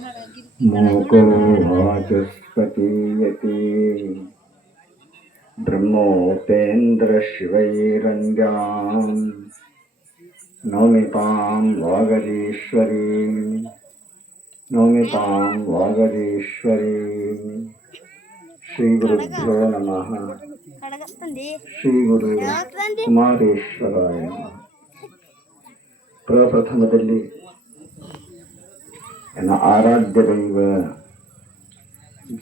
ಮೂಕೋ ವಾಚಸ್ಪತೀಯತೆ ಬ್ರಹ್ಮೋಪೇಂದ್ರ ಶಿವೈರಂಗ್ಯಾಂ ನೌಮಿತಾಂ ವಾಗದೀಶ್ವರೀಂ ನೌಮಿತಾಂ ವಾಗದೀಶ್ವರೀಂ. ಶ್ರೀ ಗುರುಭ್ಯೋ ನಮಃ. ಶ್ರೀ ಗುರು ಕುಮಾರೇಶ್ವರಾಯ. ಪ್ರಪ್ರಥಮದಲ್ಲಿ ನನ್ನ ಆರಾಧ್ಯ ದೈವ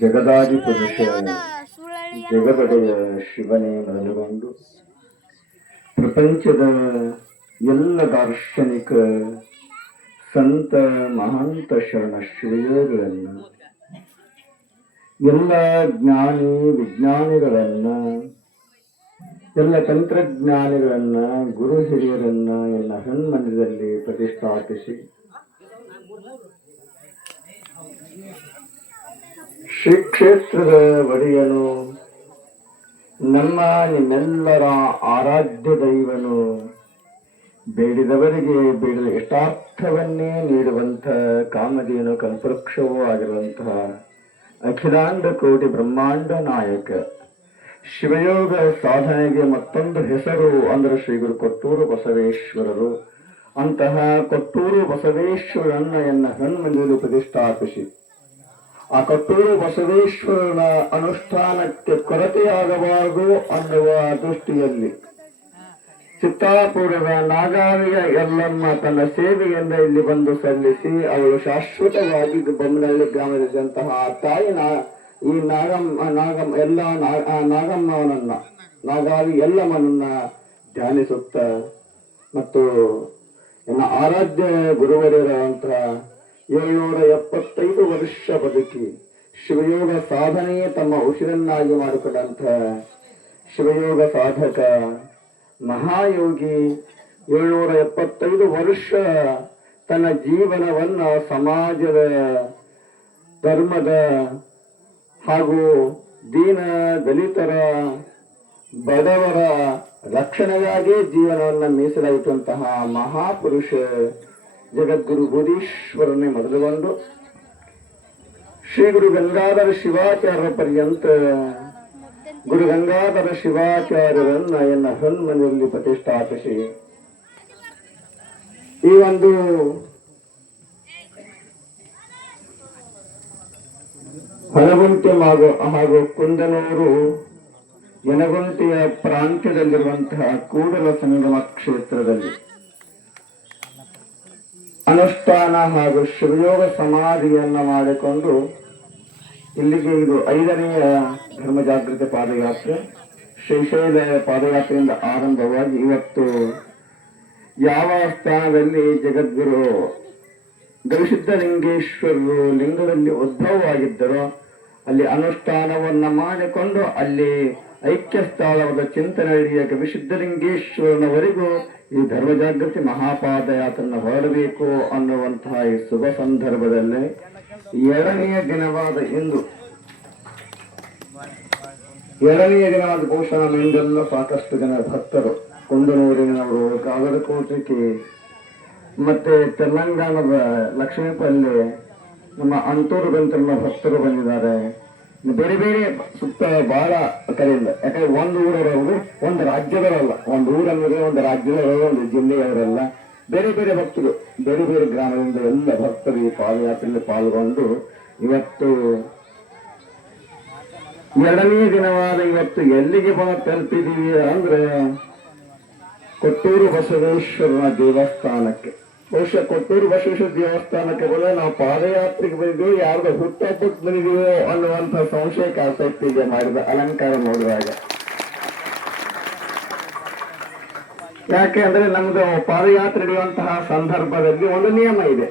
ಜಗದಾದಿ ಪುರುಷ ಜಗದೊಡೆಯ ಶಿವನೇ ಮೊದಲುಗೊಂಡು ಪ್ರಪಂಚದ ಎಲ್ಲ ದಾರ್ಶನಿಕ ಸಂತ ಮಹಾಂತ ಶರಣ ಶಿವಯೋಗಿಗಳನ್ನು, ಎಲ್ಲ ಜ್ಞಾನಿ ವಿಜ್ಞಾನಿಗಳನ್ನ, ಎಲ್ಲ ತಂತ್ರಜ್ಞಾನಿಗಳನ್ನ, ಗುರು ಹಿರಿಯರನ್ನ ಎಲ್ಲ ಹನ್ಮನದಲ್ಲಿ ಪ್ರತಿಷ್ಠಾಪಿಸಿ ಶ್ರೀ ಕ್ಷೇತ್ರದ ಒಡೆಯನು, ನಮ್ಮ ನಿಮ್ಮೆಲ್ಲರ ಆರಾಧ್ಯ ದೈವನು, ಬೇಡಿದವರಿಗೆ ಬೇಡಿದ ಇಷ್ಟಾರ್ಥವನ್ನೇ ನೀಡುವಂಥ ಕಾಮಧೇನು ಕಲ್ಪವೃಕ್ಷವೂ ಆಗಿರುವಂತಹ ಅಖಿಲಾಂಡ ಕೋಟಿ ಬ್ರಹ್ಮಾಂಡ ನಾಯಕ ಶಿವಯೋಗ ಸಾಧನೆಗೆ ಮತ್ತೊಂದು ಹೆಸರು ಅಂದರೆ ಶ್ರೀ ಗುರು ಕೊಟ್ಟೂರು ಬಸವೇಶ್ವರರು. ಅಂತಹ ಕೊಟ್ಟೂರು ಬಸವೇಶ್ವರನ್ನ ಎನ್ನ ಹನ್ಮಂದಿಯಲ್ಲಿ ಪ್ರತಿಷ್ಠಾಪಿಸಿ ಆ ಕೊಟ್ಟೂರು ಬಸವೇಶ್ವರನ ಅನುಷ್ಠಾನಕ್ಕೆ ಕೊರತೆಯಾಗಬಾರದು ಅನ್ನುವ ದೃಷ್ಟಿಯಲ್ಲಿ ಚಿತ್ತಾಪುರದ ನಾಗಾವಿಯ ಎಲ್ಲಮ್ಮ ತನ್ನ ಸೇವೆಯಿಂದ ಇಲ್ಲಿ ಬಂದು ಸಲ್ಲಿಸಿ ಅವಳು ಶಾಶ್ವತವಾಗಿ ಬೊಮ್ಮನಹಳ್ಳಿ ಗ್ರಾಮದಲ್ಲಿದ್ದಂತಹ ತಾಯಿ ಈ ನಾಗಮ್ಮನನ್ನ ನಾಗಾವಿ ಎಲ್ಲಮ್ಮನನ್ನ ಧ್ಯಾನಿಸುತ್ತ ಮತ್ತು ನನ್ನ ಆರಾಧ್ಯ ಗುರುವರಿರುವಂತಹ 775 ವರ್ಷ ಬದುಕಿ ಶಿವಯೋಗ ಸಾಧನೆಯೇ ತಮ್ಮ ಉಸಿರನ್ನಾಗಿ ಮಾಡಿಕೊಂಡಂತಹ ಶಿವಯೋಗ ಸಾಧಕ ಮಹಾಯೋಗಿ 775 ವರ್ಷ ತನ್ನ ಜೀವನವನ್ನ ಸಮಾಜದ, ಧರ್ಮದ ಹಾಗೂ ದೀನ ದಲಿತರ, ಬಡವರ ರಕ್ಷಣೆಗಾಗಿ ಜೀವನವನ್ನು ಮೀಸಲಾಯಿತಂತಹ ಮಹಾಪುರುಷ ಜಗದ್ಗುರು ಬುಧೀಶ್ವರನೇ ಮೊದಲುಗೊಂಡು ಶ್ರೀ ಗುರು ಗಂಗಾಧರ ಶಿವಾಚಾರ್ಯ ಪರ್ಯಂತ ಗುರು ಗಂಗಾಧರ ಶಿವಾಚಾರ್ಯರನ್ನ ಎನ್ನ ಹನ್ಮನೆಯಲ್ಲಿ ಪ್ರತಿಷ್ಠಾಪಿಸಿ ಈ ಒಂದು ಹೊನಗುಂಟೆ ಹಾಗೂ ಕುಂದನೂರು ಯನಗುಂಟೆಯ ಪ್ರಾಂತ್ಯದಲ್ಲಿರುವಂತಹ ಕೂಡಲ ಸಂಗಮ ಕ್ಷೇತ್ರದಲ್ಲಿ ಅನುಷ್ಠಾನ ಹಾಗೂ ಶಿವಯೋಗ ಸಮಾಧಿಯನ್ನ ಮಾಡಿಕೊಂಡು ಇಲ್ಲಿಗೆ ಇದು 5ನೆಯ ಧರ್ಮ ಜಾಗೃತಿ ಪಾದಯಾತ್ರೆ. ಶ್ರೀಶೈಲ ಪಾದಯಾತ್ರೆಯಿಂದ ಆರಂಭವಾಗಿ ಇವತ್ತು ಯಾವ ಸ್ಥಾನದಲ್ಲಿ ಜಗದ್ಗುರು ಗವಿಸಿದ್ಧಲಿಂಗೇಶ್ವರರು ಲಿಂಗದಲ್ಲಿ ಉದ್ಭವವಾಗಿದ್ದರೋ ಅಲ್ಲಿ ಅನುಷ್ಠಾನವನ್ನ ಮಾಡಿಕೊಂಡು ಅಲ್ಲಿ ಐಕ್ಯ ಸ್ಥಳವಾದ ಚಿಂತನಹಳ್ಳಿಯ ಗವಿಸಿದ್ಧಲಿಂಗೇಶ್ವರನವರೆಗೂ ಈ ಧರ್ಮ ಜಾಗೃತಿ ಮಹಾಪಾದಯಾತ್ರೆಯನ್ನು ಹೊರಡಬೇಕು ಅನ್ನುವಂತಹ ಈ ಶುಭ ಸಂದರ್ಭದಲ್ಲಿ 2ನೆಯ ದಿನವಾದ ಇಂದು 2ನೆಯ ದಿನವಾದ ಬಹುಶಃ ಇಂದೆಲ್ಲ ಸಾಕಷ್ಟು ಜನ ಭಕ್ತರು ಕುಂದನೂರಿನವರು, ಕಾಗದಕೋಟೆ ಮತ್ತೆ ತೆಲಂಗಾಣದ ಲಕ್ಷ್ಮೀಪಲ್ಲಿ ನಮ್ಮ ಅಂತೂರು ಬೆಂತನ ಭಕ್ತರು ಬಂದಿದ್ದಾರೆ. ಬೇರೆ ಬೇರೆ ಸುತ್ತ ಬಹಳ ಕಡೆಯಿಂದ, ಯಾಕಂದ್ರೆ ಒಂದು ಊರವರವರು ಒಂದು ರಾಜ್ಯದವರಲ್ಲ, ಒಂದು ಊರನ್ನೋದೇ ಒಂದು ರಾಜ್ಯದವರಲ್ಲ, ಒಂದು ಜಿಲ್ಲೆಯವರಲ್ಲ, ಬೇರೆ ಬೇರೆ ಭಕ್ತರು ಬೇರೆ ಬೇರೆ ಗ್ರಾಮದಿಂದ ಎಲ್ಲ ಭಕ್ತರು ಈ ಪಾದಯಾತ್ರೆಯಲ್ಲಿ ಪಾಲ್ಗೊಂಡು ಇವತ್ತು 2ನೇ ದಿನವಾದ ಇವತ್ತು ಎಲ್ಲಿಗೆ ತಲುಪಿದೀವಿ ಅಂದ್ರೆ ಕೊಟ್ಟೂರು ಬಸವೇಶ್ವರನ ದೇವಸ್ಥಾನಕ್ಕೆ. ಬಹುಶಃ ಕೊಟ್ಟೂರು ಬಸವೇಶ್ವರ ದೇವಸ್ಥಾನಕ್ಕೆ ಬಂದ್ರೆ ನಾವು ಪಾದಯಾತ್ರೆಗೆ ಬಂದಿದ್ದೀವಿ, ಯಾರ್ದು ಹುಟ್ಟಹಬ್ಬಕ್ಕೆ ಬಂದಿದೀವೋ ಅನ್ನುವಂಥ ಸಂಶಯಕ್ಕೆ ಆಸಕ್ತಿಗೆ ಮಾಡಿದ ಅಲಂಕಾರ ನೋಡಿದಾಗ. ಯಾಕೆ ಅಂದ್ರೆ ನಮ್ದು ಪಾದಯಾತ್ರೆ ನಡೆಯುವಂತಹ ಸಂದರ್ಭದಲ್ಲಿ ಒಂದು ನಿಯಮ ಇದೆ,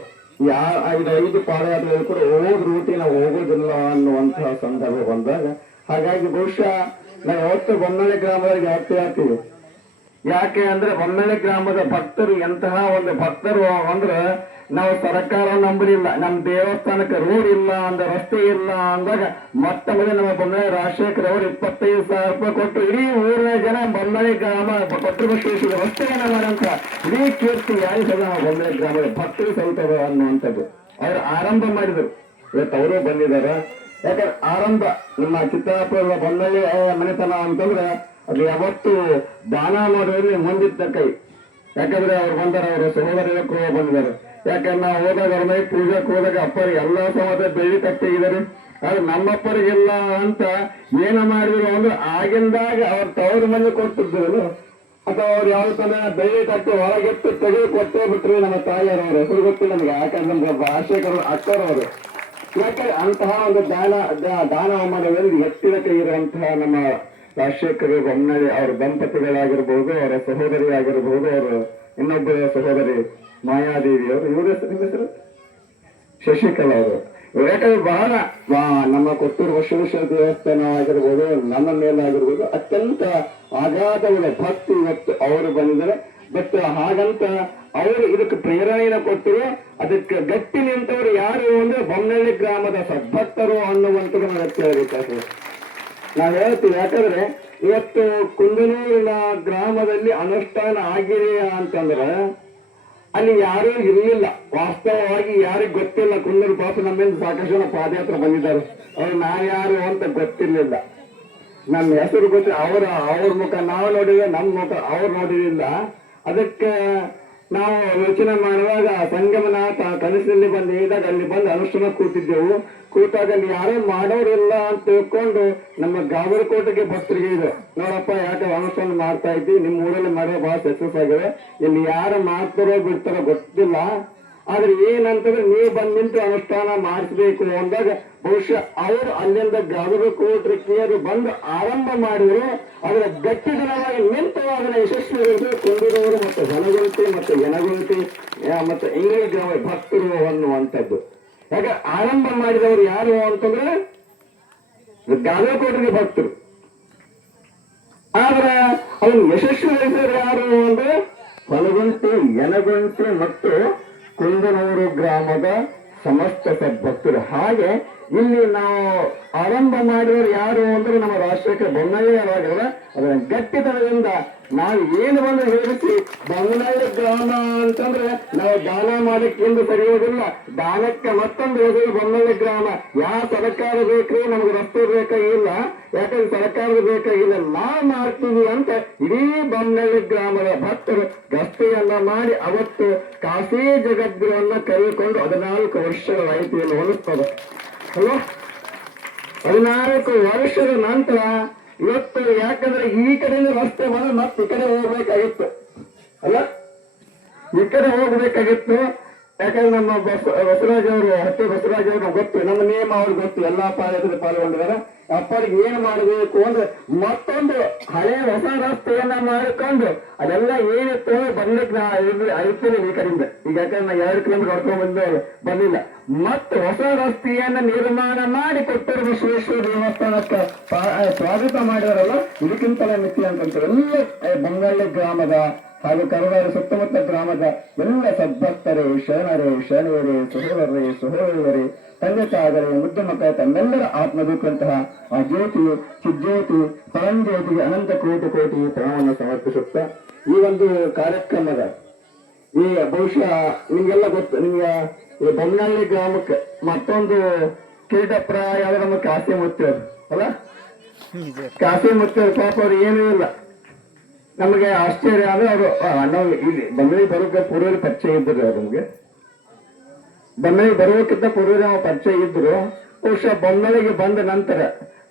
5 ಪಾದಯಾತ್ರೆಗಳು ಕೂಡ ಹೋಗೋದ್ ರೂಟಿ ನಾವು ಹೋಗೋದಿಲ್ಲ ಅನ್ನುವಂತಹ ಸಂದರ್ಭ ಬಂದಾಗ, ಹಾಗಾಗಿ ಬಹುಶಃ ನಾವು ಯಾವತ್ತು ಬೊಮ್ಮನಹಳ್ಳಿ ಗ್ರಾಮದಲ್ಲಿ ಯಾತ್ರೆ ಆಗ್ತೀವಿ. ಯಾಕೆ ಅಂದ್ರೆ ಬೊಮ್ಮನಹಳ್ಳಿ ಗ್ರಾಮದ ಭಕ್ತರು ಎಂತಹ ಒಂದು ಭಕ್ತರು ಅಂದ್ರೆ ನಾವು ಸರ್ಕಾರ ನಂಬಲಿಲ್ಲ, ನಮ್ಮ ದೇವಸ್ಥಾನಕ್ಕೆ ರೋಡ್ ಇಲ್ಲ ಅಂದ, ರಸ್ತೆ ಇಲ್ಲ ಅಂದಾಗ ಮೊಟ್ಟ ಮೊದಲು ನಮ್ಮ ಬೊಮ್ಮನಹಳ್ಳಿ ರಾಜಶೇಖರ್ ಅವರು 25,000 ರೂಪಾಯಿ ಕೊಟ್ಟು ಇಡೀ ಊರಿನ ಜನ ಬೊಮ್ಮನಹಳ್ಳಿ ಗ್ರಾಮ ಕೊಟ್ಟೂರು ಬಸವೇಶ್ವರ ರಸ್ತೆಯನ್ನ ಮಾಡಂತ ಇಡೀ ಕೀರ್ತಿ ಯಾರಿಸದ ಬೊಮ್ಮನಹಳ್ಳಿ ಗ್ರಾಮದ ಭಕ್ತರು ಸಹಿತ ಅನ್ನುವಂಥದ್ದು. ಅವ್ರು ಆರಂಭ ಮಾಡಿದರು. ಇವತ್ತು ಅವರು ಬಂದಿದಾರ. ಯಾಕಂದ್ರೆ ಆರಂಭ ನಿಮ್ಮ ಚಿತ್ತಾಪುರ ಬಂದಲ್ಲಿ ಮನೆತನ ಅಂತಂದ್ರೆ ಅದು ಯಾವತ್ತು ದಾನ ಮಾಡೋದ್ರಲ್ಲಿ ಮುಂದಿದ್ದ ಕೈ. ಯಾಕಂದ್ರೆ ಅವ್ರು ಬಂದಾರ, ಅವ್ರ ಸಹೋದರ ಬಂದಿದ್ದಾರೆ. ಯಾಕಂದ್ರೆ ನಾವು ಹೋದಾಗ ಅವ್ರ ಮೈ ಪೂಜೆಗೆ ಹೋದಾಗ ಅಪ್ಪರಿಗೆ ಎಲ್ಲಾ ಸಮಾಜ ಬೆಳ್ಳಿ ಕಟ್ಟಿದ್ದಾರೆ. ಆದ್ರೆ ನಮ್ಮಪ್ಪರಿಗೆಲ್ಲ ಅಂತ ಏನ ಮಾಡಿದ್ರು ಅಂದ್ರೆ ಆಗಿಂದಾಗ ಅವ್ರ ತವರು ಮನೆ ಕೊಡ್ತಿದ್ರು, ಅಥವಾ ಅವ್ರು ಯಾವ ತರ ಬೆಳ್ಳಿ ಕಟ್ಟಿ ಹೊರಗೆತ್ತು ತೆಗೆದು ಕೊಟ್ಟೇ ಬಿಟ್ರು ನಮ್ಮ ತಾಯಿಯರವ್ರು. ಹೆಸರು ಗೊತ್ತಿಲ್ಲ ನಮ್ಗೆ, ಯಾಕಂದ್ರೆ ನಮ್ಗೆ ಭಾಷೆಕರು ಅಕ್ಕರವರು. ಯಾಕಂದ್ರೆ ಅಂತಹ ಒಂದು ದಾನ ಮಾಡೋದ್ರಲ್ಲಿ ಎತ್ತಿನ ಕೈ ಇರುವಂತಹ ನಮ್ಮ ರಾಜಶೇಖರ ಬೊಮ್ಮನಳ್ಳಿ ಅವ್ರ ದಂಪತಿಗಳಾಗಿರ್ಬಹುದು, ಅವರ ಸಹೋದರಿ ಆಗಿರ್ಬಹುದು, ಅವರು ಇನ್ನೊಬ್ಬ ಸಹೋದರಿ ಮಾಯಾದೇವಿ ಅವರು, ಇವ್ರ ನಿಮ್ಮ ಹೆಸರು ಶಶಿಕಲಾ ಅವರು. ಯಾಕಂದ್ರೆ ಬಹಳ ನಮ್ಮ ಕೊಟ್ಟೂರು ಬಸವೇಶ್ವರ ದೇವಸ್ಥಾನ ಆಗಿರ್ಬೋದು, ನಮ್ಮ ಮೇಲಾಗಿರ್ಬೋದು ಅತ್ಯಂತ ಅಗಾಧವಾದ ಭಕ್ತಿ ಇವತ್ತು ಅವರು ಬಂದಿದ್ದಾರೆ. ಬಟ್ ಹಾಗಂತ ಅವರು ಇದಕ್ಕೆ ಪ್ರೇರಣೆಯನ್ನು ಕೊಟ್ಟರು. ಅದಕ್ಕೆ ಗಟ್ಟಿ ನಿಂತವರು ಯಾರು ಅಂದ್ರೆ ಬೊಮ್ಮನಳ್ಳಿ ಗ್ರಾಮದ ಸದ್ಭಕ್ತರು ಅನ್ನುವಂಥದ್ದು ನಾವು ಹೇಳ್ಬೇಕಾಗ್ತದೆ. ನಾವು ಹೇಳ್ತೀವಿ. ಯಾಕಂದ್ರೆ ಇವತ್ತು ಕುಂದನೂರಿನ ಗ್ರಾಮದಲ್ಲಿ ಅನುಷ್ಠಾನ ಆಗಿದೆ ಅಂತಂದ್ರೆ ಅಲ್ಲಿ ಯಾರೂ ಇರಲಿಲ್ಲ. ವಾಸ್ತವವಾಗಿ ಯಾರಿಗೂ ಗೊತ್ತಿಲ್ಲ. ಕುಂದೂರು ಪಾಪ ನಮ್ಮಿಂದ ಸಾಕಷ್ಟು ಜನ ಪಾದಯಾತ್ರೆ ಬಂದಿದ್ದಾರೆ. ಅವ್ರು ನಾವ್ಯಾರು ಅಂತ ಗೊತ್ತಿರ್ಲಿಲ್ಲ. ನಮ್ಮ ಹೆಸರು ಗೊತ್ತಿಲ್ಲ. ಅವ್ರ ಮುಖ ನಾವು ನೋಡಿದ್ರೆ ನಮ್ಮ ಮುಖ ಅವ್ರು ನೋಡಿದಿಲ್ಲ. ಅದಕ್ಕೆ ನಾವು ಯೋಚನೆ ಮಾಡುವಾಗ ಸಂಗಮನಾಥ ಕನಸಿನಲ್ಲಿ ಬಂದು ಹೇಳಿದಾಗ ಅಲ್ಲಿ ಬಂದು ಅನುಷ್ಠಾನ ಕೂತಿದ್ದೆವು. ಕೂತಾಗ ಅಲ್ಲಿ ಯಾರೋ ಮಾಡೋರಿಲ್ಲ ಅಂತ ತಿಳ್ಕೊಂಡು ನಮ್ಮ ಗಾಬರಕೋಟೆಗೆ ಭಕ್ತರಿಗೆ ಇದೆ, ನೋಡಪ್ಪ ಯಾಕೆ ಅನುಷ್ಠಾನ ಮಾಡ್ತಾ ಇದ್ದೀವಿ, ನಿಮ್ಮ ಊರಲ್ಲಿ ಮಾಡೋ ಬಹಳ ಸಕ್ಸಸ್ ಆಗಿದೆ, ಇಲ್ಲಿ ಯಾರು ಮಾಡ್ತಾರೋ ಬಿಡ್ತಾರೋ ಗೊತ್ತಿಲ್ಲ, ಆದ್ರೆ ಏನಂತಂದ್ರೆ ನೀವು ಬಂದ್ ನಿಂತು ಅನುಷ್ಠಾನ ಮಾಡಿಸ್ಬೇಕು ಅಂದಾಗ ಬಹುಶಃ ಅವರು ಅಲ್ಲಿಂದ ಗಾಬರಕೋಟೆಯರು ಬಂದು ಆರಂಭ ಮಾಡಿದ್ರು. ಅದರ ಗಟ್ಟಿತನವಾಗಿ ನಿಂತು ಅದನ್ನ ಯಶಸ್ವಿಗೊಳಿಸಿ ಕೊಂದಿರುವವರು ಮತ್ತು ಹೊನಗುಂಟಿ ಮತ್ತು ಎನಗುಂಟಿ ಮತ್ತು ಇಂಗ್ಲಿಷ್ ಗ್ರಾಮ ಭಕ್ತರು ಅನ್ನುವಂಥದ್ದು. ಯಾಕೆ ಆರಂಭ ಮಾಡಿದವರು ಯಾರು ಅಂತಂದ್ರೆ ಗಾಬರಕೋಟೆಗೆ ಭಕ್ತರು. ಆದ್ರೆ ಅದನ್ನು ಯಶಸ್ವಿಗೊಳಿಸಿದ್ರು ಯಾರು ಅಂದ್ರೆ ಹೊನಗುಂಟಿ, ಎನಗುಂಟಿ ಮತ್ತು ಕುಂದನೂರು ಗ್ರಾಮದ ಸಮಸ್ತ ಸದ್ಭಕ್ತರು. ಹಾಗೆ ಇಲ್ಲಿ ನಾವು ಆರಂಭ ಮಾಡಿದವರು ಯಾರು ಅಂದ್ರೆ ನಮ್ಮ ರಾಜಶೇಖರ ಬೊಮ್ಮನಳ್ಳಿಯವರಾಗಿದ್ರೆ ಅದರ ಗಟ್ಟಿತನದಿಂದ ನಾವು ಏನು ಬಂದು ಹೇಳಿಸಿ ಬೊಮ್ಮನಳ್ಳಿ ಗ್ರಾಮ ಅಂತಂದ್ರೆ ನಾವು ದಾನ ಮಾಡಕ್ಕೆ ಎಂದು ಸರಿಯೋದಿಲ್ಲ. ದಾನಕ್ಕೆ ಮತ್ತೊಂದು ಹೆಸರು ಬೊಮ್ಮನಳ್ಳಿ ಗ್ರಾಮ. ಯಾವ ಸರ್ಕಾರ ಬೇಕ್ರಿ, ನಮ್ಗೆ ರಸ್ತೆ ಬೇಕಾಗಿಲ್ಲ, ಯಾಕಂದ್ರೆ ಸರ್ಕಾರದ ಬೇಕಾಗಿಲ್ಲ, ನಾವು ಮಾಡ್ತೀವಿ ಅಂತ ಇಡೀ ಬೊಮ್ಮನಳ್ಳಿ ಗ್ರಾಮದ ಭಕ್ತರು ಗಸ್ತೆಯನ್ನ ಮಾಡಿ ಅವತ್ತು ಕಾಶಿ ಜಗದ್ಗುರುವನ್ನ ಕರೆದುಕೊಂಡು 14 ವರ್ಷಗಳಾಯಿತು ಎಂದು ಅನಿಸ್ತದೆ ಅಲ್ವಾ. 14 ವರ್ಷದ ನಂತರ ಇವತ್ತು ಯಾಕಂದ್ರೆ ಈ ಕಡೆಯಿಂದ ರಸ್ತೆ ಬಂದ್ರೆ ಮತ್ತೆ ಈ ಕಡೆ ಹೋಗ್ಬೇಕಾಗಿತ್ತು ಅಲ್ಲ, ಈ ಕಡೆ ಹೋಗ್ಬೇಕಾಗಿತ್ತು. ಯಾಕಂದ್ರೆ ನಮ್ಮ ಬಸವರಾಜ್ ಅವರು, ಹಟ್ಟಿ ಬಸವರಾಜ್ ಅವರು ಗೊತ್ತು, ನಮ್ಮ ನಿಯಮ ಅವ್ರಿಗೆ ಗೊತ್ತು, ಎಲ್ಲಾ ಪಾಲಕರು ಪಾಲ್ಗೊಂಡಿದ್ದಾರೆ. ಅಪ್ಪರಿಗೆ ಏನ್ ಮಾಡಬೇಕು ಅಂದ್ರೆ ಮತ್ತೊಂದು ಹಳೆ ಹೊಸ ರಸ್ತೆಯನ್ನ ಮಾಡಿಕೊಂಡು ಅದೆಲ್ಲ ಏನಿತ್ತು ಬರ್ಲಿಕ್ಕೆ ನಾ ಐತೀನಿ ಈ ಕಡೆಯಿಂದ. ಈಗ ಯಾಕಂದ್ರೆ ನಾ 2 ಕಿಲೋಮೀಟರ್ ಹೊಡ್ಕೊಂಡ್ ಬಂದವರು ಬಂದಿಲ್ಲ. ಮತ್ತೆ ಹೊಸ ರಸ್ತೆಯನ್ನ ನಿರ್ಮಾಣ ಮಾಡಿ ಕೊಟ್ಟರು ಬಸವೇಶ್ವರ ದೇವಸ್ಥಾನಕ್ಕೆ ಸ್ವಾಗತ ಮಾಡಿದಾರಲ್ಲ, ಇದಕ್ಕಿಂತಲೇ ಮಿತಿ ಅಂತಂತಾರೆ. ಎಲ್ಲ ಬೊಮ್ಮನಳ್ಳಿ ಗ್ರಾಮದ ಹಾಗೂ ಕರವಾರ ಸುತ್ತಮುತ್ತ ಗ್ರಾಮದ ಎಲ್ಲ ಸದ್ಭಕ್ತರೇ, ಶರಣರೇ, ಶರಣೆಯರೇ, ಸಹೋದರರೇ, ಸಹೋದರಿಯರೇ, ತಂದೆ ತಾಯಿಗಳೇ, ಮುದ್ದು ಮಕ್ಕಳ ತಮ್ಮೆಲ್ಲರ ಆತ್ಮದೂಕಂತಹ ಆ ಜ್ಯೋತಿ ಚಿಜ್ಯೋತಿ ಪರಂಜ್ಯೋತಿಗೆ ಅನಂತ ಕೋಟಿ ಕೋಟಿ ಪ್ರಣಾಮವನ್ನು ಸಮರ್ಪಿಸುತ್ತಾ ಈ ಒಂದು ಕಾರ್ಯಕ್ರಮದ ಈ ಬಹುಶಃ ನಿಮ್ಗೆಲ್ಲ ಗೊತ್ತು, ನಿಮ್ಗೆ ಈ ಬೊಮ್ಮನಳ್ಳಿ ಗ್ರಾಮಕ್ಕೆ ಮತ್ತೊಂದು ಕೀಟಪ್ರಾಯ ಆದ್ರೆ ನಮ್ಮ ಕಾಸಿ ಮುತ್ತೇರು ಅಲ್ಲ. ಕಾಸಿ ಮುತ್ತೇರು ಪಾಪ ಅವ್ರು ಏನೂ ಇಲ್ಲ. ನಮಗೆ ಆಶ್ಚರ್ಯ ಅಂದ್ರೆ ಅವರು ನಾವು ಇಲ್ಲಿ ಬೊಮ್ಮನಳ್ಳಿ ಬರೋಕೆ ಪೂರ್ವದಲ್ಲಿ ಪರಿಚಯ ಇದ್ರು. ಅವ್ರು ನಮ್ಗೆ ಬೊಮ್ಮನಳ್ಳಿ ಬರೋಕ್ಕಿಂತ ಪೂರ್ವದಲ್ಲಿ ನಾವು ಪರಿಚಯ ಇದ್ರು. ಬಹುಶಃ ಬೊಮ್ಮನಳ್ಳಿಗೆ ಬಂದ ನಂತರ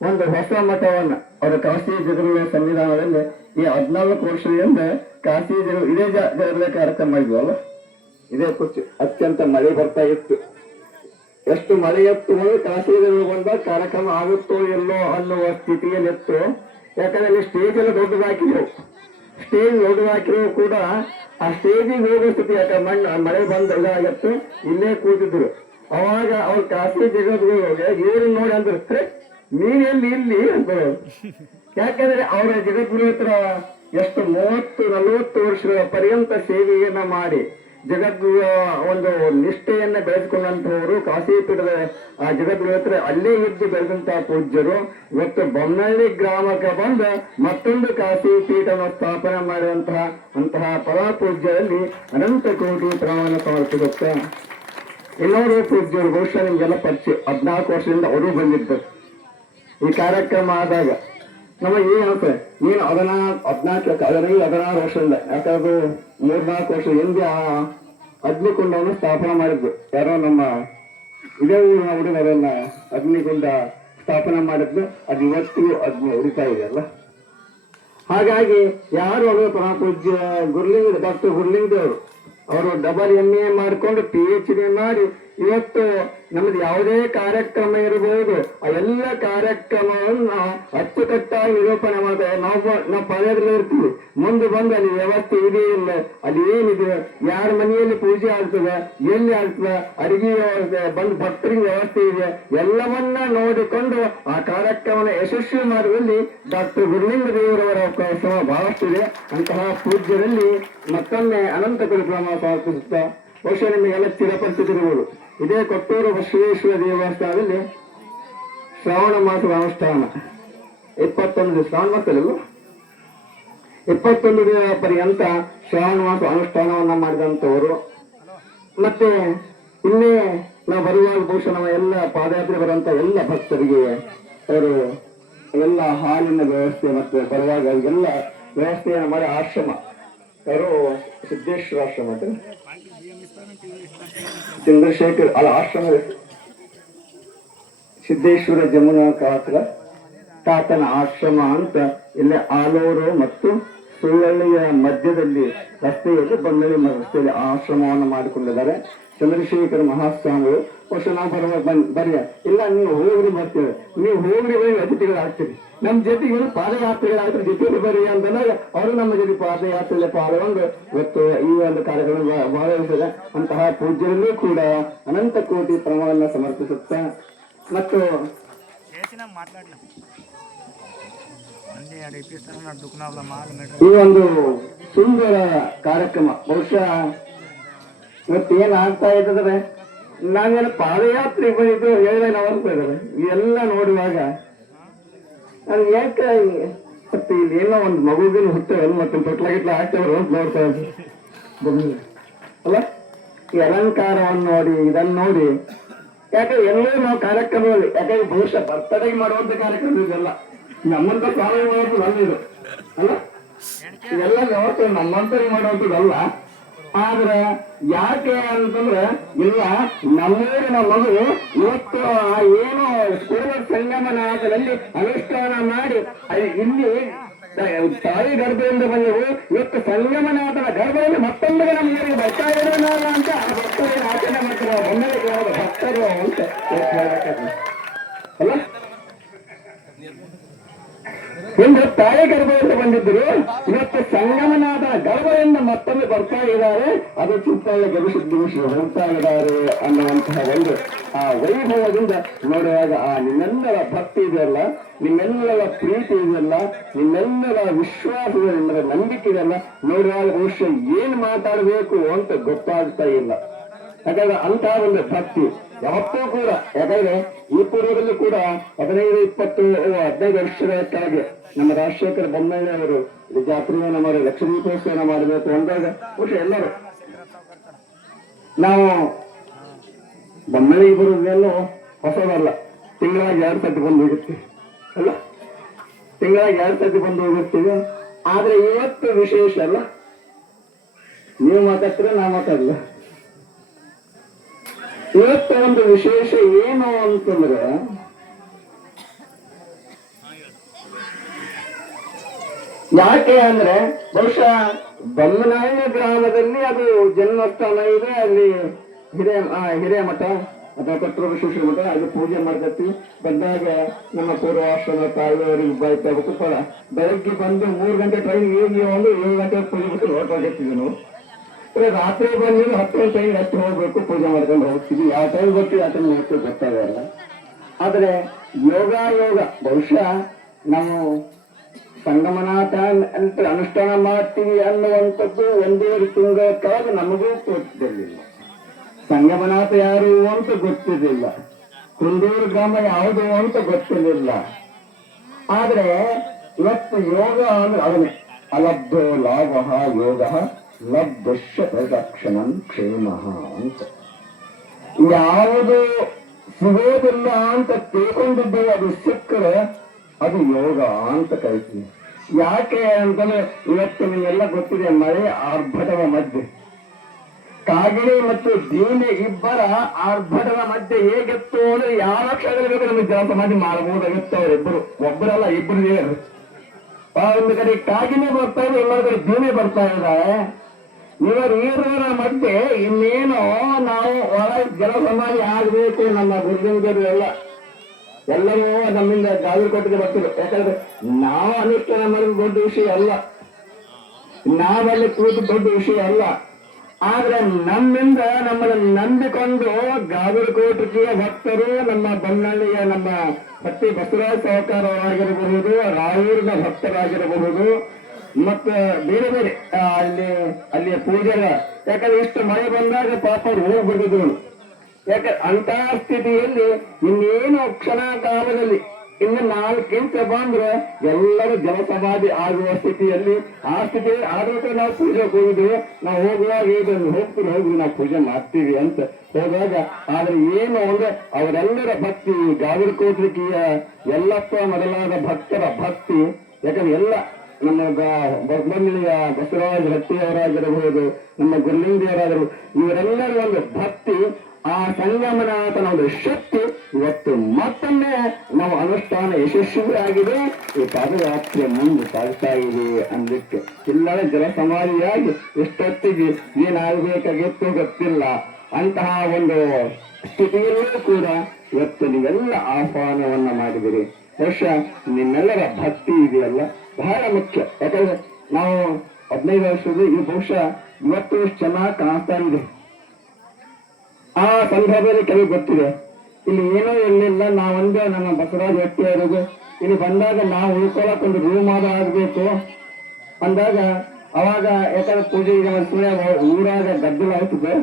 ಒಂದು ಹೊಸ ಮಠವನ್ನ ಅವರ ಕಾಶಿ ಜಗರುಗಳ ಸನ್ನಿಧಾನದಲ್ಲಿ ಈ 14 ವರ್ಷದಿಂದ ಕಾಶಿ ಜಗರು ಇದೇ ಜಾಗದಲ್ಲಿ ಕಾರ್ಯಕ್ರಮ ಮಾಡಿದ್ವಲ್ಲ. ಇದೇ ಕುಚ್ಚು ಅತ್ಯಂತ ಮಳೆ ಬರ್ತಾ ಇತ್ತು. ಎಷ್ಟು ಮಳೆ ಎತ್ತು ಕಾಶಿ ಜಗರು ಬಂದಾಗ ಕಾರ್ಯಕ್ರಮ ಆಗುತ್ತೋ ಎಲ್ಲೋ ಅನ್ನುವ ಸ್ಥಿತಿಯಲ್ಲಿತ್ತು. ಯಾಕಂದ್ರೆ ಅಲ್ಲಿ ಸ್ಟೇಜ್ ಎಲ್ಲ ದೊಡ್ಡದಾಕಿದೆವು. ಸ್ಟೇಜ್ ದೊಡ್ಡದಾಕಿರೋ ಕೂಡ ಆ ಸ್ಟೇಜಿಗೆ ಹೋಗೋ ಸ್ಥಿತಿ, ಯಾಕಂದ್ರೆ ಮಳೆ ಬಂದ ಇದಾಗತ್ತು, ಇಲ್ಲೇ ಕೂತಿದ್ರು. ಅವಾಗ ಅವ್ರು ಕಾಶಿ ಜಗದ್ಗುರು ಇವ್ರು ನೋಡಿ ಅಂದ್ರೆ ನೀನೆಲ್ಲಿ ಇಲ್ಲಿ ಅಂತ. ಯಾಕಂದ್ರೆ ಅವರ ಜಗದ್ಗುರು ಹತ್ರ ಎಷ್ಟು 30-40 ವರ್ಷಗಳ ಪರ್ಯಂತ ಸೇವೆಯನ್ನ ಮಾಡಿ ಜಗದ್ಗುರು ಒಂದು ನಿಷ್ಠೆಯನ್ನ ಬೆಳೆದುಕೊಂಡಂತವರು ಕಾಶಿಪೀಠದ ಆ ಜಗದ್ಗುರು ಹತ್ರ ಅಲ್ಲೇ ಇದ್ದು ಬೆಳೆದಂತಹ ಪೂಜ್ಯರು ಇವತ್ತು ಬೊಮ್ಮನಳ್ಳಿ ಗ್ರಾಮಕ್ಕೆ ಬಂದು ಮತ್ತೊಂದು ಕಾಶಿ ಪೀಠವನ್ನು ಸ್ಥಾಪನೆ ಮಾಡುವಂತಹ ಪರಮ ಪೂಜ್ಯರಲ್ಲಿ ಅನಂತ ಕೋಟಿ ಪ್ರಣಾಮವನ್ನು ಸಮರ್ಪಿಸುತ್ತಾ ಇನ್ನೂರು ಪೂಜ್ಯರು ಬಹುಶಃ ನಿಮ್ಗೆಲ್ಲ ಪರಿಚಯ 14 ವರ್ಷದಿಂದ ಅವರು ಬಂದಿದ್ದರು ಈ ಕಾರ್ಯಕ್ರಮ ಆದಾಗ. ನಮಗೆ ಏನು ಅನ್ಸುತ್ತೆ, ನೀನು 16 ವರ್ಷದಿಂದ, ಯಾಕಂದ್ರೆ 3-4 ವರ್ಷ ಹಿಂದೆ ಆ ಅಗ್ನಿಕುಂಡವನ್ನು ಸ್ಥಾಪನೆ ಮಾಡಿದ್ದು ಯಾರೋ ನಮ್ಮ ಇದೇ ಊರಿನ ಹುಡುಗರನ್ನ ಅಗ್ನಿಕುಂಡ ಸ್ಥಾಪನೆ ಮಾಡಿದ್ದು. ಅದು ಇವತ್ತಿಗೂ ಅಗ್ನಿ ಉರಿತಾ ಇದೆಯಲ್ಲ. ಹಾಗಾಗಿ ಯಾರು ಅವರು ಪರಮ ಪೂಜ್ಯ ಡಾಕ್ಟರ್ ಗುರ್ಲಿಂಗದೇವರು ಅವರು ಡಬಲ್ MA ಮಾಡಿಕೊಂಡು PhD ಮಾಡಿ ಇವತ್ತು ನಮ್ದು ಯಾವುದೇ ಕಾರ್ಯಕ್ರಮ ಇರಬಹುದು ಆ ಎಲ್ಲ ಕಾರ್ಯಕ್ರಮವನ್ನ ಅಚ್ಚುಕಟ್ಟಾಗಿ ನಿರೂಪಣೆ ಮಾಡ್ತಾರೆ. ನಾವು ಪರ್ಯದಲ್ಲಿ ಇರ್ತೀವಿ, ಮುಂದೆ ಬಂದು ಅಲ್ಲಿ ವ್ಯವಸ್ಥೆ ಇದೆ ಇಲ್ಲ, ಅಲ್ಲಿ ಏನಿದೆ, ಯಾರ ಮನೆಯಲ್ಲಿ ಪೂಜೆ ಆಗ್ತದೆ, ಎಲ್ಲಿ ಆಗ್ತದೆ, ಅಡಿಗೆ ವ್ಯವಸ್ಥೆ, ಬಂದು ಭಕ್ತರಿಗೆ ವ್ಯವಸ್ಥೆ ಇದೆ, ಎಲ್ಲವನ್ನ ನೋಡಿಕೊಂಡು ಆ ಕಾರ್ಯಕ್ರಮನ ಯಶಸ್ವಿ ಮಾಡುವಲ್ಲಿ ಡಾಕ್ಟರ್ ಗುರುಲಿಂಗ ದೇವರವರ ಶ್ರಮ ಬಹಳಷ್ಟಿದೆ. ಅಂತಹ ಪೂಜ್ಯರಲ್ಲಿ ಮತ್ತೊಮ್ಮೆ ಅನಂತ ಪರಿಭ್ರಮ ಸಮರ್ಪಿಸುತ್ತಾ ಬಹುಶಃ ನಿಮಗೆಲ್ಲ ಚಿರಪರಿಚಿತಿರುವುದು ಇದೇ ಕೊಟ್ಟೂರು ಬಸವೇಶ್ವರ ದೇವಸ್ಥಾನದಲ್ಲಿ ಶ್ರಾವಣ ಮಾಸದ ಅನುಷ್ಠಾನ 21 ಶ್ರಾವಣ ಮಾಸದಲ್ಲೂ 21 ದಿನ ಪರ್ಯಂತ ಶ್ರಾವಣ ಮಾಸ ಅನುಷ್ಠಾನವನ್ನ ಮಾಡಿದಂಥವರು. ಮತ್ತೆ ಇನ್ನೇ ನಾವು ಬರುವಾಗ ಬಹುಶಃ ನಮ್ಮ ಎಲ್ಲ ಪಾದಯಾತ್ರೆ ಬರುವಂತ ಎಲ್ಲ ಭಕ್ತರಿಗೆ ಅವರು ಎಲ್ಲ ಹಾಲಿನ ವ್ಯವಸ್ಥೆ ಮತ್ತೆ ಬರುವಾಗ ಎಲ್ಲ ವ್ಯವಸ್ಥೆಯನ್ನು ಮಾಡಿ ಆಶ್ರಮ ಅವರು ಸಿದ್ದೇಶ್ವರ ಆಶ್ರಮ ಅಂತ ಚಂದ್ರಶೇಖರ್ ಅಲ್ಲ ಆಶ್ರಮ ಸಿದ್ದೇಶ್ವರ ಜಮುನಾ ತಾತನ ಆಶ್ರಮ ಅಂತ ಇಲ್ಲಿ ಆಲೂರು ಮತ್ತು ಸುಳ್ಳಳ್ಳಿಯ ಮಧ್ಯದಲ್ಲಿ ರಸ್ತೆಯಲ್ಲಿ ಬನ್ನಳ್ಳಿ ರಸ್ತೆಯಲ್ಲಿ ಆಶ್ರಮವನ್ನು ಮಾಡಿಕೊಂಡಿದ್ದಾರೆ ಚಂದ್ರಶೇಖರ ಮಹಾಸ್ವಾಮಿಗಳು. ವರ್ಷ ನಾವು ಬರೆಯ ಇಲ್ಲ ನೀವು ಹೋಗ್ರಿ ಬರ್ತೀವಿ, ನೀವು ಹೋಗ್ರಿ ಬರೀ ಅತಿಥಿಗಳಾಗ್ತೀರಿ, ನಮ್ಮ ಜೊತೆಗೆ ಪಾದಯಾತ್ರೆಗಳಾಗ್ತಾರೆ, ಜೊತೆಗೆ ಬರೀ ಅಂದಾಗ ಅವರು ನಮ್ಮ ಜೊತೆ ಪಾದಯಾತ್ರೆಯಲ್ಲಿ ಪಾಲ್ಗೊಂಡು ಇವತ್ತು ಈ ಒಂದು ಕಾರ್ಯಕ್ರಮ ಭಾಗವಹಿಸಿದ ಅಂತಹ ಪೂಜ್ಯರಲ್ಲೂ ಕೂಡ ಅನಂತ ಕೋಟಿ ಪ್ರಣವನ್ನ ಸಮರ್ಪಿಸುತ್ತಾ ಮತ್ತು ಈ ಒಂದು ಸುಂದರ ಕಾರ್ಯಕ್ರಮ ಬಹುಶಃ ಇವತ್ತೇನ್ ಆಗ್ತಾ ಇದ್ದಾರೆ, ನಾವೇನು ಪಾದಯಾತ್ರೆ ಬಂದಿದ್ದು ಹೇಳಿದ್ರೆ ನಾವು ಅನ್ತಾ ಇದ್ದಾರೆ ಇವೆಲ್ಲ ನೋಡುವಾಗ ನಾನು ಯಾಕೆ ಮತ್ತೆ ಇಲ್ಲಿ ಏನೋ ಒಂದು ಮಗುವಿನ ಹುಟ್ಟವೆ ಮತ್ತೆ ತೊಟ್ಲಾಗಿಟ್ಲ ಆಗ್ತವ್ರು ಅಂತ ನೋಡ್ತಾ ಇದ್ವಿ ಅಲ್ಲ. ಈ ಅಲಂಕಾರವನ್ನು ನೋಡಿ ಇದನ್ನು ನೋಡಿ ಯಾಕಂದ್ರೆ ಎಲ್ಲರೂ ನಾವು ಕಾರ್ಯಕ್ರಮದಲ್ಲಿ ಯಾಕಂದ್ರೆ ಬಹುಶಃ ಬರ್ತಡೆಗೆ ಮಾಡುವಂತ ಕಾರ್ಯಕ್ರಮ ಇದೆಲ್ಲ ನಮ್ಮಂತ ಸ್ವಾಮಿ ಮಾಡೋದು ನಲ್ಲಿದು ಅಲ್ಲ, ಇದೆಲ್ಲ ವ್ಯವಸ್ಥೆ ನಮ್ಮಂತರಿಗೆ ಮಾಡುವಂಥದ್ದಲ್ಲ. ಆದ್ರೆ ಯಾಕೆ ಅಂತಂದ್ರೆ ಇಲ್ಲ ನಮ್ಮೂರಿನ ಮಗು ಇವತ್ತು ಏನು ಸ್ಕೂಲ ಸಂಗಮನಾಥದಲ್ಲಿ ಅನುಷ್ಠಾನ ಮಾಡಿ ಇಲ್ಲಿ ತಾಯಿ ಗರ್ಭದಿಂದ ಬಂದೆವು, ಇವತ್ತು ಸಂಗಮನಾಥನ ಗರ್ಭದಲ್ಲಿ ಮತ್ತೊಂದು ನಮಗೆ ಬರ್ತಾ ಇರೋಣ ಅಂತ ಆ ಭಕ್ತರಿಗೆ ಆಚರಣೆ ಮಾಡ್ತಾರೆ ಬಂದರಿಗೆ ಭಕ್ತರು ಅಂತ ಅಲ್ಲ. ಒಂದು ತಾಯಿ ಗರ್ಭದಿಂದ ಬಂದಿದ್ರು, ಇವತ್ತು ಸಂಗಮನಾಥನ ಗರ್ಭದಿಂದ ಮತ್ತೊಮ್ಮೆ ಬರ್ತಾ ಇದ್ದಾರೆ, ಅದು ಚಿಂತಾಳೆ ಗವಿಸಿದ್ದು ಹೋಗ್ತಾ ಇದ್ದಾರೆ ಅನ್ನುವಂತಹ ಒಂದು ಆ ವೈಭವದಿಂದ ನೋಡುವಾಗ ಆ ನಿಮ್ಮೆಲ್ಲರ ಭಕ್ತಿ ಇದೆಯಲ್ಲ, ನಿಮ್ಮೆಲ್ಲರ ಪ್ರೀತಿ ಇದೆಯಲ್ಲ, ನಿಮ್ಮೆಲ್ಲರ ವಿಶ್ವಾಸದ ನಂಬಿಕೆ ಇದೆಯಲ್ಲ ನೋಡುವಾಗ ಬಹುಶಃ ಏನ್ ಮಾತಾಡಬೇಕು ಅಂತ ಗೊತ್ತಾಗ್ತಾ ಇಲ್ಲ. ಯಾಕಂದ್ರೆ ಅಂತಹ ಒಂದು ಭಕ್ತಿ ಯಾವತ್ತೂ ಕೂಡ, ಯಾಕಂದ್ರೆ ಈ ಪೂರ್ವದಲ್ಲಿ ಕೂಡ 15-15 ವರ್ಷದ ಕೆಳಗೆ ನಮ್ಮ ರಾಜಶೇಖರ ಬೊಮ್ಮಳ್ಳಿ ಅವರು ಜಾತ್ರೆಯನ್ನು ಮಾಡಿ ಲಕ್ಷದೀಪೋತ್ಸವ ಮಾಡಬೇಕು ಅಂದಾಗ ಬಹುಶಃ ಎಲ್ಲರೂ ನಾವು ಬೊಮ್ಮಳ್ಳಿ ಬರುವುದೆಲ್ಲೂ ಹೊಸದಲ್ಲ, ತಿಂಗಳಾಗಿ 2 ಸತಿ ಬಂದು ಹೋಗುತ್ತೀವಿ ಅಲ್ಲ, ತಿಂಗಳಾಗಿ 2 ಸತಿ ಬಂದು ಹೋಗುತ್ತೀವಿ. ಆದ್ರೆ ಇವತ್ತು ವಿಶೇಷ ಅಲ್ಲ, ನೀವು ಮಾತಾಡ್ತೀರ ನಾ ಮಾತಾಡಲ್ಲ. ಇವತ್ತು ಒಂದು ವಿಶೇಷ ಏನು ಅಂತಂದ್ರೆ ಯಾಕೆ ಅಂದ್ರೆ ಬಹುಶಃ ಬೊಮ್ಮನಹಳ್ಳಿ ಗ್ರಾಮದಲ್ಲಿ ಅದು ಜನ್ಮಸ್ಥಾನ ಇದೆ, ಅಲ್ಲಿ ಹಿರೇಮಠ ಅಥವಾ ಕೊಟ್ಟೂರು ಬಸವೇಶ್ವರ ಮಠ ಅಲ್ಲಿ ಪೂಜೆ ಮಾಡ್ತೀವಿ. ಬಂದಾಗ ನಮ್ಮ ಪೂರ್ವಾಶ್ರಮ ತಾಯಿಯವರಿಗೆ ಬಾಯ್ತಾಗಬೇಕು ಫಲ ಬೆಳಗ್ಗೆ ಬಂದು 3 ಗಂಟೆ ಟ್ರೈನ್ ಹೇಗೆ ಒಂದು 7 ಗಂಟೆ ಪೂಜೆ ಬಿಟ್ಟು ಹೊರಟೋಗಿರ್ತೀವಿ ನಾವು. ರಾತ್ರಿ ಬಂದು 10 ಗಂಟೆ ಹತ್ತು ಹೋಗ್ಬೇಕು, ಪೂಜೆ ಮಾಡ್ಕೊಂಡು ಹೋಗ್ತೀವಿ. ಯಾವ ಟೈಮ್ ಬರ್ತೀವಿ ಆ ಟೈಮ್ ಹೋಗ್ತೀವಿ ಗೊತ್ತಾಗಲ್ಲ. ಆದ್ರೆ ಯೋಗ ಬಹುಶಃ ನಾವು ಸಂಗಮನಾಥ ಅಂತ ಅನುಷ್ಠಾನ ಮಾಡ್ತೀವಿ ಅನ್ನುವಂಥದ್ದು 1.5 ತಿಂಗಳ ಕಾಲ ನಮಗೂ ಗೊತ್ತಿರಲಿಲ್ಲ. ಸಂಗಮನಾಥ ಯಾರು ಅಂತ ಗೊತ್ತಿರಲಿಲ್ಲ, ಕುಂದೂರು ಗ್ರಾಮ ಯಾವುದು ಅಂತ ಗೊತ್ತಿರಲಿಲ್ಲ. ಆದ್ರೆ ಇವತ್ತು ಯೋಗ ಅಂದ್ರೆ ಅವನೇ ಅಲಬ್ಧೋ ಲಾಭ ಯೋಗ ಲಬ್ಧಶ್ಯ ಪ್ರದಕ್ಷಿಣಂ ಕ್ಷೇಮ ಅಂತ ಯಾವುದು ಸಿಗೋದಿಲ್ಲ ಅಂತ ತಿಳ್ಕೊಂಡಿದ್ದೇವೆ ಅದು ಸಿಕ್ಕರೆ ಅದು ಯೋಗ ಅಂತ ಕರಿತೀವಿ. ಯಾಕೆ ಅಂತಂದ್ರೆ ಇವತ್ತು ನಿಮಗೆಲ್ಲ ಗೊತ್ತಿದೆ, ಮಳೆ ಆರ್ಭಟದ ಮಧ್ಯೆ, ಕಾಗಿಣಿ ಮತ್ತು ದೀನೆ ಇಬ್ಬರ ಆರ್ಭಟದ ಮಧ್ಯೆ ಹೇಗಿತ್ತು ಅಂದ್ರೆ ಯಾವ ಕ್ಷಣದಲ್ಲಿ ನಮಗೆ ಜಲ ಸಮಾಧಿ ಮಾಡಬಹುದಾಗಿತ್ತು. ಅವರಿಬ್ಬರು, ಒಬ್ಬರಲ್ಲ ಇಬ್ಬರು ದೇವರು. ಒಂದು ಕಡೆ ಕಾಗಿಣಿ ಬರ್ತಾ ಇದೆ, ಇನ್ನೊಂದು ಕಡೆ ದೀನೆ ಬರ್ತಾ ಇದ್ದಾರೆ. ಇವರ ಮಧ್ಯೆ ಇನ್ನೇನು ನಾವು ಒಳ ಜಲ ಸಮಾಧಿ ಆಗಬೇಕು. ನಮ್ಮ ಗುರುಜನರು ಎಲ್ಲರೂ ನಮ್ಮಿಂದ ಗಾಳಿ ಕೊಟ್ಟಿಗೆ ಬರ್ತಿದ್ರು. ಯಾಕಂದ್ರೆ ನಾವು ಅನುಷ್ಠಾನ ಮಾಡಿದ ದೊಡ್ಡ ವಿಷಯ ಅಲ್ಲ, ನಾವಲ್ಲಿ ಕೂತು ದೊಡ್ಡ ವಿಷಯ ಅಲ್ಲ. ಆದ್ರೆ ನಮ್ಮಿಂದ ನಮ್ಮನ್ನು ನಂಬಿಕೊಂಡು ಗಾಜಲಕೋಟೆಯ ಭಕ್ತರು, ನಮ್ಮ ಬನ್ನಳ್ಳಿಯ ನಮ್ಮ ಪಟ್ಟಿ ಬಸವರಾಜ ಸಹಕಾರರಾಗಿರಬಹುದು, ರಾಯೂರಿನ ಭಕ್ತರಾಗಿರಬಹುದು, ಮತ್ತೆ ಬೇರೆ ಬೇರೆ ಅಲ್ಲಿಯ ಪೂಜಾರ. ಯಾಕಂದ್ರೆ ಇಷ್ಟು ಮಳೆ ಬಂದಾಗ ಪಾಪ ಅವ್ರು ಹೋಗ್ಬಿಟ್ಟಿದ್ರು. ಯಾಕಂದ್ರೆ ಅಂತಹ ಸ್ಥಿತಿಯಲ್ಲಿ ಇನ್ನೇನು ಕ್ಷಣ ಕಾಲದಲ್ಲಿ ಇನ್ನು 4 ಇಂಚ ಬಂದ್ರೆ ಎಲ್ಲರೂ ಜಲಸಮಾಧಿ ಆಗುವ ಸ್ಥಿತಿಯಲ್ಲಿ, ಆ ಸ್ಥಿತಿಯಲ್ಲಿ ಆದ್ರೂ ನಾವು ಪೂಜೆಗೆ ಹೋಗಿದ್ವಿ. ನಾವು ಹೋಗುವಾಗ ಇದನ್ನು ಹೋಗಿ ನಾವು ಪೂಜೆ ಮಾಡ್ತೀವಿ ಅಂತ ಹೋದಾಗ, ಆದ್ರೆ ಏನು ಅಂದ್ರೆ ಅವರೆಲ್ಲರ ಭಕ್ತಿ, ಗಾಜಲಕೋಟೆಯ ಯಲ್ಲಪ್ಪ ಮೊದಲಾದ ಭಕ್ತರ ಭಕ್ತಿ. ಯಾಕಂದ್ರೆ ಎಲ್ಲ ನಮ್ಮ ಬನ್ನಳ್ಳಿಯ ಬಸವರಾಜ ಹಟ್ಟಿಯವರಾಗಿರಬಹುದು, ನಮ್ಮ ಗುರುಲಿಂಗಿಯವರಾಗಿರಬಹುದು, ಇವರೆಲ್ಲರ ಒಂದು ಭಕ್ತಿ, ಆ ಸಂಗಮನಾಥನ ಒಂದು ಶಕ್ತಿ ಇವತ್ತು ಮತ್ತೊಮ್ಮೆ ನಾವು ಅನುಷ್ಠಾನ ಯಶಸ್ವಿಯಾಗಿದೆ. ಈ ಪಾದಯಾತ್ರೆ ಮುಂದೆ ಸಾಗ್ತಾ ಇದೆ ಅಂದಕ್ಕೆ ಇಲ್ಲವೇ ಜಲಸಮಾಧಿಯಾಗಿ ಎಷ್ಟೊತ್ತಿಗೆ ಏನಾಗಬೇಕಾಗಿತ್ತು ಗೊತ್ತಿಲ್ಲ. ಅಂತಹ ಒಂದು ಸ್ಥಿತಿಯಲ್ಲೂ ಕೂಡ ಇವತ್ತು ನೀವೆಲ್ಲ ಆಹ್ವಾನವನ್ನ ಮಾಡಿದಿರಿ. ಬಹುಶಃ ನಿಮ್ಮೆಲ್ಲರ ಭಕ್ತಿ ಇದೆಯಲ್ಲ ಬಹಳ ಮುಖ್ಯ. ಯಾಕಂದ್ರೆ ನಾವು 15 ವರ್ಷದ ಈ ಬಹುಶಃ ಇವತ್ತು ಚೆನ್ನಾಗಿ ಕಾಣ್ತಾ ಇದೆ. ಆ ಸಂದರ್ಭದಲ್ಲಿ ಕೆಲವು ಗೊತ್ತಿದೆ, ಇಲ್ಲಿ ಏನೋ ಇರಲಿಲ್ಲ, ನಾವೊಂದೇ ನಮ್ಮ ಬಸವರಾಜ ಹಟ್ಟಿಯವರಿಗೂ ಇಲ್ಲಿ ಬಂದಾಗ ನಾವು ಉಳ್ಕೊಳಕ್ ಒಂದು ರೂಮ್ ಆಗಬೇಕು ಅಂದಾಗ, ಅವಾಗ ಯಾಕಂದ್ರೆ ಪೂಜೆ ಊರಾಗ ಗದ್ದಲ ಆಗ್ತದೆ.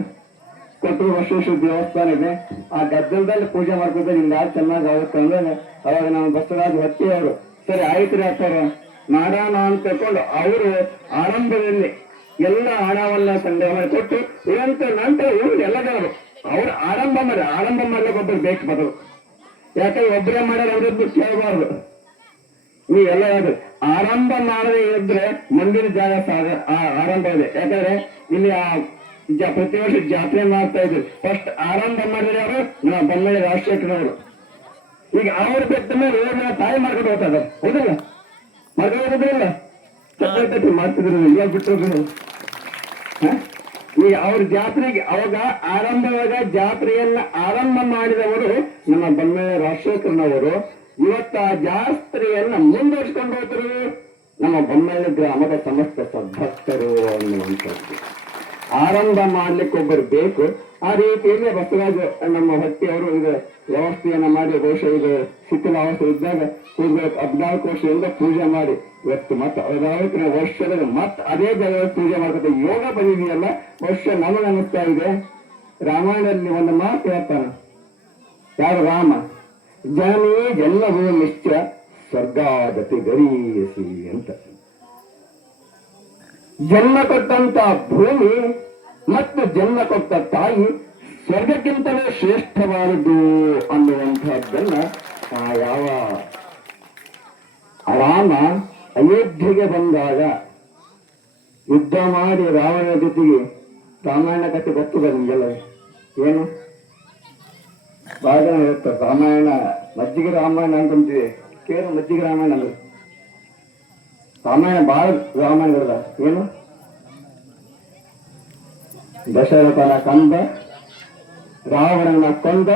ಕೊಟ್ಟರು ಬಸವೇಶ್ವರ ದೇವಸ್ಥಾನ ಇದೆ, ಆ ಗದ್ದಲದಲ್ಲಿ ಪೂಜೆ ಮಾಡ್ಕೋತಾರೆ. ಇಲ್ಲಿ ಯಾರು ಚೆನ್ನಾಗಿ ಆಗುತ್ತೆ ಅಂದಾಗ ಅವಾಗ ನಮ್ಮ ಬಸವರಾಜ ಹಟ್ಟಿಯವರು ಸರಿ ಆಯ್ತು ರೀ ಹಾಕೋರು ಮಾಡೋಣ ಅಂತ ತಕೊಂಡು ಅವರು ಆರಂಭದಲ್ಲಿ ಎಲ್ಲ ಹಣವನ್ನ ಸಂಗ್ರಹ ಮಾಡಿ ಕೊಟ್ಟು ನಂತರ ಇವ್ರು ಎಲ್ಲದವರು ಅವ್ರು ಆರಂಭ ಮಾಡ್ಲಿಕ್ಕೆ ಒಬ್ಬರು ಬೇಕು ಬದಲು. ಯಾಕಂದ್ರೆ ಒಬ್ಬರೇ ಮಾಡ್ಯಾರ ಅವ್ರದ್ದು ಕೇಳಬಾರ್ದು. ನೀವೆಲ್ಲ ಯಾರು ಆರಂಭ ಮಾಡದೇ ಇದ್ರೆ ಮುಂದಿನ ಜಾಗ ಆರಂಭ ಇದೆ. ಯಾಕಂದ್ರೆ ಇಲ್ಲಿ ಪ್ರತಿ ವರ್ಷ ಜಾತ್ರೆ ಮಾಡ್ತಾ ಇದ್ರು. ಫಸ್ಟ್ ಆರಂಭ ಮಾಡಿದ್ರೆ ಅವರು ನಮ್ಮ ಬನ್ನಳ್ಳಿ ರಾಜಶೇಖರವರು. ಈಗ ಅವ್ರು ಬೆಟ್ಟ ಮೇಲೆ ತಾಯಿ ಮಾಡ್ಕೊಂಡು ಹೋಗ್ತದ, ಹೌದಲ್ಲ? ಮಾಡ್ಕೊಂಡು ಹೋಗೋದಿಲ್ಲ, ಚಪ್ಪಲಿ ಮಾಡ್ತಿದ್ರು, ಈಗ ಬಿಟ್ಟರು. ಈಗ ಅವ್ರ ಜಾತ್ರೆಗೆ ಅವಾಗ ಆರಂಭವಾಗ ಜಾತ್ರೆಯನ್ನ ಆರಂಭ ಮಾಡಿದವರು ನಮ್ಮ ಬನ್ನಳ್ಳಿ ರಾಜಶೇಖರನವರು. ಇವತ್ತು ಆ ಜಾತ್ರೆಯನ್ನ ಮುಂದುವರಿಸಿಕೊಂಡು ಹೋಗ್ತಾರೆ ನಮ್ಮ ಬನ್ನಳ್ಳಿ ಗ್ರಾಮದ ಸಮಸ್ತ ಸದ್ಭಕ್ತರು ಅನ್ನುವಂಥದ್ದು. ಆರಂಭ ಮಾಡ್ಲಿಕ್ಕೆ ಒಬ್ಬರು ಬೇಕು. ಆ ರೀತಿಯಲ್ಲಿ ಬಸವರಾಜ ನಮ್ಮ ಹಟ್ಟಿಯವರು ಇದು ವ್ಯವಸ್ಥೆಯನ್ನ ಮಾಡಿ, ಬಹುಶಃ ಇದು ಶಿಥಿಲಾವಸ್ಥೆ ಇದ್ದಾಗ ಕೂರ್ಬೇಕು 14 ವರ್ಷದಿಂದ ಪೂಜೆ ಮಾಡಿ ಇವತ್ತು ಮತ್ತೆ 14ನೇ ವರ್ಷದಲ್ಲಿ ಮತ್ತೆ ಅದೇ ಜಾಗದಲ್ಲಿ ಪೂಜೆ ಮಾಡ್ಕೊತ ಯೋಗ ಬಂದಿದೆಯಲ್ಲ. ಬಹುಶಃ ನಮಗೆ ಅನಿಸ್ತಾ ಇದೆ, ರಾಮಾಯಣದಲ್ಲಿ ಒಂದು ಮಾತು ಹೇಳ್ತಾನೆ, ಯಾರು ರಾಮ, ಜನನೇ ಜನ್ಮಭೂಮಿಶ್ಚ ಸ್ವರ್ಗಾದತಿ ಗರೀಯಸಿ ಅಂತ. ಜನ್ಮ ಕೊಟ್ಟಂತ ಭೂಮಿ ಮತ್ತು ಜನ್ಮ ಕೊಟ್ಟ ತಾಯಿ ಸ್ವರ್ಗಕ್ಕಿಂತಲೇ ಶ್ರೇಷ್ಠವಾದದ್ದು ಅನ್ನುವಂತಹದ್ದನ್ನ ಯಾವ ರಾಮ ಅಯೋಧ್ಯೆಗೆ ಬಂದಾಗ ಯುದ್ಧ ಮಾಡಿ ರಾವಣ ಜೊತೆಗೆ, ರಾಮಾಯಣ ಕಥೆ ಗೊತ್ತದ ನಿಮಗೆಲ್ಲ, ಏನು ಬಹಳ ಜನ ಹೇಳ್ತಾರೆ ರಾಮಾಯಣ ಮಜ್ಜಿಗೆ ರಾಮಾಯಣ ಅಂತಂತೀವಿ, ಕೇಳು ಮಜ್ಜಿಗೆ ರಾಮಾಯಣ ಅಂದ್ರೆ ರಾಮಾಯಣ ಬಹಳ ರಾಮಾಯಣದ ಏನು, ದಶರಥನ ಕಂದ, ರಾವಣನ ಕೊಂದ,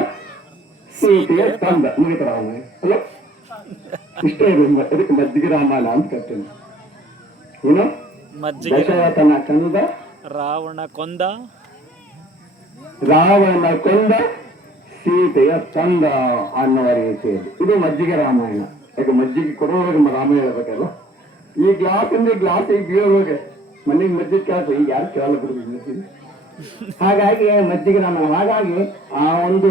ಸೀತೆಯ ತಂದ, ಮುಗಿತ ರಾಮಾಯಣ ಅಲ್ಲ? ಇಷ್ಟೇ ಇದೆ. ಇದಕ್ಕೆ ಮಜ್ಜಿಗೆ ರಾಮಾಯಣ ಅಂತ ಕರ್ತೇನೆ. ಏನು, ದಶರಥನ ಕಂದ, ರಾವಣನ ಕೊಂದ, ಸೀತೆಯ ತಂದ ಅನ್ನುವ ರೀತಿಯಲ್ಲಿ ಇದು ಮಜ್ಜಿಗೆ ರಾಮಾಯಣ. ಯಾಕೆ ಮಜ್ಜಿಗೆ ಕೊಡುವಾಗ ರಾಮಾಯಣ ಹೇಳ್ಬೇಕಲ್ಲ. ಈ ಗ್ಲಾಸಿಂದ ಗ್ಲಾಸಿಗೆ ಬೀಳೋಗೆ ಮನೆಗೆ ಮಜ್ಜಿಗೆ ಕೇಳ್ತು, ಈಗ ಯಾರು ಕೇಳಲ್ಲ ಬಿಡುದು. ಹಾಗಾಗಿ ಮಜ್ಜಿಗೆ ರಾಮಾಯಣ. ಹಾಗಾಗಿ ಆ ಒಂದು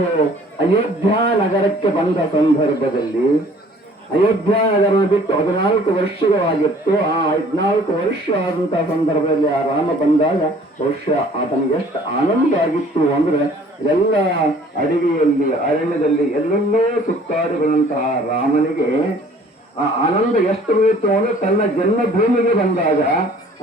ಅಯೋಧ್ಯ ನಗರಕ್ಕೆ ಬಂದ ಸಂದರ್ಭದಲ್ಲಿ, ಅಯೋಧ್ಯ ನಗರ ಬಿಟ್ಟು 14 ವರ್ಷಗಳಾಗಿತ್ತು. ಆ 14 ವರ್ಷ ಆದಂತಹ ಸಂದರ್ಭದಲ್ಲಿ ಆ ರಾಮ ಬಂದಾಗ ಬಹುಶಃ ಆತನಿಗೆ ಎಷ್ಟು ಆನಂದ ಆಗಿತ್ತು ಅಂದ್ರೆ, ಎಲ್ಲ ಅಡವಿಯಲ್ಲಿ ಅರಣ್ಯದಲ್ಲಿ ಎಲ್ಲೆಲ್ಲೋ ಸುತ್ತಾಡಿ ಬಂದಂತಹ ರಾಮನಿಗೆ ಆ ಆನಂದ ಎಷ್ಟು ಬೀಳ್ತು ಅಂದ್ರೆ ತನ್ನ ಜನ್ಮಭೂಮಿಗೆ ಬಂದಾಗ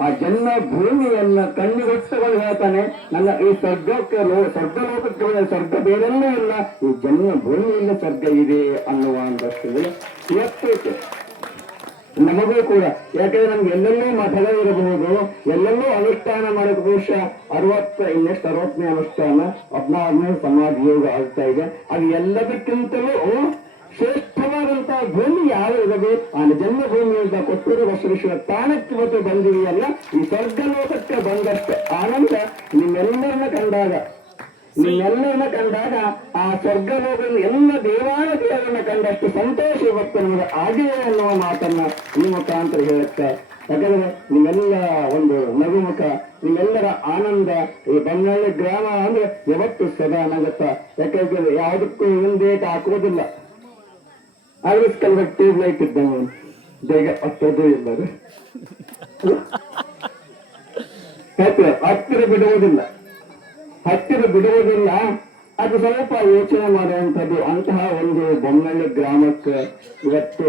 ಆ ಜನ್ಮಭೂಮಿಯನ್ನ ಕಣ್ಣಿಗೊಟ್ಟುಕೊಂಡು ಹೇಳ್ತಾನೆ, ನನ್ನ ಈ ಸ್ವರ್ಗಲೋಕಕ್ಕೆ ಸ್ವರ್ಗ ಬೇರೆಲ್ಲ ಇಲ್ಲ, ಈ ಜನ್ಮಭೂಮಿಯಿಂದ ಸ್ವರ್ಗ ಇದೆ ಅನ್ನುವ ಒಂದಷ್ಟು ಇವತ್ತೈತೆ ನಮಗೂ ಕೂಡ. ಯಾಕಂದ್ರೆ ನಮ್ಗೆ ಎಲ್ಲೆಲ್ಲೋ ಮಠಗಳಿರಬಹುದು, ಎಲ್ಲೆಲ್ಲೋ ಅನುಷ್ಠಾನ ಮಾಡೋದು ಬಹುಶಃ 60ನೇ ಅನುಷ್ಠಾನ 16ನೇ ಸಮಾಜ ಯೋಗ ಆಗ್ತಾ ಇದೆ. ಅದು ಎಲ್ಲದಕ್ಕಿಂತಲೂ ಶ್ರೇಷ್ಠವಾದಂತಹ ಭೂಮಿ ಯಾವ ಇರಬೇಕು, ಆ ಜನ್ಮಭೂಮಿಯಿಂದ ಕೊಟ್ಟೂರು ಬಸವೇಶ್ವರ ತಾಣಕ್ಕೆ ಇವತ್ತು ಬಂದಿದೆಯಲ್ಲ, ಈ ಸ್ವರ್ಗಲೋಕಕ್ಕೆ ಬಂದಷ್ಟು ಆನಂದ ನಿಮ್ಮೆಲ್ಲರನ್ನ ಕಂಡಾಗ ಆ ಸ್ವರ್ಗಲೋಕದ ಎಲ್ಲ ದೇವಾಲಯಗಳನ್ನ ಕಂಡಷ್ಟು ಸಂತೋಷ ಇವತ್ತು ನಮಗೆ ಆಗಿದೆ ಅನ್ನುವ ಮಾತನ್ನ ಈ ಮುಖಾಂತರ ಹೇಳುತ್ತೆ. ಯಾಕಂದ್ರೆ ನಿಮ್ಮೆಲ್ಲ ಒಂದು ನಗುಮುಖ, ನಿಮ್ಮೆಲ್ಲರ ಆನಂದ ಈ ಬನ್ನಳ್ಳಿ ಗ್ರಾಮ ಅಂದ್ರೆ ಯಾವತ್ತು ಸದಾ ನಗುತ್ತ. ಯಾಕಂದ್ರೆ ಯಾವುದಕ್ಕೂ ಹಿಂದೆ ಹಾಕೋದಿಲ್ಲ. ಆಲ್ವೇಸ್ ಕಲ್ವ ಟ್ಯೂಬ್ ಲೈಟ್ ಇದ್ದಂಗೆ ಬೇಗ ಹತ್ತೋದು ಇಲ್ಲರು ಹತ್ತಿರ ಬಿಡುವುದಿಲ್ಲ. ಅದು ಸ್ವಲ್ಪ ಯೋಚನೆ ಮಾಡುವಂಥದ್ದು. ಅಂತಹ ಒಂದು ಬೊಮ್ಮನಹಳ್ಳಿ ಗ್ರಾಮಕ್ಕೆ ಇವತ್ತು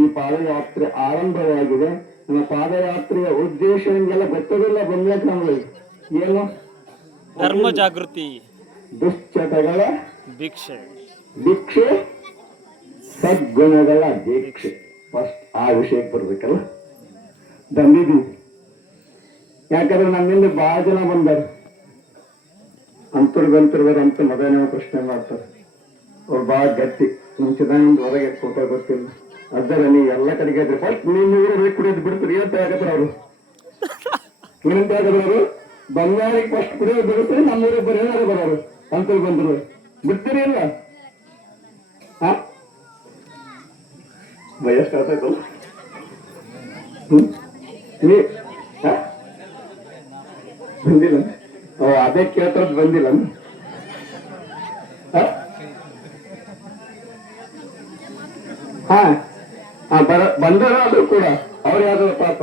ಈ ಪಾದಯಾತ್ರೆ ಆರಂಭವಾಗಿದೆ. ನಮ್ಮ ಪಾದಯಾತ್ರೆಯ ಉದ್ದೇಶ ನಿಮಗೆಲ್ಲ ಗೊತ್ತದಿಲ್ಲ. ಬೊಮ್ಮನಹಳ್ಳಿ ಗ್ರಾಮದಲ್ಲಿ ಏನು? ಧರ್ಮ ಜಾಗೃತಿ, ದುಶ್ಚಟಗಳ ಭಿಕ್ಷೆ, ಸದ್ಗುಣಗಳ ದೀಕ್ಷೆ. ಫಸ್ಟ್ ಆ ವಿಷಯಕ್ಕೆ ಬರ್ಬೇಕಲ್ಲ, ಬಂದಿದ್ದೀವಿ. ಯಾಕಂದ್ರೆ ನಮ್ಮಿಂದ ಬಹಳ ಜನ ಬಂದಾರೆ, ಅಂತರ್ಗಂತರ್ಗರಂತ ಮೊದಲನೇ ಪ್ರಶ್ನೆ ಮಾಡ್ತಾರೆ. ಅವ್ರು ಬಹಳ ಗಟ್ಟಿ, ಮುಂಚಿದಂಗ ಹೊರಗೆ ಫೋಟೋ ಗೊತ್ತಿಲ್ಲ. ಅದರ ನೀವು ಎಲ್ಲ ಕಡೆಗೆ ಇದ್ರೆ ಫಸ್ಟ್ ನಿಮ್ಮ ಊರು ಕುಡಿಯೋದು ಬಿಡ್ತೀರಿ ಅಂತ ಆಗತ್ರ ಅವರು. ಏನಂತ ಆಗದ್ರು ಅವರು? ಬಂಗಾಳಿಗೆ ಫಸ್ಟ್ ಕುಡಿಯೋದು ಬಿಡ್ತೀರಿ, ನಮ್ಮೂರಿಗೆ ಬರೀ ಏನಾರು ಬರೋರು ಅಂತರ್ ಬಂದ್ರು ಬಿಡ್ತೀರಿ ಇಲ್ಲ? ವಯಸ್ಸು ಆಗ್ತಾಯ್ತು ಬಂದಿಲ್ಲ. ಅದೇ ಕೇಳ್ತದ್ ಬಂದಿಲ್ಲ. ಬಂದರಾದ್ರೂ ಕೂಡ ಅವ್ರು ಯಾವ್ದು ಪಾಪ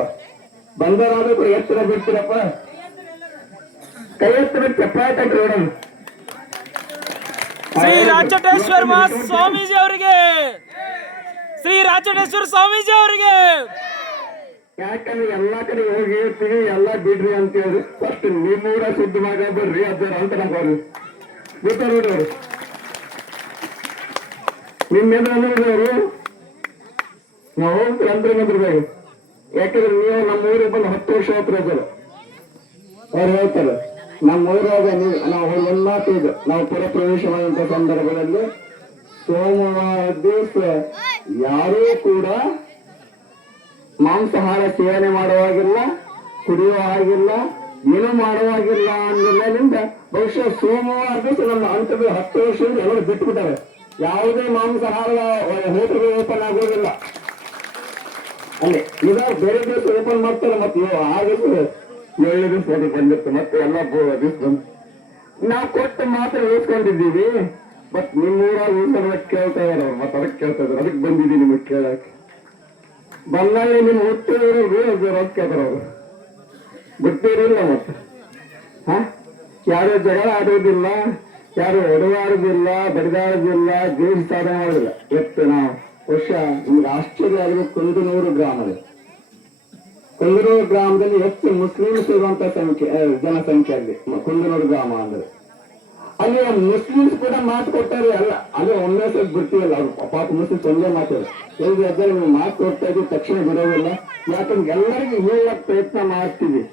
ಬಂದರಾದ್ರೂ ಕೂಡ ಎತ್ತರ ಬಿಡ್ತೀರಪ್ಪ, ಕೈ ಎತ್ತರ ಚಪ್ಪಾಳೆ ತಟ್ಟಿ ನೋಡೋಣ. ಶ್ರೀ ರಾಚಟೇಶ್ವರ ಸ್ವಾಮೀಜಿ ಅವರಿಗೆ, ಶ್ರೀ ರಾಚಟೇಶ್ವರ ಸ್ವಾಮೀಜಿ ಅವರಿಗೆ. ಯಾಕಂದ್ರೆ ಎಲ್ಲಾ ಕಡೆ ಹೋಗಿ ಹೇಳ್ತೀವಿ, ಎಲ್ಲಾ ಬಿಡ್ರಿ ಅಂತ ಹೇಳಿ ಫಸ್ಟ್ ನಿಮ್ಮೂರ ಶುದ್ಧವಾಗ ಬರ್ರಿ ಅದಾರ ಅಂತ ನಮ್ಗೆ ಗೊತ್ತ ನೋಡ್ರಿ. ಅವ್ರು ನಿಮ್ಮೆಲ್ಲವರು ನಾವು ಬಂದ್ರಬೇಕು. ಯಾಕಂದ್ರೆ ನೀವು ನಮ್ಮ ಊರಿಗೆ ಬಂದು 10 ವರ್ಷ ಹತ್ರ ಇದ್ದಾರೆ. ಅವ್ರು ಹೇಳ್ತಾರೆ ನಮ್ಮ ಊರಾಗ ನಾವು ಒಂದ್ ಮಾತು ಇದೆ, ನಾವು ಪುರಪ್ರವೇಶವಾದಂತ ಸಂದರ್ಭದಲ್ಲಿ ಸೋಮವಾರ ದಿವಸ ಯಾರೂ ಕೂಡ ಮಾಂಸಾಹಾರ ಸೇವನೆ ಮಾಡುವಾಗಿಲ್ಲ, ಕುಡಿಯುವ ಹಾಗಿಲ್ಲ, ಏನು ಮಾಡುವಾಗಿಲ್ಲ ಅಂದ್ಮೇಲಿಂದ ಬಹುಶಃ ಸೋಮವಾರ ದಿವಸ ನಮ್ಮ ಅಂತದ್ದು 10 ವರ್ಷದಿಂದ ಎಲ್ಲರೂ ಬಿಟ್ಟುಬಿಟ್ಟಾರೆ. ಯಾವುದೇ ಮಾಂಸಾಹಾರ ಹೋಟೆಲ್ ಓಪನ್ ಆಗೋದಿಲ್ಲ. ಅಲ್ಲಿ ಈಗ ಬೇರೆ ದಿವಸ ಓಪನ್ ಮಾಡ್ತಾರೆ. ಮತ್ತೆ ಆ ದಿವಸ 7 ದಿವಸ ಅದಕ್ಕೆ ಬಂದಿತ್ತು, ಮತ್ತೆ ಎಲ್ಲ ದಿವಸ ಬಂದು ನಾವು ಕೊಟ್ಟು ಮಾತ್ರ ಉಳಿಸ್ಕೊಂಡಿದ್ದೀವಿ. ಬಟ್ ನಿಮ್ಮೂರಾಗ ಉಳಿಸೋದಕ್ಕೆ ಕೇಳ್ತಾ ಇದಾರೆ ಅವ್ರು, ಮತ್ತೆ ಅದಕ್ಕೆ ಕೇಳ್ತಾ ಇದಾರೆ. ಅದಕ್ಕೆ ಬಂದಿದ್ದೀವಿ ನಿಮಗೆ ಕೇಳಕ್ಕೆ. ಬಂದಾಗ ನಿಮ್ಮ ಹುಟ್ಟಿರೋರಿಗೆ ರೊಕ್ಕ ಕೇಳ್ತಾರ ಅವರು, ಬಿಟ್ಟಿರಿಲ್ಲ. ಮತ್ತೆ ಯಾರು ಜಗಳ ಆಡೋದಿಲ್ಲ, ಯಾರು ಹೊಡೆದಾಡುದಿಲ್ಲ, ಬಡಿದಾಡುದಿಲ್ಲ, ದೇಶ ಸಾಧನೆ ಮಾಡೋದಿಲ್ಲ. ಇವತ್ತು ನಾವು ಬಹುಶಃ ನಿಮ್ಗೆ ಆಶ್ಚರ್ಯ ಆಗಿದೆ. ಕುಂದನೂರು ಗ್ರಾಮದಲ್ಲಿ ಹೆಚ್ಚು ಮುಸ್ಲಿಮ್ಸ್ ಇರುವಂತ ಜನಸಂಖ್ಯೆ ಆಗಿದೆ. ಕುಂದನೂರು ಗ್ರಾಮ ಅಂದ್ರೆ ಅಲ್ಲಿ ಮುಸ್ಲಿಮ್ಸ್ ಕೂಡ ಮಾತು ಕೊಟ್ಟಾರೆ. ಅಲ್ಲ ಅಲ್ಲಿ ಒಮ್ಮೆ ಸಲ ಬಿಡ್ತೀವಲ್ಲ, ಅವ್ರು ಪಾಪ ಮುಸ್ಲಿಮ್ಸ್ ಒಂದೇ ಮಾತಾಡ ಎಲ್ಲಿ ಅದೇ ನೀವು ಮಾತು ಕೊಡ್ತಾ ಇದ್ದೀವಿ, ತಕ್ಷಣ ಬಿಡೋದಿಲ್ಲ. ಯಾಕಂದ್ರೆ ಎಲ್ಲರಿಗೂ ಹೇಳಕ್ ಪ್ರಯತ್ನ ಮಾಡ್ತೀವಿ.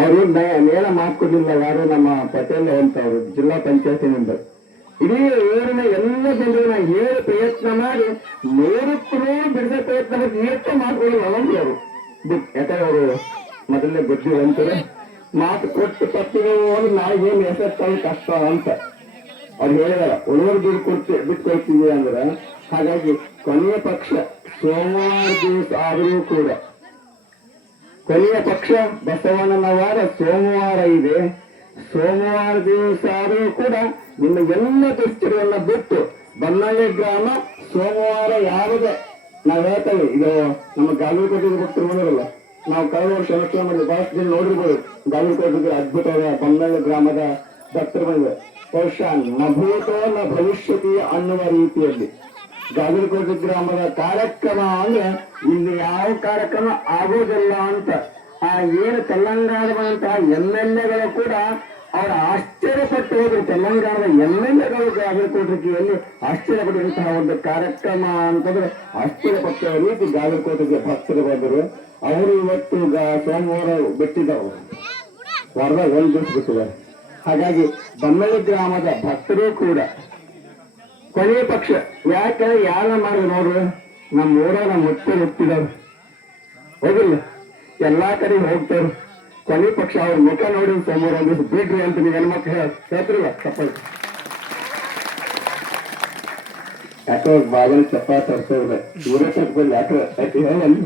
ಅವರು ನೇರ ಮಾತು ಕೊಡ್ಲಿಲ್ಲ. ಯಾರು ನಮ್ಮ ಪಟೇಲ್ ಅಂತ ಅವರು ಜಿಲ್ಲಾ ಪಂಚಾಯತಿ ಮೆಂಬರ್, ಇಡೀ ಊರಿನ ಎಲ್ಲ ಜನರನ್ನ ಹೇಳಿ ಪ್ರಯತ್ನ ಮಾಡಿ 100 ಬಿಡಿಸೋ ಪ್ರಯತ್ನ ಮಾಡಿ ಇವತ್ತೇ ಮಾತುಕೊಳ್ಳಿಲ್ಲ ಅವನ್ರಿ ಅವರು. ಯಾಕಂದ್ರೆ ಅವರು ಮೊದಲನೇ ಬುದ್ಧಿ ಅಂತಾರೆ, ಮಾತು ಕೊಟ್ಟು ತಪ್ಪಿಗೆ ನಾವೇನು ಎಫೆಕ್ಟ್ ಆಗಿ ಕಷ್ಟ ಅಂತ ಅವ್ರು ಹೇಳಿದಾರ. ಉಳಿವರು ಬಿಟ್ಕೊಳ್ತೀವಿ ಅಂದ್ರೆ, ಹಾಗಾಗಿ ಕೊನೆಯ ಪಕ್ಷ ಸೋಮವಾರ ದಿವಸ ಆದರೂ ಕೂಡ, ಕೊನೆಯ ಪಕ್ಷ ಬಸವಣ್ಣನ ವಾರ ಸೋಮವಾರ ಇದೆ. ಸೋಮವಾರ ದಿವಸ ಆದರೂ ಕೂಡ ನಿಮಗೆಲ್ಲ ದುಶ್ಚರ್ಯನ್ನ ಬಿಟ್ಟು ಬನ್ನಹಳ್ಳಿ ಗ್ರಾಮ ಸೋಮವಾರ ಯಾವುದೇ ನಾವ್ ಹೇಳ್ತೇವೆ. ಇದು ನಮ್ಮ ಗಾಲಿಕೋಟೆ ಭಕ್ತರು ನೋಡಿರಲ್ಲ, ನಾವು ಕಳೆದ ವರ್ಷ ಅನುಷ್ಠಾನ ಮಾಡಿದ್ವಿ, ಬಹಳಷ್ಟು ಜನ ನೋಡಿರ್ಬೋದು. ಗಾಲಿಕೋಟೆಗೆ ಅದ್ಭುತವಾದ ಬನ್ನಹಳ್ಳಿ ಗ್ರಾಮದ ಭಕ್ತರು ಬಂದಿದ್ದಾರೆ. ಬಹುಶಃ ನ ಭೂತೋ ನ ಭವಿಷ್ಯತಿ ಅನ್ನುವ ರೀತಿಯಲ್ಲಿ ಗಾಜಲಕೋಟೆ ಗ್ರಾಮದ ಕಾರ್ಯಕ್ರಮ ಅಂದ್ರೆ ಇಲ್ಲಿ ಯಾವ ಕಾರ್ಯಕ್ರಮ ಆಗೋದಿಲ್ಲ ಅಂತ ಆ ಏನು ತೆಲಂಗಾಣದಂತಹ MLA ಕೂಡ ಅವರ ಆಶ್ಚರ್ಯಪಟ್ಟು ಹೋದ್ರು. ತೆಲಂಗಾಣದ MLA ಗಾಜಲಕೋಟೆಯಲ್ಲಿ ಆಶ್ಚರ್ಯಪಟ್ಟಂತಹ ಒಂದು ಕಾರ್ಯಕ್ರಮ ಅಂತಂದ್ರೆ ಆಶ್ಚರ್ಯಪಟ್ಟ ರೀತಿ ಗಾಜಲಕೋಟೆಗೆ ಭಕ್ತರು ಬಂದರು. ಅವರು ಇವತ್ತು ಸೋಮವಾರ ಬಿಟ್ಟಿದ್ದವು, ವಾರದಾಗ ಒಂದು ದಿವಸ ಬಿಟ್ಟಿದ್ದಾರೆ. ಹಾಗಾಗಿ ಬೊಮ್ಮಳ್ಳಿ ಗ್ರಾಮದ ಭಕ್ತರು ಕೂಡ ಕೊನೆಯ ಪಕ್ಷ ಯಾಕೆ ಯಾರ ಮಾಡಿ ನೋಡ್ರಿ, ನಮ್ಮ ಊರ ನಮ್ಮ ಮುತ್ತೆ ಹುಟ್ಟಿದವ್ರು ಹೋಗಿಲ್ಲ, ಎಲ್ಲಾ ಕಡೆ ಹೋಗ್ತಾರೆ. ಕೊನೆ ಪಕ್ಷ ಅವ್ರ ಮುಖ ನೋಡಿ ಸೋಮವಾರ ಒಂದು ದಿವಸ ಬಿಡ್ರಿ ಅಂತ ನೀವು ಹೆಣ್ಮಕ್ಳು ಹೇಳ್ತಿರಲ್ಲ ತಪ್ಪಲ್ಲಿ. ಯಾಕೋ ಬಾಗಿಲು ಚಪ್ಪ ತರ್ಸೋಲ್ಲ ಊರೇ ತಪ್ಪಲ್ಲಿ ಯಾಕೆ ಹೇಳಲ್ಲಿ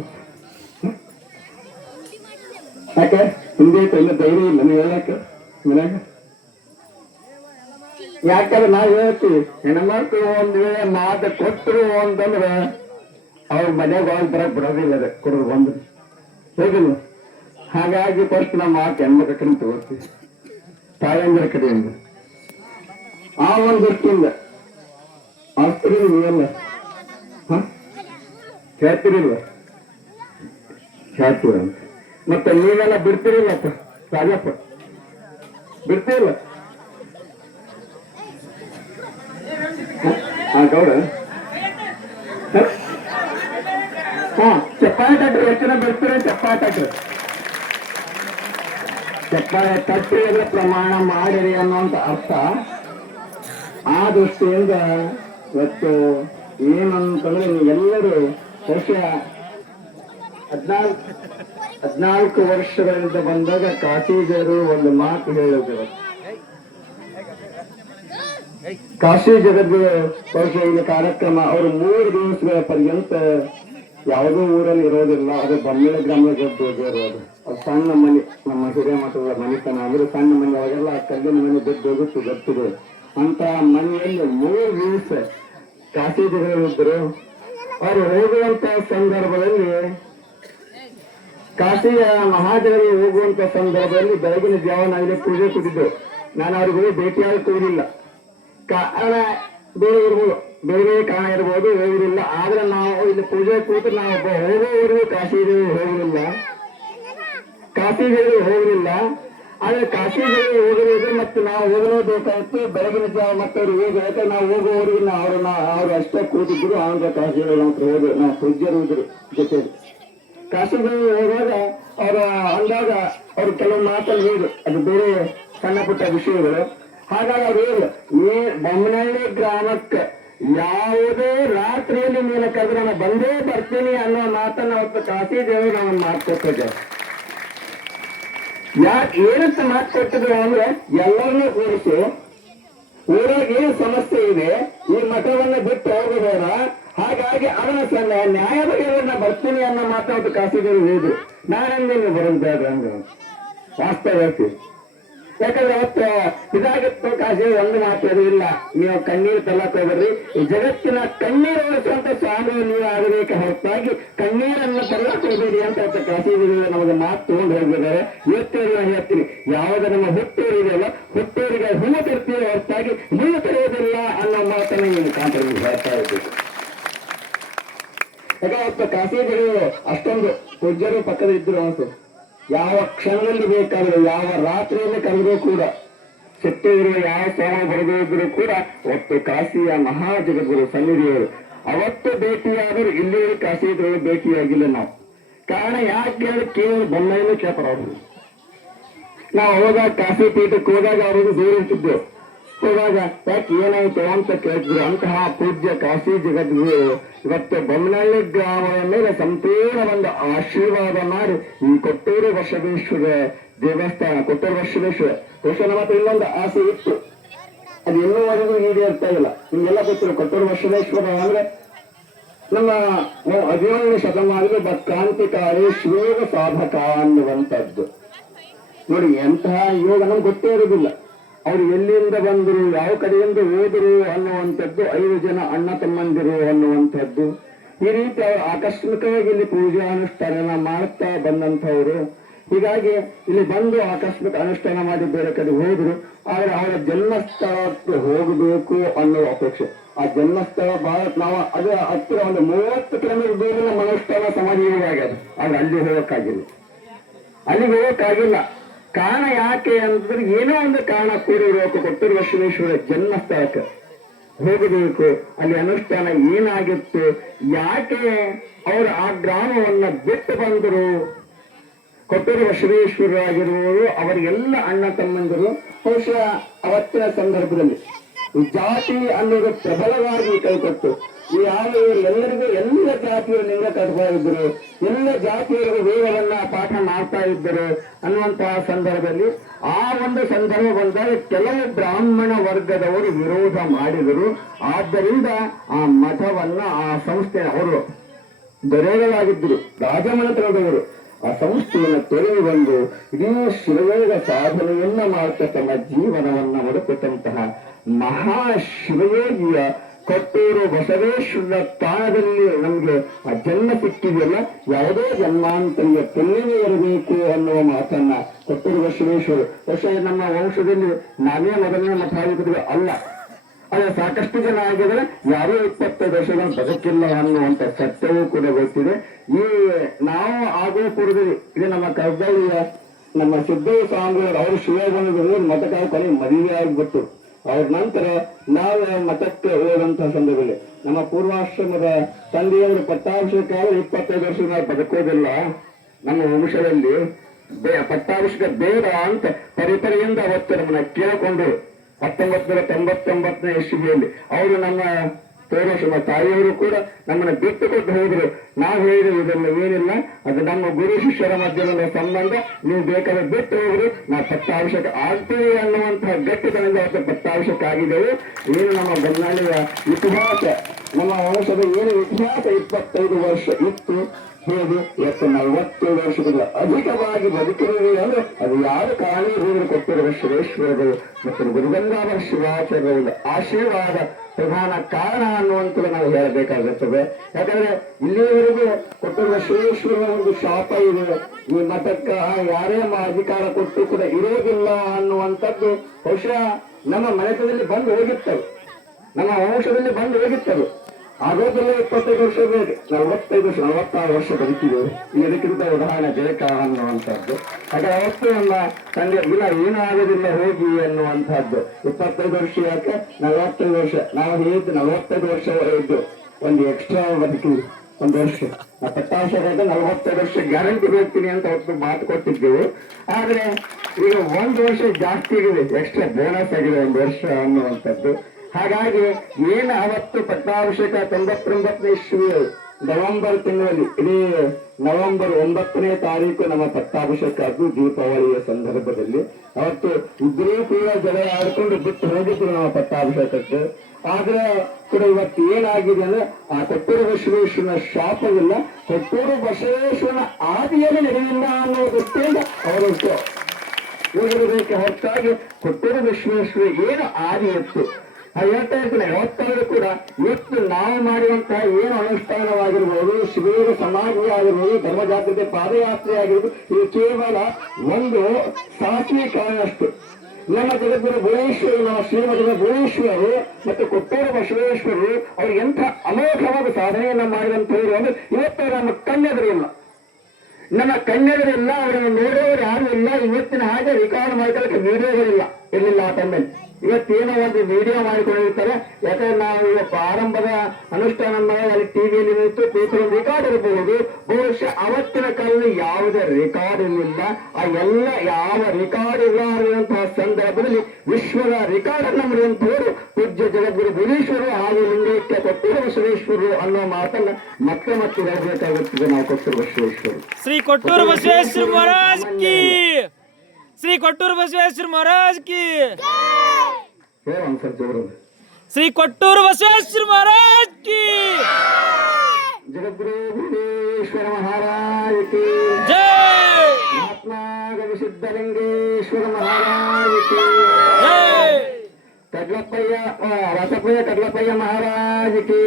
ಯಾಕೆ ಹಿಂದೆ ಎಲ್ಲ ಧೈರ್ಯ ಇಲ್ಲ ನೀವು ಹೇಳಕ್ಕೆ ಮನ್ಯಾಗ. ಯಾಕಂದ್ರೆ ನಾವು ಹೇಳ್ತೀವಿ ಹೆಣ್ಮಕ್ಳು ಒಂದ್ ವೇಳೆ ಮಾತು ಕೊಟ್ಟರು ಅಂತಂದ್ರೆ ಅವ್ರ ಮನೆಗೆ ಹೋಗಿ ಬರಕ್ ಬರೋದಿಲ್ಲ, ಅದೇ ಕೊಡೋದು ಬಂದು ಹೇಗಿಲ್ಲ. ಹಾಗಾಗಿ ಫಸ್ಟ್ ನಮ್ಮ ಮಾತು ಹೆಣ್ಮಕ್ಳ ಕಡೆ ತಗೋತೀವಿ, ತಾಯಂದ್ರ ಕಡೆಯಿಂದ. ಆ ಒಂದು ದೃಷ್ಟಿಯಿಂದ ಆಗ್ತೀರಿ ನೀವೆಲ್ಲ ಹೇಳ್ತಿರಿಲ್ವ, ಹೇಳ್ತೀರ ಅಂತ. ಮತ್ತೆ ನೀವೆಲ್ಲ ಬಿಡ್ತಿರಿಲ್ಲಪ್ಪ ರಾಜಪ್ಪ, ಬಿಡ್ತಿರಲ್ಲ ಗೌಡ. ಹಾ ಚಪ್ಪಾಳೆ ತಟ್ರಿ, ಎಷ್ಟು ಜನ ಬಿಡ್ತೀರಿ ಚಪ್ಪಾಳೆ ತಟ್ರಿ, ಚಪ್ಪಾಳೆ ತಟ್ಟಿ ಎಲ್ಲ ಪ್ರಮಾಣ ಮಾಡಿರಿ ಅನ್ನೋಂಥ ಅರ್ಥ. ಆ ದೃಷ್ಟಿಯಿಂದ ಇವತ್ತು ಏನಂತಂದ್ರೆ ನೀವೆಲ್ಲರೂ ಬಹುಶಃ 14 ವರ್ಷಗಳಿಂದ ಬಂದಾಗ ಕಾಶಿಜರು ಒಂದು ಮಾತು ಹೇಳಿದ್ರು. ಕಾಶಿ ಜಗದ್ಗುರು ಬಹುಶಃ ಈ ಕಾರ್ಯಕ್ರಮ ಅವರು 3 ದಿವಸಗಳ ಪರ್ಯಂತ ಯಾವುದೋ ಊರಲ್ಲಿ ಇರೋದಿಲ್ಲ, ಅದು ಬೊಮ್ಮಳ್ಳಿ ಗ್ರಾಮದ ಗೆದ್ದು ಇರೋದು. ಅದು ಸಣ್ಣ ಮನೆ, ನಮ್ಮ ಹಿರಿಯ ಮಠದ ಮನೆತನ ಅಂದ್ರೆ ಸಣ್ಣ ಮನೆ ಅವಾಗೆಲ್ಲ ಕಲ್ಲಿನ ಮನೆ ಬಿದ್ದು ಹೋಗುತ್ತೆ ಗೊತ್ತಿದೆ. ಅಂತ ಮನೆಯಲ್ಲಿ 3 ದಿವಸ ಕಾಶಿಜಗಳಿದ್ರು. ಅವರು ಹೋಗುವಂತ ಸಂದರ್ಭದಲ್ಲಿ ಕಾಶಿಯ ಮಹಾಜಗಳಿಗೆ ಹೋಗುವಂತ ಸಂದರ್ಭದಲ್ಲಿ ಬೆಳಗಿನ ಜಾವ ನಾವಿಲ್ಲಿ ಪೂಜೆ ಕೂತಿದ್ದೆವು. ನಾನು ಅವ್ರಿಗೆ ಭೇಟಿಯಾಗಿ ಕೂರಿಲ್ಲ, ಕಾರಣ ಬೇರೆ ಇರ್ಬೋದು, ಬೇರೆ ಬೇರೆ ಕಾರಣ ಇರ್ಬೋದು, ಹೋಗಿರಲಿಲ್ಲ. ಆದ್ರೆ ನಾವು ಇಲ್ಲಿ ಪೂಜೆ ಕೂತು ನಾವು ಹೋಗೋವರೆಗೂ ಕಾಶಿಗಳಿಗೆ ಹೋಗಲಿಲ್ಲ, ಕಾಶಿಗಳಿಗೆ ಹೋಗಲಿಲ್ಲ. ಆದ್ರೆ ಕಾಶಿಗಳಿಗೆ ಹೋಗಲಿದ್ರೆ ಮತ್ತೆ ನಾವು ಹೋಗಲೇಬೇಕಾಯ್ತು ಬೆಳಗಿನ ಜಾವ. ಮತ್ತೆ ಅವ್ರು ಹೋಗಬೇಕು, ನಾವು ಹೋಗೋವರೆಗೂ ಅವ್ರು ಅಷ್ಟೇ ಕೂತಿದ್ರು. ಆಗ ಕಾಶಿಗಳು ಹೋದ್ರು, ನಾವು ಪೂಜ್ಯರು ಇದ್ರು ಜೊತೆ. ಕಾಶಿಗಳಿಗೆ ಹೋದಾಗ ಅವ್ರ ಅಂದಾಗ ಅವ್ರು ಕೆಲವು ಮಾತಲ್ಲಿ ಹೇಳಿದ್ರು, ಅದು ಬೇರೆ ಸಣ್ಣ ಪುಟ್ಟ ವಿಷಯಗಳು. ಹಾಗಾಗಿ ಅವ್ರು ಹೇಳಿದ್ರು, ಬೊಮ್ಮನಹಳ್ಳಿ ಗ್ರಾಮಕ್ಕೆ ಯಾವುದೇ ರಾತ್ರಿಯಲ್ಲಿ ಮೂಲಕಾದ್ರೆ ನಾನು ಬಂದೇ ಬರ್ತೀನಿ ಅನ್ನೋ ಮಾತನ್ನ ಅವತ್ತು ಕಾಶಿದೇವರು ನಾವು ಮಾತುಕೊಟ್ಟಿದ್ದೇವೆ. ಯಾಕೆ ಏನಂತ ಮಾತು ಕೊಟ್ಟಿದ್ರು ಅಂದ್ರೆ ಎಲ್ಲರನ್ನೂ ಕೂರಿಸಿ ಊರಾಗ ಏನು ಸಮಸ್ಯೆ ಇದೆ, ಈ ಮಠವನ್ನ ಬಿಟ್ಟು ಹೋಗಬೇಡ, ಹಾಗಾಗಿ ಅವನ ನ್ಯಾಯ ಬಗೆಯನ್ನ ಬರ್ತೀನಿ ಅನ್ನೋ ಮಾತಾಡ್ತು ಕಾಶಿದೇವರು ಹೇಳಿದ್ರು. ನಾನೆಂದೇನು ಬರೋದು ಬೇಡ ಅಂದ್ರೆ ವಾಸ್ತವ ಹೇಳ್ತೀವಿ. ಯಾಕಂದ್ರೆ ಅವತ್ತು ಇದಾಗಿತ್ತು ಕಾಶಿ ಒಂದು ಮಾತು ಇಲ್ಲ, ನೀವು ಕಣ್ಣೀರು ತಲ್ಲಕ್ ಹೋಗ್ರಿ, ಈ ಜಗತ್ತಿನ ಕಣ್ಣೀರು ಓಡಿಸುವಂತ ಸ್ವಾಮಿ ನೀವು ಆಗಬೇಕು ಹೊರತಾಗಿ ಕಣ್ಣೀರನ್ನು ತಲ್ಲಕ್ ಹೋಗ್ಬೇಡಿ ಅಂತ ಕಾಶಿದೇವರು ನಮಗೆ ಮಾತು ತಗೊಂಡು ಹೋಗಿದ್ದಾರೆ. ಇವತ್ತೇಳಿ ನಾನು ಹೇಳ್ತೀನಿ, ಯಾವಾಗ ನಮ್ಮ ಹುಟ್ಟೂರು ಇದೆಯಲ್ಲ, ಹುಟ್ಟೂರಿಗೆ ಹೂವು ತರ್ತೀವಿ ಹೊರತಾಗಿ ಮುಳ್ಳು ತರುವುದಿಲ್ಲ ಅನ್ನೋ ಮಾತನ್ನು ನೀವು ಕಾಂತರಿಗೆ ಹೇಳ್ತಾ ಇದ್ದೀವಿ. ಯಾಕೆ ಅವತ್ತು ಕಾಶಿದೇವರು ಅಷ್ಟೊಂದು ಪೂಜ್ಯರು ಪಕ್ಕದ ಇದ್ರು ಅನ್ಸು. ಯಾವ ಕ್ಷಣದಲ್ಲಿ ಬೇಕಾದರೂ, ಯಾವ ರಾತ್ರಿಯಲ್ಲಿ ಕರೆದರೂ ಕೂಡ, ಸಿಟ್ಟಿದ್ರು ಯಾವ ಸ್ವಾಮಿ ಬರೆದು ಇದ್ರು ಕೂಡ ಒಟ್ಟು ಕಾಶಿಯ ಮಹಾ ಜಗದ್ಗುರು ಸನ್ನಿಧಿಯವರು ಅವತ್ತು ಭೇಟಿಯಾದರೂ ಇಲ್ಲಿಯವರು ಕಾಶಿದ್ರು ಭೇಟಿಯಾಗಿಲ್ಲ ನಾವು. ಕಾರಣ ಯಾಕೆ ಕೇವಲ ಬೊಮ್ಮಯ್ಯನೂ ಕೇಳ್ತಾರ ಅವರು. ನಾವು ಹೋದಾಗ ಕಾಶಿ ಪೀಠಕ್ಕೆ ಹೋದಾಗ ಅವ್ರಿಗೆ ದೂರ ಇರ್ತಿದ್ದೆವು. ಹೋದಾಗ ಯಾಕೆ ಏನಾಯ್ತು ಅಂತ ಕೇಳ್ತಿದ್ರು. ಅಂತಹ ಪೂಜ್ಯ ಕಾಶಿ ಜಗದ್ಗುರು ಇವತ್ತು ಬೊಮ್ಮನಹಳ್ಳಿ ಗ್ರಾಮದ ಮೇಲೆ ಸಂಪೂರ್ಣ ಒಂದು ಆಶೀರ್ವಾದ ಮಾಡಿ ಈ ಕೊಟ್ಟೂರು ಬಸವೇಶ್ವರ ದೇವಸ್ಥಾನ, ಕೊಟ್ಟೂರು ಬಸವೇಶ್ವರ ಬಹುಶಃ ನಮ್ಮ ಹತ್ರ ಇನ್ನೊಂದು ಆಸೆ ಇತ್ತು, ಅದು ಇನ್ನೂವರೆಗೂ ಈಡೇರ್ತಾ ಇಲ್ಲ. ನಿಮ್ಗೆಲ್ಲ ಗೊತ್ತಿರೋ ಕೊಟ್ಟೂರು ಬಸವೇಶ್ವರ ಅಂದ್ರೆ ನಮ್ಮ 17ನೇ ಶತಮಾನದಲ್ಲಿ ಕ್ರಾಂತಿಕಾರಿ ಯೋಗ ಸಾಧಕ ಅನ್ನುವಂಥದ್ದು. ನೋಡಿ ಎಂತಹ ಯೋಗ ನಮ್ಗೆ ಗೊತ್ತೇ ಇರುವುದಿಲ್ಲ. ಅವ್ರು ಎಲ್ಲಿಂದ ಬಂದರು, ಯಾವ ಕಡೆಯಿಂದ ಹೋದರು ಅನ್ನುವಂಥದ್ದು, 5 ಜನ ಅಣ್ಣ ತಮ್ಮಂದಿರು ಅನ್ನುವಂಥದ್ದು. ಈ ರೀತಿ ಅವರು ಆಕಸ್ಮಿಕವಾಗಿ ಇಲ್ಲಿ ಪೂಜಾ ಅನುಷ್ಠಾನ ಮಾಡ್ತಾ ಬಂದಂಥವ್ರು. ಹೀಗಾಗಿ ಇಲ್ಲಿ ಬಂದು ಆಕಸ್ಮಿಕ ಅನುಷ್ಠಾನ ಮಾಡಿ ಬೇರೆ ಕಡೆ ಹೋದ್ರು. ಆದ್ರೆ ಅವರ ಜನ್ಮಸ್ಥಳಕ್ಕೆ ಹೋಗಬೇಕು ಅನ್ನೋ ಅಪೇಕ್ಷೆ. ಆ ಜನ್ಮಸ್ಥಳ ಬಹಳ ನಾವು ಅದೇ ಹತ್ತಿರ ಒಂದು 30 ಕಿಲೋಮೀಟರ್ ದೂರ ನಮ್ಮ ಅನುಷ್ಠಾನ ಸಮಾಧಿ ಆಗ್ಯದ. ಆದ್ರೆ ಅಲ್ಲಿ ಹೋಗಕ್ಕಾಗಿಲ್ಲ, ಅಲ್ಲಿಗೆ ಹೋಗಕ್ಕಾಗಿಲ್ಲ. ಕಾರಣ ಯಾಕೆ ಅಂತಂದ್ರೆ ಏನೋ ಒಂದು ಕಾರಣ ಕೂಡಿರಬೇಕು. ಕೊಟ್ಟೂರು ಬಸವೇಶ್ವರ ಜನ್ಮಸ್ಥಳಕ್ಕೆ ಹೋಗಬೇಕು, ಅಲ್ಲಿ ಅನುಷ್ಠಾನ ಏನಾಗಿತ್ತು, ಯಾಕೆ ಅವರು ಆ ಗ್ರಾಮವನ್ನ ಬಿಟ್ಟು ಬಂದರು. ಕೊಟ್ಟೂರು ಬಸವೇಶ್ವರರಾಗಿರುವವರು ಅವರಿಗೆಲ್ಲ ಅಣ್ಣ ತಮ್ಮಂದರು ಬಹುಶಃ ಅವತ್ತಿನ ಸಂದರ್ಭದಲ್ಲಿ ಜಾತಿ ಅನ್ನೋದು ಪ್ರಬಲವಾಗಿ ಕೈಕೊಟ್ಟು ಯಾವ ಎಲ್ಲರಿಗೂ ಎಲ್ಲ ಜಾತಿಯವರು ಲಿಂಗ ಕಟ್ತಾ ಇದ್ರು, ಎಲ್ಲ ಜಾತಿಯವರು ವೇದವನ್ನ ಪಾಠ ಮಾಡ್ತಾ ಇದ್ದರು ಅನ್ನುವಂತಹ ಸಂದರ್ಭದಲ್ಲಿ ಆ ಒಂದು ಸಂದರ್ಭ ಬಂದಾಗ ಕೆಲವು ಬ್ರಾಹ್ಮಣ ವರ್ಗದವರು ವಿರೋಧ ಮಾಡಿದರು. ಆದ್ದರಿಂದ ಆ ಮಠವನ್ನ ಆ ಸಂಸ್ಥೆ ಅವರು ದೊರೆಗಳಾಗಿದ್ದರು, ರಾಜಮನೆತನದವರು ಆ ಸಂಸ್ಥೆಯನ್ನು ತೊರೆದುಕೊಂಡು ಇಡೀ ಶಿವಯೋಗ ಸಾಧನೆಯನ್ನ ಮಾಡ್ತಾ ತಮ್ಮ ಜೀವನವನ್ನ ಮುಡುಕುತ್ತಂತಹ ಮಹಾಶಿವಯೋಗಿಯ ಕೊಟ್ಟೂರು ಬಸವೇಶ್ವರ ತಾಣದಲ್ಲಿ ನಮ್ಗೆ ಆ ಜನ್ಮ ಸಿಕ್ಕಿದೆಯಲ್ಲ, ಯಾವುದೇ ಜನ್ಮಾಂತರಿಯ ಪುಣ್ಯವೇ ಇರಬೇಕು ಅನ್ನುವ ಮಾತನ್ನ ಕೊಟ್ಟೂರು ಬಸವೇಶ್ವರ ಬಹುಶಃ ನಮ್ಮ ವಂಶದಲ್ಲಿ ನಾವೇ ಮೊದಲನೇ ಮಠಾಧಿಪತಿಗಳು ಅಲ್ಲ. ಆದ್ರೆ ಸಾಕಷ್ಟು ಜನ ಆಗಿದ್ರೆ ಯಾರೋ 25 ವರ್ಷಗಳ ಬದುಕಿಲ್ಲ ಅನ್ನುವಂತ ಸತ್ಯವೂ ಕೂಡ ಗೊತ್ತಿದೆ. ಈ ನಾವು ಆಗೋ ಪೂರ್ವದಲ್ಲಿ ಇದು ನಮ್ಮ ಕರ್ತವ್ಯ. ನಮ್ಮ ಸಿದ್ದಯ್ಯ ಸ್ವಾಮಿಗಳು ಅವರು ಶಿವಗೊಂಡ ಮಠಕ್ಕೆ ಕೊನೆ ಮದುವೆ ಆಗಿಬಿಟ್ಟು ಅವ್ರ ನಂತರ ನಾವು ಮಠಕ್ಕೆ ಹೋದಂತಹ ಸಂದರ್ಭದಲ್ಲಿ ನಮ್ಮ ಪೂರ್ವಾಶ್ರಮದ ತಂದೆಯವರು ಪಟ್ಟಾಭಿಷೇಕ 25 ವರ್ಷ ನಾವು ಬದುಕೋದಿಲ್ಲ. ನಮ್ಮ ವಂಶದಲ್ಲಿ ಪಟ್ಟಾಭಿಷೇಕ ಬೇಡ ಅಂತ ಪರಿಪರಿಯಿಂದ ಅವತ್ತು ನಮ್ಮನ್ನ ಕೇಳಿಕೊಂಡು 1999ನೇ ಇಸ್ವಿಯಲ್ಲಿ ಅವರು ನಮ್ಮ ಪೂರ್ವಾಶ್ರಮ ತಾಯಿಯವರು ಕೂಡ ನಮ್ಮನ್ನ ಬಿಟ್ಟು ಕೊಟ್ಟು ಹೋದ್ರು. ನಾವು ಹೇಳಿದ್ರು ಇದನ್ನು ಏನಿಲ್ಲ, ಅದು ನಮ್ಮ ಗುರು ಶಿಷ್ಯರ ಮಧ್ಯದ ಸಂಬಂಧ, ನೀವು ಬೇಕಾದ್ರೆ ಬಿಟ್ಟು ಹೋಗ್ರಿ, ನಾವು ಪಟ್ಟಾಭಿಷೇಕ ಆಗ್ತೀವಿ ಅನ್ನುವಂತಹ ಗಟ್ಟಿತನದಿಂದ ಅವತ್ತು ಪಟ್ಟಾಭಿಷೇಕ ಆಗಿದ್ದೆವು. ಏನು ನಮ್ಮ ಬನ್ನಾಳಿಯ ಇತಿಹಾಸ, ನಮ್ಮ ವಂಶದ ಏನು ಇತಿಹಾಸ 25 ವರ್ಷ ಇತ್ತು ಹೇಗೆ ಇವತ್ತು 47 ವರ್ಷದಿಂದ ಅಧಿಕವಾಗಿ ಬದುಕಿರುವೆ ಅಂದ್ರೆ ಅದು ಯಾರು ಕಾರಣೀಭೂತರು ಕೊಟ್ಟರು ಬಸವೇಶ್ವರರು ಮತ್ತು ಗುರುಗಂಗಾಧರ ಶಿವಾಚಾರ್ಯರ ಆಶೀರ್ವಾದ ಪ್ರಧಾನ ಕಾರಣ ಅನ್ನುವಂಥದ್ದು ನಾವು ಹೇಳಬೇಕಾಗುತ್ತದೆ. ಯಾಕಂದ್ರೆ ಇಲ್ಲಿಯವರೆಗೂ ಕೊಟ್ಟೂರು ಬಸವೇಶ್ವರರ ಒಂದು ಶಾಪ ಇದೆ, ಈ ಮಠಕ್ಕೆ ಯಾರೇ ಅಧಿಕಾರ ಕೊಟ್ಟು ಕೂಡ ಇರೋದಿಲ್ಲ ಅನ್ನುವಂಥದ್ದು ಬಹುಶಃ ನಮ್ಮ ಮನೆತನದಲ್ಲಿ ಬಂದು ಹೋಗಿರ್ತವೆ, ನಮ್ಮ ವಂಶದಲ್ಲಿ ಬಂದು ಹೋಗಿರ್ತವೆ. ಆಗೋದಿಲ್ಲ 25 ವರ್ಷ ಬೇರೆ 46 ವರ್ಷ ಬದುಕಿದ್ದೇವೆ. ಇದಕ್ಕಿಂತ ಉದಾಹರಣೆ ಬೇಕಾ ಅನ್ನುವಂಥದ್ದು. ಹಾಗೆ ಅವತ್ತು ನಮ್ಮ ತಂದೆ ಇಲ್ಲ ಏನೂ ಆಗೋದಿಲ್ಲ ಹೋಗಿ ಅನ್ನುವಂಥದ್ದು. 25 ವರ್ಷ ಯಾಕೆ 45 ವರ್ಷ ನಾವು ಹೇಳಿದ್ದು 45 ವರ್ಷ ಇದ್ದು ಒಂದು ಎಕ್ಸ್ಟ್ರಾ ಬದುಕಿದ್ವಿ ಒಂದು ವರ್ಷ. ಪಟ್ಟಾಭಿಷೇಕ 45 ವರ್ಷ ಗ್ಯಾರಂಟಿ ಹೋಗ್ತೀನಿ ಅಂತ ಅವತ್ತು ಮಾತು ಕೊಟ್ಟಿದ್ದೆವು. ಆದ್ರೆ ಈಗ 1 ವರ್ಷ ಜಾಸ್ತಿ ಆಗಿದೆ, ಎಕ್ಸ್ಟ್ರಾ ಬೋನಸ್ ಆಗಿದೆ 1 ವರ್ಷ ಅನ್ನುವಂಥದ್ದು. ಹಾಗಾಗಿ ಏನು ಅವತ್ತು ಪಟ್ಟಾಭಿಷೇಕ 99ನೇ ಇಸ್ವಿ ನವೆಂಬರ್ ತಿಂಗಳಲ್ಲಿ ಇಡೀ ನವೆಂಬರ್ 9ನೇ ತಾರೀಕು ನಮ್ಮ ಪಟ್ಟಾಭಿಷೇಕ ಅದು ದೀಪಾವಳಿಯ ಸಂದರ್ಭದಲ್ಲಿ ಅವತ್ತು ಇಬ್ಬರೂ ಕೂಡ ಜಗಳ ಆಡ್ಕೊಂಡು ಬಿಟ್ಟು ಹೋಗಿದ್ರು ನಮ್ಮ ಪಟ್ಟಾಭಿಷೇಕಕ್ಕೆ. ಆದ್ರೆ ಕೂಡ ಇವತ್ತು ಏನಾಗಿದೆ ಅಂದ್ರೆ ಆ ಕೊಟ್ಟೂರು ಬಸವೇಶ್ವರನ ಶಾಪವಿಲ್ಲ, ಕೊಟ್ಟೂರು ಬಸವೇಶ್ವರನ ಆದಿಯಲ್ಲಿ ನಡೆಯಿಲ್ಲ ಅನ್ನೋ ದೃಷ್ಟಿಯಿಂದ ಅವರು ಹೋಗಿರಬೇಕೆ ಹೊರತಾಗಿ ಕೊಟ್ಟೂರು ಬಸವೇಶ್ವರ ಏನು ಆದಿ ಇತ್ತು ಹೇಳ್ತಾ ಇರ್ತೀನಿ. ಯಾವತ್ತಾದ್ರೂ ಕೂಡ ಇವತ್ತು ನಾವು ಮಾಡುವಂತಹ ಏನು ಅನುಷ್ಠಾನವಾಗಿರ್ಬೋದು, ಶಿಬಿರ ಸಮಾಧಿ ಆಗಿರ್ಬೋದು, ಧರ್ಮ ಜಾಗೃತಿ ಪಾದಯಾತ್ರೆ ಆಗಿರ್ಬೋದು, ಇದು ಕೇವಲ ಒಂದು ಸಾತ್ವಿಕರಷ್ಟು. ನಮ್ಮ ಜಗದ್ಗುರು ಭುವನೇಶ್ವರಿ, ನಮ್ಮ ಶ್ರೀಮಠದ ಭುವನೇಶ್ವರರು ಮತ್ತು ಕೊಟ್ಟೂರು ಬಸವೇಶ್ವರರು ಅವ್ರು ಎಂಥ ಅಮೋಘವಾದ ಸಾಧನೆಯನ್ನ ಮಾಡಿದಂಥವ್ರು ಅಂದ್ರೆ ಇವತ್ತು ನಮ್ಮ ಕಣ್ಣೆದುರಿಲ್ಲ, ನಮ್ಮ ಕಣ್ಣೆದುರಿಲ್ಲ, ಅವರನ್ನು ನೋಡೋರು ಯಾರು ಇಲ್ಲ. ಇವತ್ತಿನ ಹಾಗೆ ರೆಕಾರ್ಡ್ ಮಾಡ್ಕೊಳ್ಳಕ್ಕೆ ವಿಡಿಯೋಗಳಿಲ್ಲ, ಇರಲಿಲ್ಲ ಆ ಟೈಮಲ್ಲಿ. ಇವತ್ತೇನೋ ಒಂದು ವಿಡಿಯೋ ಮಾಡಿಕೊಂಡಿರ್ತಾರೆ. ಯಾಕಂದ್ರೆ ನಾವು ಇವತ್ತು ಆರಂಭದ ಅನುಷ್ಠಾನ ಅಲ್ಲಿ ಟಿವಿಯಲ್ಲಿ ನಿಂತು ಪೇಪರ್ ರೆಕಾರ್ಡ್ ಇರಬಹುದು. ಬಹುಶಃ ಅವತ್ತಿನ ಕಾಲದಲ್ಲಿ ಯಾವುದೇ ರೆಕಾರ್ಡ್ ಇರಲಿಲ್ಲ. ಆ ಎಲ್ಲ ಯಾವ ರೆಕಾರ್ಡ್ ಇರುವಂತಹ ಸಂದರ್ಭದಲ್ಲಿ ವಿಶ್ವದ ರೆಕಾರ್ಡ್ ಅನ್ನು ಮಾಡಿದಂಥವರು ಪೂಜ್ಯ ಜಗದ್ಗುರು ಭುವನೇಶ್ವರರು ಹಾಗೂ ಲಿಂಗೈಕ್ಯ ಕೊಟ್ಟೂರು ಬಸವೇಶ್ವರರು ಅನ್ನೋ ಮಾತನ್ನ ಮತ್ತೆ ಮತ್ತೆ ಹೇಳಬೇಕಾಗುತ್ತದೆ. ನಾವು ಕೊಟ್ಟೂರು ಬಸವೇಶ್ವರರು ಶ್ರೀ ಕೊಟ್ಟೂರು ಬಸವೇಶ್ವರ ಮಹಾರಾಜ್ ಕಿ, ಶ್ರೀ ಕೊಟ್ಟೂರು ಬಸವೇಶ್ವರ ಮಹಾರಾಜ್ ಕಿ, ಶ್ರೀ ಕೊಟ್ಟೂರು ಬಸವೇಶ್ವರ ಮಹಾರಾಜ್ ಕಿ, ಜಗದ್ಗುರು ಭುವನೇಶ್ವರ ಮಹಾರಾಜ್ ಕಿ ಜೈ, ಮಹಾತ್ಮ ಸಿದ್ಧಲಿಂಗೇಶ್ವರ ಮಹಾರಾಜ್ ಕಿ ಜೈ, ಕಡ್ಲಪ್ಪಯ್ಯ ರಸಪಯ್ಯ ಕಡ್ಲಪ್ಪಯ್ಯ ಮಹಾರಾಜ್ ಕಿ,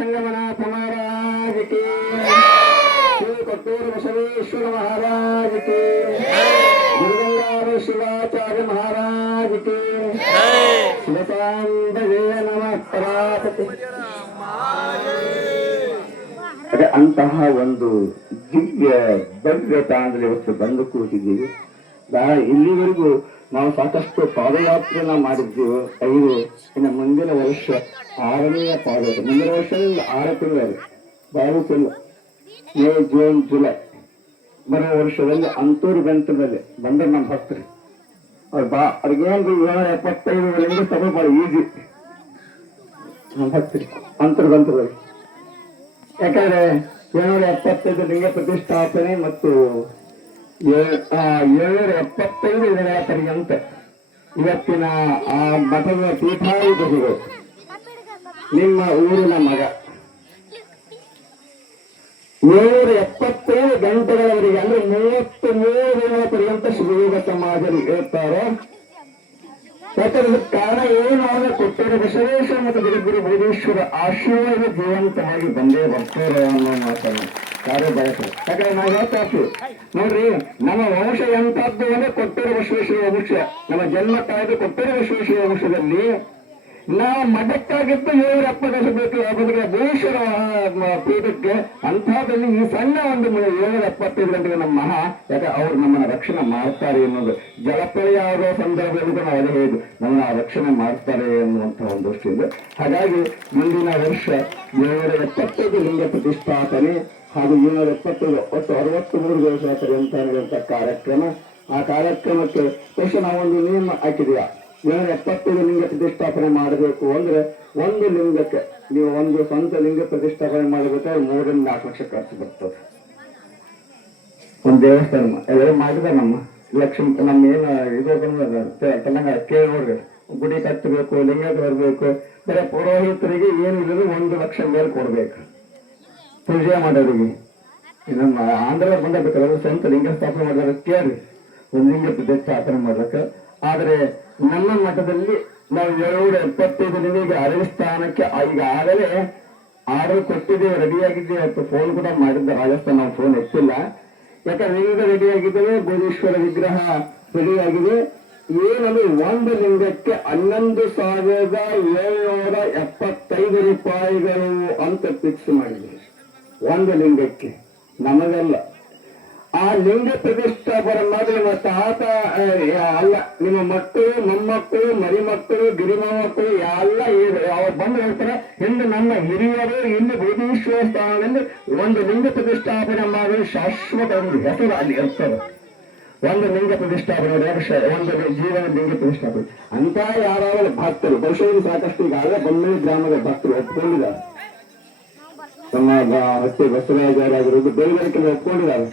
ಸಂಗಮನಾಥ ಮಹಾರಾಜ್ ಕಿ, ಶ್ರೀ ಕೊಟ್ಟೂರು ಬಸವೇಶ್ವರ ಮಹಾರಾಜ್ की गुरुगंगाधर शिवाचार्य महाराज की ಶಿವಸಾಂಬವೇ ನಮಃ ಪರಾಪತಿ. ಅದೇ ಅಂತಹ ಒಂದು ದಿವ್ಯ ಭವ್ಯ ತಾಣದಲ್ಲಿ ಇವತ್ತು ಬಂದು ಕೂತಿದ್ದೀವಿ. ಇಲ್ಲಿವರೆಗೂ ನಾವು ಸಾಕಷ್ಟು ಪಾದಯಾತ್ರೆನ ಮಾಡಿದ್ದೀವಿ. 5 ಇನ್ನು ಮುಂದಿನ ವರ್ಷ 6ನೆಯ ಪಾದಯಾತ್ರೆ. ಮುಂದಿನ ವರ್ಷ 6 ತಿಂಗಳು 6 ತಿಂಗಳು ಮೇ ಜೂನ್ ಜುಲೈ ಬರೋ ವರ್ಷದಲ್ಲಿ ಅಂತೂರು ಗಂಟದಲ್ಲಿ ಬಂದ್ರೆ ನಮ್ಮ ಭಕ್ತರು ಅವ್ರಿಗೇನು 775 ತಗೋ ಭಾಳ ಈಸಿ ನಮ್ಮ ಭಕ್ತರಿ ಅಂತೂರು ಗಂಟದಲ್ಲಿ. ಯಾಕಂದ್ರೆ 775 ಲಿಂಗ ಪ್ರತಿಷ್ಠಾಪನೆ ಮತ್ತು 775 ದಿನಗಳ ಪರ್ಯಂತ ಇವತ್ತಿನ ಆ ಮಠದ ಪೀಠಾಧಿಪತಿಗಳು ನಿಮ್ಮ ಊರಿನ ಮಗ 775 ಗಂಟೆಗಳವರೆಗೆ ಅಂದ್ರೆ 33 ದಿನಗಳ ಪರ್ಯಂತ ಶಿವಯೋಗ ಸಮಾಜದಲ್ಲಿ ಇರ್ತಾರೆ. ಯಾಕಂದ್ರೆ ಕಾರಣ ಏನು ಅಂದ್ರೆ ಕೊಟ್ಟೂರು ಬಸವೇಶ್ವರ ಮತ್ತು ಜಗದ್ಗುರು ಬಸವೇಶ್ವರ ಆಶೀರ್ವಾದ ಜೀವಂತವಾಗಿ ಬಂದೇ ಬರ್ತಾರೆ ಅನ್ನೋ ಮಾತನ್ನು ಯಾರೇ ಬಯಸ್ತಾರೆ. ಯಾಕಂದ್ರೆ ನಾವು ಹೇಳ್ತಾ ಇರ್ತೀವಿ ನೋಡ್ರಿ, ನಮ್ಮ ವಂಶ ಎಂತದ್ದು ಅಂದ್ರೆ ಕೊಟ್ಟೂರು ಬಸವೇಶ್ವರ ವಂಶ. ನಮ್ಮ ಜನ್ಮ ತಾಯಿದು ಕೊಟ್ಟೂರು ಬಸವೇಶ್ವರ ವಂಶದಲ್ಲಿ ನಾವು ಮಠಕ್ಕಾಗಿದ್ದು 770 ಬೇಕು ಯಾಕಂದ್ರೆ ಭೂಷರ ಪೀಠಕ್ಕೆ. ಅಂಥದ್ದಲ್ಲಿ ಈ ಸಣ್ಣ ಒಂದು 775 ಗಂಟೆಗೆ ನಮ್ಮ ಮಹಾ ಯಾಕೆ ಅವ್ರು ನಮ್ಮನ್ನ ರಕ್ಷಣೆ ಮಾಡ್ತಾರೆ ಅನ್ನೋದು ಜಲಪ್ರಳಯ ಆಗೋ ಸಂದರ್ಭದಲ್ಲಿ ನಾವು ಅದೇ ಹೇಳಿದ್ದು ನಮ್ಮನ್ನ ರಕ್ಷಣೆ ಮಾಡ್ತಾರೆ ಅನ್ನುವಂತಹ ಒಂದು ದೃಷ್ಟಿಯಿಂದ. ಹಾಗಾಗಿ ಮುಂದಿನ ವರ್ಷ 775 ಲಿಂಗ ಪ್ರತಿಷ್ಠಾಪನೆ ಹಾಗೂ 775 ಒಟ್ಟು 63 ದಿವಸ ಪರ್ಯಂತ ನಡೆಯುವಂಥ ಕಾರ್ಯಕ್ರಮ. ಆ ಕಾರ್ಯಕ್ರಮಕ್ಕೆ ನಾವೊಂದು ನಿಯಮ ಹಾಕಿದೀವ. 775 ಲಿಂಗ ಪ್ರತಿಷ್ಠಾಪನೆ ಮಾಡಬೇಕು ಅಂದ್ರೆ ಒಂದು ಲಿಂಗಕ್ಕೆ ನೀವು ಒಂದು ಸ್ವಂತ ಲಿಂಗ ಪ್ರತಿಷ್ಠಾಪನೆ ಮಾಡಬೇಕಾದ್ರೆ 3 ರಿಂದ 4 ಲಕ್ಷ ಖರ್ಚು ಬರ್ತದೆ. ಒಂದು ದೇವಸ್ಥಾನ ಎಲ್ಲರೂ ಮಾಡಿದ ನಮ್ಮ ಲಕ್ಷ್ಮಿ ನಮ್ಮ ಏನು ಇದು ತೆಲಂಗಾಣ ಕೇಳಿ ನೋಡ್ರಿ, ಗುಡಿ ಕಟ್ಟಬೇಕು, ಲಿಂಗ ಬರಬೇಕು, ಬರೀ ಪುರೋಹಿತರಿಗೆ ಏನು ಇಲ್ಲದೆ 1 ಲಕ್ಷ ಮೇಲೆ ಕೊಡ್ಬೇಕು ಪೂಜೆ ಮಾಡೋರಿಗೆ. ನಮ್ಮ ಆಂಧ್ರ ಬಂದಬೇಕಾದ್ರೆ ಸ್ವಂತ ಲಿಂಗ ಸ್ಥಾಪನೆ ಮಾಡಿದ್ರೆ ಕೇಳಿ ಒಂದು ಲಿಂಗ ಪ್ರತಿಷ್ಠಾಪನೆ ಮಾಡ್ಬೇಕು. ಆದರೆ ನಮ್ಮ ಮಠದಲ್ಲಿ ನಾವು 775 ಲಿಂಗ ಅರವಿ ಸ್ಥಾನಕ್ಕೆ ಈಗಾಗಲೇ ಆರ್ಡರ್ ಕೊಟ್ಟಿದ್ದೇವೆ, ರೆಡಿಯಾಗಿದ್ದೇವೆ. ಮತ್ತು ಫೋನ್ ಕೂಡ ಮಾಡಿದ್ದ ರಾಜಸ್ಥಾನ, ನಾವು ಫೋನ್ ಎತ್ತಿಲ್ಲ. ಯಾಕಂದ್ರೆ ಲಿಂಗ ರೆಡಿಯಾಗಿದ್ದೇವೆ, ಬೋಧೀಶ್ವರ ವಿಗ್ರಹ ರೆಡಿಯಾಗಿದೆ. ಏನಂದ್ರೆ ಒಂದು ಲಿಂಗಕ್ಕೆ 11,775 ರೂಪಾಯಿಗಳು ಅಂತ ಫಿಕ್ಸ್ ಮಾಡಿದ್ದೀವಿ ಒಂದು ಲಿಂಗಕ್ಕೆ, ನಮಗೆಲ್ಲ. ಆ ಲಿಂಗ ಪ್ರತಿಷ್ಠಾಪನೆ ಮಾಡಿ ನಿಮ್ಮ ತಾತ ಅಲ್ಲ, ನಿಮ್ಮ ಮಕ್ಕಳು, ಮೊಮ್ಮಕ್ಕಳು, ಮರಿ ಮಕ್ಕಳು, ಗಿರಿಮ ಮಕ್ಕಳು ಎಲ್ಲ ಅವ್ರು ಬಂದು ಹೇಳ್ತಾರೆ. ಹಿಂದೆ ನಮ್ಮ ಹಿರಿಯರು ಇಲ್ಲಿ ಬೋಧೀಶ್ವರ ಸ್ಥಾನದಲ್ಲಿ ಒಂದು ಲಿಂಗ ಪ್ರತಿಷ್ಠಾಪನೆ ಮಾಡಲು ಶಾಶ್ವತ ಒಂದು ಹೆಸರು ಅಲ್ಲಿ ಇರ್ತದೆ. ಒಂದು ಲಿಂಗ ಪ್ರತಿಷ್ಠಾಪನೆ ಒಂದು ಜೀವನ ಲಿಂಗ ಪ್ರತಿಷ್ಠಾಪನೆ ಅಂತ ಯಾರಾದರೂ ಭಕ್ತರು ಬಹುಶಃ ಸಾಕಷ್ಟು ಈಗಾಗಲೇ ಬೊಮ್ಮೆ ಗ್ರಾಮದ ಭಕ್ತರು ಒಪ್ಕೊಂಡಿದ್ದಾರೆ. ನಮ್ಮ ಹತ್ತಿ ಬಸವರಾಜರಾಗಿರೋದು ಬೇರೆ ಬೇರೆ ಕೆಲವು ಒಪ್ಕೊಂಡಿದ್ದಾರೆ.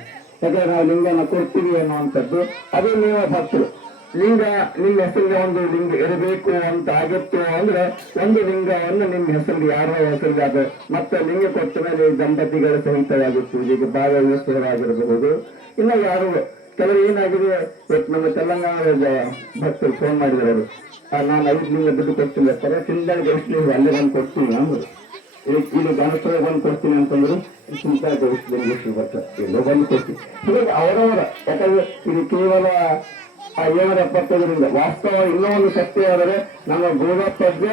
ಯಾಕಂದ್ರೆ ನಾವು ಲಿಂಗನ ಕೊಡ್ತೀವಿ ಅನ್ನುವಂಥದ್ದು. ಅದೇ ನೀವು ಭಕ್ತರು ಲಿಂಗ ನಿಮ್ಮ ಹೆಸರಿಗೆ ಒಂದು ಲಿಂಗ ಇರಬೇಕು ಅಂತ ಆಗಿತ್ತು ಅಂದ್ರೆ ಒಂದು ಲಿಂಗವನ್ನು ನಿಮ್ಮ ಹೆಸರಿಗೆ ಯಾರ ಹೆಸರಿಗೆ ಅದು ಮತ್ತೆ ಲಿಂಗ ಕೊಟ್ಟ ಮೇಲೆ ದಂಪತಿಗಳ ಸಹಿತವಾಗಿ ಪೂಜೆಗೆ ಭಾಗವಹಿಸುವರಾಗಿರಬಹುದು. ಇನ್ನು ಯಾರು ಕೆಲವರು ಏನಾಗಿದೆ, ನಮ್ಮ ತೆಲಂಗಾಣದ ಭಕ್ತರು ಫೋನ್ ಮಾಡಿದ್ರು, ನಾನು 5 ಲಿಂಗ ದುಡ್ಡು ಕೊಡ್ತೀನಿ ಅಂತಾರೆ. ಚಿಂತಾಗಿ ಎಷ್ಟು ಲಿಂಗ ಅಲ್ಲೇ ಬಂದು ಕೊಡ್ತೀನಿ ಅಂದ್ರು. ಇಲ್ಲಿ ಗಣೇಶ್ವರ ಬಂದು ಕೊಡ್ತೀನಿ ಅಂತಂದ್ರು, ಚಿಂತಾ ಗಣೇಶ್ವರ ಬರ್ತಾರೆ ಎಲ್ಲೋ ಬಂದು ಕೊಡ್ತೀನಿ. ಹೀಗಾಗಿ ಅವರವರ, ಯಾಕಂದ್ರೆ ಇದು ಕೇವಲ 775 ವಾಸ್ತವ. ಇನ್ನೂ ಒಂದು ಸತ್ಯ ಆದರೆ ನಮ್ಮ ಗೋದಪ್ಪಜ್ಜ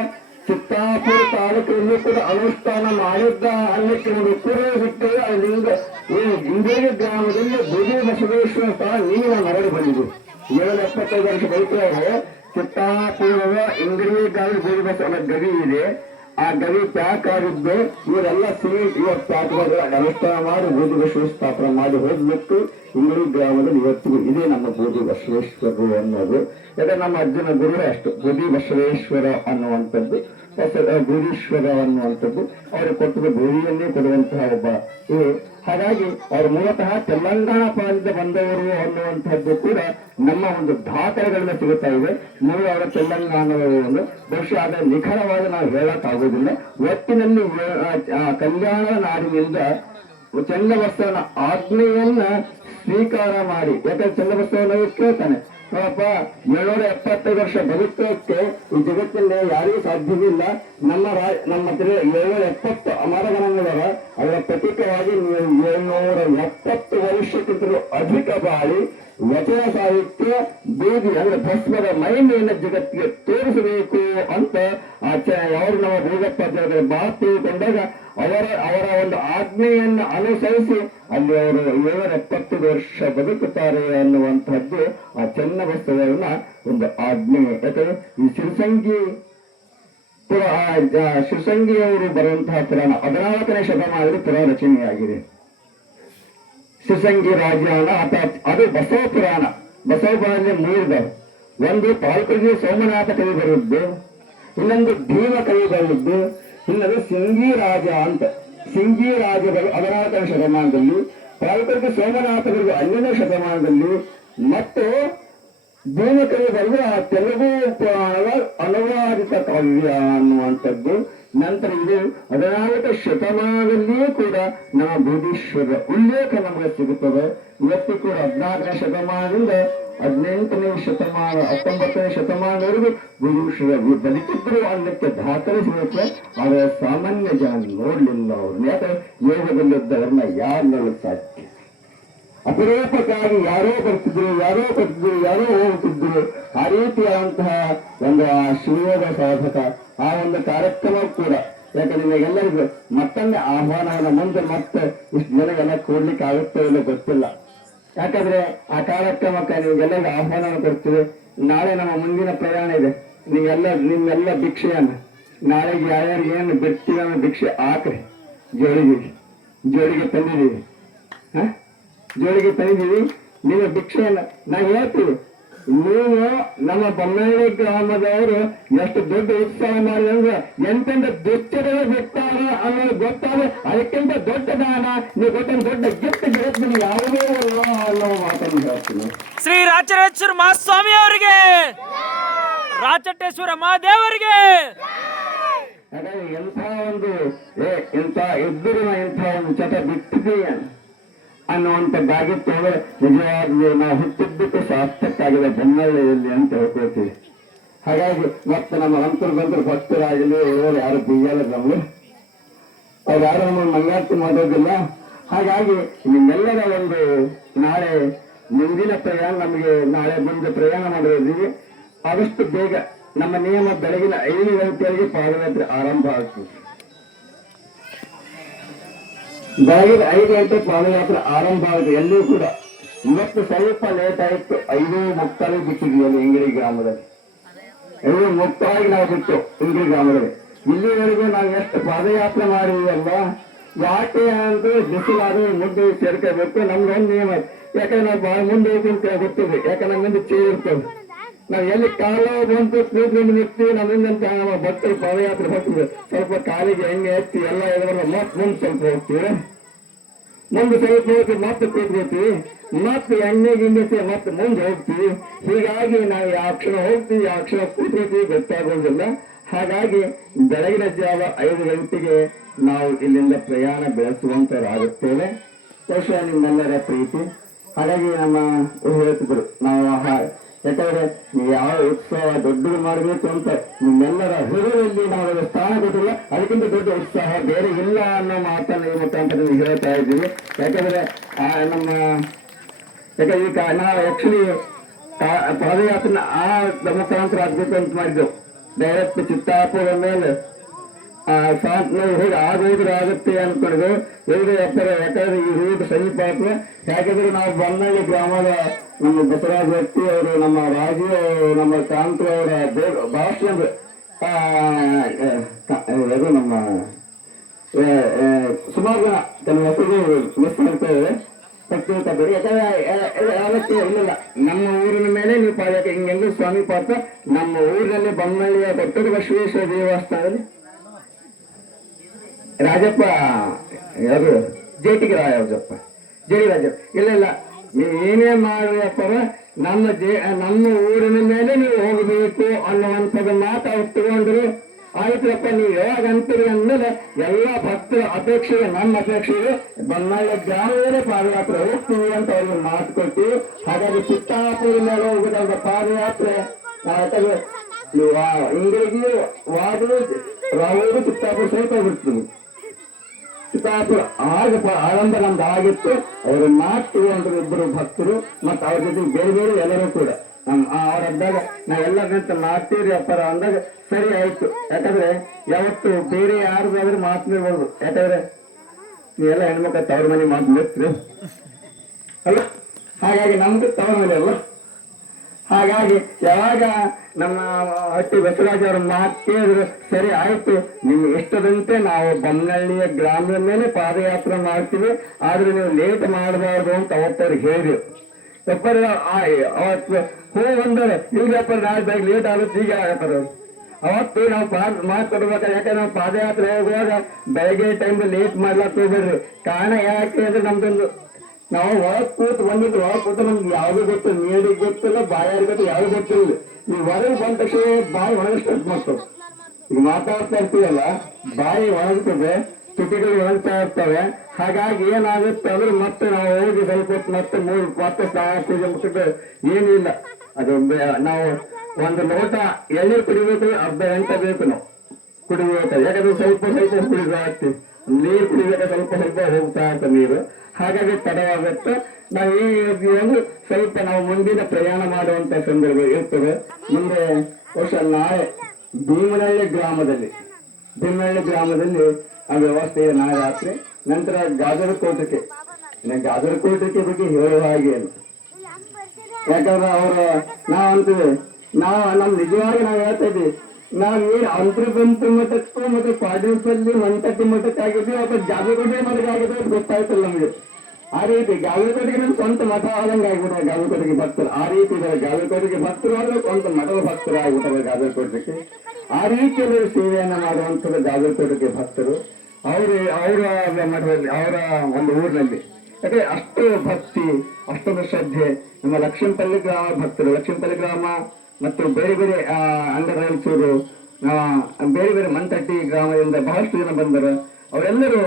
ಚಿತ್ತಾಪುರ ತಾಲೂಕಿನಲ್ಲಿ ಕೂಡ ಅನುಷ್ಠಾನ ಮಾಡಿದ್ದ ಅನ್ನಕ್ಕೆ ಒಂದು ಕುರುವೆ ಬಿಟ್ಟರೆ ಆ ಲಿಂಗ ಇಂದೇರಿ ಗ್ರಾಮದಲ್ಲಿ ಬುದಿ ಬಸವೇಶ್ವರ ಸ್ಥಳ ನೀರಿನ ನರಳಿ ಬಂದಿದೆ. 775 ವರ್ಷ ಬಳಿಕವೇ ಚಿತ್ತಾಪುರದ ಇಂದ್ರಿಯ ಗಾಳಿ ಬುದಿ ಬಸವನ ಗವಿ ಇದೆ. ಆ ಗವಿ ಪ್ಯಾಕ್ ಆಗಿದ್ದು ಇವರೆಲ್ಲ ಸಿಮೆಂಟ್ ಇವತ್ತು ಪ್ಯಾಕ್ ಮಾಡಿ ಅನುಷ್ಠಾನ ಮಾಡಿ ಬೂದಿ ಬಸವೇಶ್ವರ ಸ್ಥಾಪನೆ ಮಾಡಿ ಹೋಗ್ಬಿಟ್ಟು ಇಂಗ್ಲಿ ಗ್ರಾಮದಲ್ಲಿ ಇವತ್ತಿಗೂ ಇದೇ ನಮ್ಮ ಬೂದಿ ಬಸವೇಶ್ವರರು ಅನ್ನೋದು. ಯಾಕಂದ್ರೆ ನಮ್ಮ ಅಜ್ಜನ ಗುರುವೇ ಅಷ್ಟು ಬೂದಿ ಬಸವೇಶ್ವರ ಅನ್ನುವಂಥದ್ದು, ಬೂದೀಶ್ವರ ಅನ್ನುವಂಥದ್ದು ಅವ್ರಿಗೆ ಕೊಟ್ಟದ್ದು ಬೂದಿಯನ್ನೇ ಕೊಡುವಂತಹ ಒಬ್ಬ ಇವು. ಹಾಗಾಗಿ ಅವರು ಮೂಲತಃ ತೆಲಂಗಾಣ ಪ್ರಾಂತ್ಯದ ಬಂದವರು ಅನ್ನುವಂಥದ್ದು ಕೂಡ ನಮ್ಮ ಒಂದು ದಾಖಲೆಗಳನ್ನ ಸಿಗುತ್ತಾ ಇದೆ. ನೀವು ಅವರ ತೆಲಂಗಾಣದವರು ಒಂದು ಬಹುಶಃ ಅದರ ನಿಖರವಾಗಿ ನಾವು ಹೇಳಕ್ಕಾಗೋದಿಲ್ಲ. ಒಟ್ಟಿನಲ್ಲಿ ಕಲ್ಯಾಣ ನಾಡಿನಿಂದ ಚನ್ನಬಸವನ ಆಜ್ಞೆಯನ್ನ ಸ್ವೀಕಾರ ಮಾಡಿ, ಯಾಕಂದ್ರೆ ಚನ್ನಬಸವನ ಕೇಳ್ತಾನೆ ನೋಡಪ್ಪ 775 ವರ್ಷ ಬದುಕೋಕ್ಕೆ ಈ ಜಗತ್ತಿನಲ್ಲಿ ಯಾರಿಗೂ ಸಾಧ್ಯವಿಲ್ಲ. ನಮ್ಮ ಹತ್ರ 770 ಅಮರಗಣಗಳವ. ಅದರ ಪ್ರತೀಕವಾಗಿ ನೀವು 770 ವರ್ಷಕ್ಕಿಂತಲೂ ಅಧಿಕ ಬಾಳಿ ವಚನ ಸಾಹಿತ್ಯ ಬೀದಿ ಅಂದ್ರೆ ಭಸ್ಮದ ಮಹಿಮೆಯನ್ನು ಜಗತ್ತಿಗೆ ತೋರಿಸಬೇಕು ಅಂತ ಅವರು ನಮ್ಮ ಭೋಗಪ್ಪಾಚಾರ್ಯರ ಮಾತು ತಿಳ್ಕೊಂಡಾಗ ಅವರ ಒಂದು ಆಜ್ಞೆಯನ್ನು ಅನುಸರಿಸಿ ಅಲ್ಲಿ ಅವರು 770 ವರ್ಷ ಬದುಕುತ್ತಾರೆ ಅನ್ನುವಂತಹದ್ದು ಆ ಚೆನ್ನಬಸವನ ಒಂದು ಆಜ್ಞೆ. ಯಾಕಂದ್ರೆ ಈ ಶಿವಸಂಗಿಯವರು ಬರುವಂತಹ ಪುರಾಣ 14ನೇ ಶತಮಾನದಲ್ಲಿ ಪುರಾಣ ರಚನೆಯಾಗಿದೆ. ಶಿವಸಂಗಿ ರಾಜಾನ ಅದು ಬಸವ ಪುರಾಣ. ಬಸವ ಪುರಾಣದಲ್ಲಿ 3 ಒಂದು ಪಾಲ್ಕುಗಿ ಸೋಮನಾಥ ಕವಿ ಬರುವುದು, ಇನ್ನೊಂದು ಭೀಮ ಕವಿ ಬರುವುದು, ಇನ್ನೊಂದು ಸಿಂಗಿ ರಾಜ ಅಂತ. ಸಿಂಗಿ ರಾಜಗಳು 14ನೇ ಶತಮಾನದಲ್ಲಿ, ಪಾಲ್ಕುಗಿ ಸೋಮನಾಥಗಳು 12ನೇ ಶತಮಾನದಲ್ಲಿ, ಮತ್ತು ಭೀಮ ಕವಿ ಬರೆದು ಆ ತೆಲುಗು ಪುರಾಣದ ಅನುವಾದಿತ ಕಾವ್ಯ ಅನ್ನುವಂಥದ್ದು. ನಂತರ ಇದು 14ನೇ ಶತಮಾನದಲ್ಲಿಯೂ ಕೂಡ ನಮ್ಮ ಬುಧೀಶ್ವರ ಉಲ್ಲೇಖ ನಮಗೆ ಸಿಗುತ್ತದೆ. ಇವತ್ತು ಕೂಡ 14ನೇ ಶತಮಾನದಿಂದ 18ನೇ ಶತಮಾನ 19ನೇ ಶತಮಾನದವರೆಗೂ ಬುಧೀಶ್ವರ ಬದುಕಿದ್ರು ಅನ್ನಕ್ಕೆ ದಾಖಲೆ ಸಿಗುತ್ತೆ. ಆದರೆ ಸಾಮಾನ್ಯ ಜನ ನೋಡ್ಲಿಲ್ಲ ಅವ್ರನ್ನ. ಯಾಕಂದ್ರೆ ಯೋಗದಲ್ಲಿದ್ದವ್ರನ್ನ ಯಾರು ನೋಡಕ್ ಸಾಧ್ಯ? ಅಪರೂಪಕ್ಕಾಗಿ ಯಾರೋ ಬರ್ತಿದ್ರು, ಯಾರೋ ಹೋಗ್ತಿದ್ರು. ಆ ರೀತಿಯಾದಂತಹ ಒಂದು ಶಿವಯೋಗ ಸಾಧಕ ಆ ಒಂದು ಕಾರ್ಯಕ್ರಮ ಕೂಡ. ಯಾಕಂದ್ರೆ ನಿಮಗೆಲ್ಲರಿಗೂ ಮತ್ತೊಮ್ಮೆ ಆಹ್ವಾನವನ್ನ ಮುಂದೆ ಮತ್ತೆ ಇಷ್ಟು ಜನಗೆಲ್ಲ ಕೊಡ್ಲಿಕ್ಕೆ ಆಗುತ್ತೋ ಇಲ್ಲ ಗೊತ್ತಿಲ್ಲ. ಯಾಕಂದ್ರೆ ಆ ಕಾರ್ಯಕ್ರಮಕ್ಕೆ ನಿಮ್ಗೆಲ್ಲರಿಗೂ ಆಹ್ವಾನವನ್ನು ಕೊಡ್ತೀವಿ. ನಾಳೆ ನಮ್ಮ ಮುಂದಿನ ಪ್ರಯಾಣ ಇದೆ. ನಿಮ್ಮೆಲ್ಲ ಭಿಕ್ಷೆಯನ್ನ ನಾಳೆಗೆ ಯಾರ್ಯಾರಿಗೆ ಏನು ಬಿಡ್ತೀವಿ ಅನ್ನೋ ಭಿಕ್ಷೆ ಹಾಕ್ರಿ. ಜೋಳಿಗೆ ತಂದಿದ್ದೀವಿ, ಜೋಳಿಗೆ ತಂದಿದ್ದೀವಿ. ನೀವು ಭಿಕ್ಷೆಯನ್ನ ನಾವು ಹೇಳ್ತೀವಿ. ನೀವು ನಮ್ಮ ಬೊಮ್ಮಳ್ಳಿ ಗ್ರಾಮದವರು ಎಷ್ಟು ದೊಡ್ಡ ಉತ್ಸವ ಮಾಡಿದ್ರೆ ಎಂತೆಂತ ದುಶ್ಚರಗಳು ಬಿಡ್ತಾರ ಅನ್ನೋದು ಗೊತ್ತಾದ್ರೆ ಅದಕ್ಕಿಂತ ದೊಡ್ಡ ದಾನ ನೀವು ಗೊತ್ತೊಂದು ದೊಡ್ಡ ಗಿಫ್ಟ್ ಜಗತ್ತಿನ ಯಾವುದೇ ಅಲ್ಲ ಅನ್ನೋ ಮಾತನ್ನು ಹೇಳ್ತೀನಿ. ಶ್ರೀ ರಾಚರೇಶ್ವರ ಮಹಾಸ್ವಾಮಿ ಅವರಿಗೆ, ರಾಚಟೇಶ್ವರ ಮಹಾದೇವರಿಗೆ. ಹಾಗಾಗಿ ಎಂಥ ಒಂದು ಇಂಥ ಎದುರಿನ ಇಂಥ ಒಂದು ಚಟ ಬಿಟ್ಟಿದೆಯ ಅನ್ನುವಂಥದ್ದಾಗಿತ್ತು. ನಿಜವಾಗ್ಲೂ ನಾವು ಹುಟ್ಟಿದ್ದಕ್ಕೂ ಸಾರ್ಥಕ್ಕಾಗಿದೆ ಬೊಮ್ಮಳ್ಳಿಯಲ್ಲಿ ಅಂತ ಹೇಳ್ಕೊಳ್ತೀವಿ. ಹಾಗಾಗಿ ಮತ್ತೆ ನಮ್ಮ ಅಂತರ್ಗಂತರು ಭಕ್ತರಾಗಲಿ ಇವರು ಯಾರು ಬಿಯ್ಯಲ್ಲ ನಮ್ಗೆ, ಅವ್ರು ಯಾರು ನಮ್ಮನ್ನು ಮಂಗಾರ್ತಿ ಮಾಡೋದಿಲ್ಲ. ಹಾಗಾಗಿ ನಿಮ್ಮೆಲ್ಲರ ಒಂದು ನಾಳೆ ಮುಂದಿನ ಪ್ರಯಾಣ ನಮಗೆ ನಾಳೆ ಮುಂದೆ ಪ್ರಯಾಣ ಮಾಡಿದ್ವಿ. ಆದಷ್ಟು ಬೇಗ ನಮ್ಮ ನಿಯಮ ಬೆಳಗಿನ 5 ಗಂಟೆಗೆ ಪಾದಯಾತ್ರೆ ಆರಂಭ ಆಗ್ತದೆ. ಬೆಳಗಿನ 5 ಗಂಟೆ ಪಾದಯಾತ್ರೆ ಆರಂಭ ಆಗುತ್ತೆ. ಎಲ್ಲೂ ಕೂಡ ಇವತ್ತು ಸ್ವಲ್ಪ ಲೇಟ್ ಆಯಿತು. 5:30 ಬಿಟ್ಟಿದ್ವಿ ಅಲ್ಲಿ ಇಂಗಿಳಿ ಗ್ರಾಮದಲ್ಲಿ. 5:30 ನಾವು ಬಿಟ್ಟು ಇಂಗಿಳಿ ಗ್ರಾಮದಲ್ಲಿ. ಇಲ್ಲಿವರೆಗೂ ನಾವು ಎಷ್ಟು ಪಾದಯಾತ್ರೆ ಮಾಡಿದೀವಲ್ಲ, ಯಾಕೆ ಅಂದ್ರೆ ಬಿಸಿಲಾದ್ರೆ ಮುಂದೆ ಸೇರ್ಕೋಬೇಕು. ನಮ್ಗೊಂದು ನಿಯಮ, ಯಾಕಂದ್ರೆ ನಾವು ಬಹಳ ಮುಂದೆ ಹೋಗಿ ಗೊತ್ತಿದೆ. ಯಾಕಂದ್ರೆ ಮುಂದೆ ಚೇರ್ ಇರ್ತದೆ. ನಾವು ಎಲ್ಲಿ ಕಾಲ ಬಂತು ಕೂತ್ಕೊಂಡು ನಿಂತೀವಿ. ನಮ್ಮಿಂದ ನಮ್ಮ ಭಕ್ತರು ಪಾದಯಾತ್ರೆ ಹೋಗ್ತೀವಿ. ಸ್ವಲ್ಪ ಕಾಲಿಗೆ ಎಣ್ಣೆ ಹಚ್ಚಿ ಎಲ್ಲ ಇದನ್ನ ಮತ್ತೆ ಮುಂದೆ ಸ್ವಲ್ಪ ಹೋಗ್ತೀವಿ. ಮುಂದೆ ಸ್ವಲ್ಪ ಹೋಗಿ ಮತ್ತೆ ಕೂತ್ಕೊಳ್ತೀವಿ. ಮತ್ತೆ ಎಣ್ಣೆ ಗಿಣ್ಣೆಸಿ ಮತ್ತೆ ಮುಂದೆ ಹೋಗ್ತೀವಿ. ಹೀಗಾಗಿ ನಾವು ಯಾವ ಕ್ಷಣ ಹೋಗ್ತೀವಿ ಯಾವ ಕ್ಷಣ ಕೂತ್ಕೊಳ್ತೀವಿ ಗೊತ್ತಾಗೋದಿಲ್ಲ. ಹಾಗಾಗಿ ಬೆಳಗಿನ ಜಾವ 5 ಗಂಟೆಗೆ ನಾವು ಇಲ್ಲಿಂದ ಪ್ರಯಾಣ ಬೆಳೆಸುವಂತರಾಗುತ್ತೇವೆ. ಬಹುಶಃ ನಿಮ್ಮೆಲ್ಲರ ಪ್ರೀತಿ. ಹಾಗಾಗಿ ನಮ್ಮ ಹೇಳ್ತಿದ್ರು ನಾವು ಯಾಕಂದ್ರೆ ಯಾವ ಉತ್ಸವ ದೊಡ್ಡದು ಮಾಡಬೇಕು ಅಂತ ನಿಮ್ಮೆಲ್ಲರ ಹೃದಯದಲ್ಲಿ ನಾವು ಸ್ಥಾನ ಕೊಟ್ಟಿಲ್ಲ. ಅದಕ್ಕಿಂತ ದೊಡ್ಡ ಉತ್ಸಾಹ ಬೇರೆ ಇಲ್ಲ ಅನ್ನೋ ಮಾತನ್ನು ಈ ಮುಖಾಂತರ ನೀವು ಹೇಳ್ತಾ ಇದ್ದೀವಿ. ಯಾಕಂದ್ರೆ ಯಾಕಂದ್ರೆ ಈಗ ನಾವು ಆಕ್ಚುಲಿ ಪಾದಯಾತ್ರೆ ಮುಖಾಂತರ ಆಗ್ಬೇಕು ಅಂತ ಮಾಡಿದ್ದೆವು. ಡೈರೆಕ್ಟ್ ಚಿತ್ತಾಪುರ ಮೇಲೆ ಸಾಂತ್ನವ್ರು ಹೋಗಿ ಆಗೋದ್ರೆ ಆಗುತ್ತೆ ಅನ್ಕೊಂಡಿದ್ದೆವು. ಯಾಕಂದ್ರೆ ಈ ರೂಟ್ ಸಮೀಪ ಆಗ್ತದೆ. ಯಾಕಂದ್ರೆ ನಾವು ಬನ್ನಳ್ಳಿ ಗ್ರಾಮದ ನಮ್ಮ ಬಸವರಾಜ ವ್ಯಕ್ತಿ ಅವರು, ನಮ್ಮ ರಾಜು, ನಮ್ಮ ಕಾಂತ ಅವರ ಭಾಷೆ ಅದು ನಮ್ಮ ಸುಮಾರು ಜನ ತನ್ನ ಹೆಸರು ಮಿಸ್ ಮಾಡ್ತೇವೆ. ಬೇರೆ ಯಾಕಂದ್ರೆ ಯಾವತ್ತೇ ಇಲ್ಲ ನಮ್ಮ ಊರಿನ ಮೇಲೆ ನೀವು ಪಾದಯಾತ್ರೆ ಹಿಂಗೆಲ್ಲೂ ಸ್ವಾಮಿ ಪಾತ್ರ ನಮ್ಮ ಊರಿನಲ್ಲಿ ಬನ್ನಳ್ಳಿಯ ದೊಡ್ಡ ಬಸವೇಶ್ವರ ದೇವಸ್ಥಾನದಲ್ಲಿ ರಾಜಪ್ಪ ಯಾರು ಜೇಟಿಗೆ ರಾಜಪ್ಪ ಜೇಡಿ ರಾಜಪ್ಪ ಇಲ್ಲ ನೀವು ಏನೇ ಮಾಡಿಯಪ್ಪ ನಮ್ಮ ಊರಿನ ಮೇಲೆ ನೀವು ಹೋಗಬೇಕು ಅನ್ನುವಂಥದ್ದು ಮಾತು ಅವ್ರು ತಗೊಂಡ್ರು. ಆಯ್ತಪ್ಪ ನೀವು ಯಾವಾಗ ಅಂತೀರಿ ಅಂದ್ಮೇಲೆ ಎಲ್ಲ ಭಕ್ತರ ಅಪೇಕ್ಷೆಗೆ ನಮ್ಮ ಅಪೇಕ್ಷೆಗೆ ಬನ್ನಳ್ಳಿ ಗ್ರಾಮದಲ್ಲೇ ಪಾದಯಾತ್ರೆ ಹೋಗ್ತೀವಿ ಅಂತ ಅವ್ರಿಗೆ ಮಾತು ಕೊಟ್ಟಿವಿ. ಹಾಗಾಗಿ ಚಿತ್ತಾಪುರ ಮೇಲೆ ಹೋಗುದಂತ ಪಾದಯಾತ್ರೆ ಯಾಕಂದ್ರೆ ಇಂಗ್ಲಿಗೆ ವಾದು ರಾಹುಲ್ ಚಿತ್ತಾಪುರ ಸಹಿತ ಹೋಗ್ಬಿಡ್ತೀವಿ. ಚಿತ್ತಾಪುರ ಆಗ ಆರಂಭ ನಮ್ದು ಆಗಿತ್ತು. ಅವರು ಮಾತು ತಗೊಂಡ್ರು ಇಬ್ಬರು ಭಕ್ತರು ಮತ್ತು ಅವ್ರ ಜೊತೆ ಬೇರೆ ಬೇರೆ ಎಲ್ಲರೂ ಕೂಡ ಅವ್ರ ಹದ್ದಾಗ ನಾವೆಲ್ಲ ನಿಂತ ಮಾಡ್ತೀರಿ ಅಪ್ಪರ ಅಂದಾಗ ಸರಿ ಆಯ್ತು. ಯಾಕಂದ್ರೆ ಯಾವತ್ತು ಬೇರೆ ಯಾರ್ದಾದ್ರೂ ಮಾತನಾಡ್ಬೋದು. ಯಾಕಂದ್ರೆ ನೀವೆಲ್ಲ ಹೆಣ್ಮಕ್ಳ ತವ್ರ ಮನೆ ಮಾತನಾಡ್ತೀರಿ ಅಲ್ಲ, ಹಾಗಾಗಿ ನಮ್ದು ತವ್ರ ಮನೆ ಅಲ್ಲ. ಹಾಗಾಗಿ ಯಾವಾಗ ನಮ್ಮ ಹಟ್ಟಿ ಬಸವರಾಜ್ ಅವ್ರ ಮಾತು ಕೇಳಿದ್ರು ಸರಿ ಆಯ್ತು, ನಿಮ್ಗೆ ಇಷ್ಟದಂತೆ ನಾವು ಬೊಮ್ಮನಹಳ್ಳಿಯ ಗ್ರಾಮದ ಮೇಲೆ ಪಾದಯಾತ್ರೆ ಮಾಡ್ತೀವಿ, ಆದ್ರೆ ನೀವು ಲೇಟ್ ಮಾಡಬಾರ್ದು ಅಂತ ಅವತ್ತವ್ರಿಗೆ ಹೇಳಿದ್ರು. ಅಪ್ಪರ ಅವತ್ತು ಹೂ ಬಂದರೆ ಈಗ ಅಪ್ಪ ನಾಳೆ ಬೇಗ ಲೇಟ್ ಆಗುತ್ತೆ ಈಗ ಆಗತ್ತಾರ. ಅವತ್ತು ನಾವು ಮಾತಾಡ್ಬೇಕಾದ್ರೆ ಯಾಕಂದ್ರೆ ನಾವು ಪಾದಯಾತ್ರೆ ಹೋಗುವಾಗ ಬೆಳಗ್ಗೆ ಟೈಮ್ ಲೇಟ್ ಮಾಡ್ಲಾಕ್ ಹೋಗ್ಬೇಡ್ರಿ. ಕಾರಣ ಯಾಕೆ ಅಂದ್ರೆ ನಮ್ದೊಂದು ನಾವು ಒಳಗ್ ಕೂತು ಬಂದಿದ್ದು, ಒಳಗ್ ಕೂತು ನಮ್ಗೆ ಯಾವ್ದು ಗೊತ್ತಿಲ್ಲ, ನೀರಿಗೆ ಗೊತ್ತಿಲ್ಲ, ಬಾಯಾರಿಗೆ ಗೊತ್ತಿಲ್ಲ, ಯಾವ್ದು ಗೊತ್ತಿಲ್ಲ. ಈ ಹೊರಗೆ ಬಂದ ತಕ್ಷಣ ಬಾಯಿ ಒಣಗಿಸ್ತಾ ಮಾಡ್ತವೆ. ಈಗ ಮಾತಾಡ್ತಾ ಇರ್ತೀವಲ್ಲ ಬಾಯಿ ಒಣಗ್ತದೆ, ತುಟಿಗಳು ಒಣಗ್ತಾ ಇರ್ತವೆ. ಹಾಗಾಗಿ ಏನಾಗುತ್ತೆ ಅಂದ್ರೆ ಮತ್ತೆ ನಾವು ಹೋಗಿ ಸ್ವಲ್ಪ ಹೊತ್ತು ಮತ್ತೆ ಸ್ನಾನ ಪೂಜೆ ಮುಟ್ಟಿದ್ರೆ ಏನೂ ಇಲ್ಲ. ಅದು ನಾವು ಒಂದು ಲೋಟ ಎಣ್ಣೆ ಕುಡಿಬೇಕು, ಅರ್ಧ ಗಂಟೆ ಬೇಕು ನಾವು ಕುಡಿಬೇಕು. ಯಾಕಂದ್ರೆ ಸ್ವಲ್ಪ ಕುಡಿದು ಆಗ್ತೀವಿ, ನೀರು ಕುಡಿಬೇಕು, ಸ್ವಲ್ಪ ಹೋಗ್ತಾ ಇರ್ತದೆ ನೀರು. ಹಾಗಾಗಿ ತಡವಾಗುತ್ತೆ. ನಾವು ಈ ಒಂದು ಸ್ವಲ್ಪ ನಾವು ಮುಂದಿನ ಪ್ರಯಾಣ ಮಾಡುವಂತ ಸಂದರ್ಭ ಇರ್ತದೆ. ಮುಂದೆ ಬಹುಶಃ ನಾಳೆ ಭೀಮನಹಳ್ಳಿ ಗ್ರಾಮದಲ್ಲಿ ಆ ವ್ಯವಸ್ಥೆ ಇದೆ ನಾಳೆ ರಾತ್ರಿ. ನಂತರ ಗಾಜರಕೋಟಕ್ಕೆ ಬಗ್ಗೆ ಹೇಳುವ ಹಾಗೆ ಅಲ್ಲ. ಯಾಕಂದ್ರೆ ನಾವು ಅಂತೀವಿ, ನಮ್ ನಿಜವಾಗಿ ನಾವು ಹೇಳ್ತಾ ಇದ್ವಿ, ನಾವ್ ಏನ್ ಅಂತರ್ಬಂತು ಮಠಕ್ಕೂ ಮತ್ತೆ ಪಾಡೇಪಲ್ಲಿ ಮಂತಟ್ಟಿ ಮಠಕ್ಕೆ ಆಗಿದ್ವಿ ಅಥವಾ ಜಾಗಕೋಟೆ ಮಠಕ್ಕೆ ಆಗಿದ್ರೆ ಗೊತ್ತಾಯ್ತಲ್ಲ ನಮ್ಗೆ. ಆ ರೀತಿ ಗಾವಿಕೋಟೆಗೆ ನಮ್ ಸ್ವಂತ ಮಠ ಆದಂಗೆ ಆಗ್ಬಿಟ್ರೆ ಗಾವಿಕೋಟೆಗೆ ಭಕ್ತರು ಆ ರೀತಿ ಇದಾರೆ. ಗಾವಿಕೋಟೆಗೆ ಭಕ್ತರು ಆದ್ರೆ ಸ್ವಂತ ಮಠದ ಭಕ್ತರು ಆಗ್ಬಿಟ್ಟಾರೆ ಗಾವಿಕೋಟೆಗೆ. ಆ ರೀತಿಯಲ್ಲಿ ಸೇವೆಯನ್ನ ಮಾಡುವಂಥದ್ದು ಗಾವಿಕೋಟೆಗೆ ಭಕ್ತರು. ಅವರ ಮಠದಲ್ಲಿ, ಅವರ ಒಂದು ಊರಿನಲ್ಲಿ ಯಾಕಂದ್ರೆ ಅಷ್ಟು ಭಕ್ತಿ, ಅಷ್ಟೊಂದು ಶ್ರದ್ಧೆ. ನಮ್ಮ ಲಕ್ಷ್ಮೀಪಲ್ಲಿ ಗ್ರಾಮ ಭಕ್ತರು, ಲಕ್ಷ್ಮೀಪಲ್ಲಿ ಗ್ರಾಮ ಮತ್ತು ಬೇರೆ ಬೇರೆ ಅಂಡರಾಯಚೂರು, ಬೇರೆ ಬೇರೆ ಮಂತಟ್ಟಿ ಗ್ರಾಮದಿಂದ ಬಹಳಷ್ಟು ಜನ ಬಂದರು. ಅವರೆಲ್ಲರೂ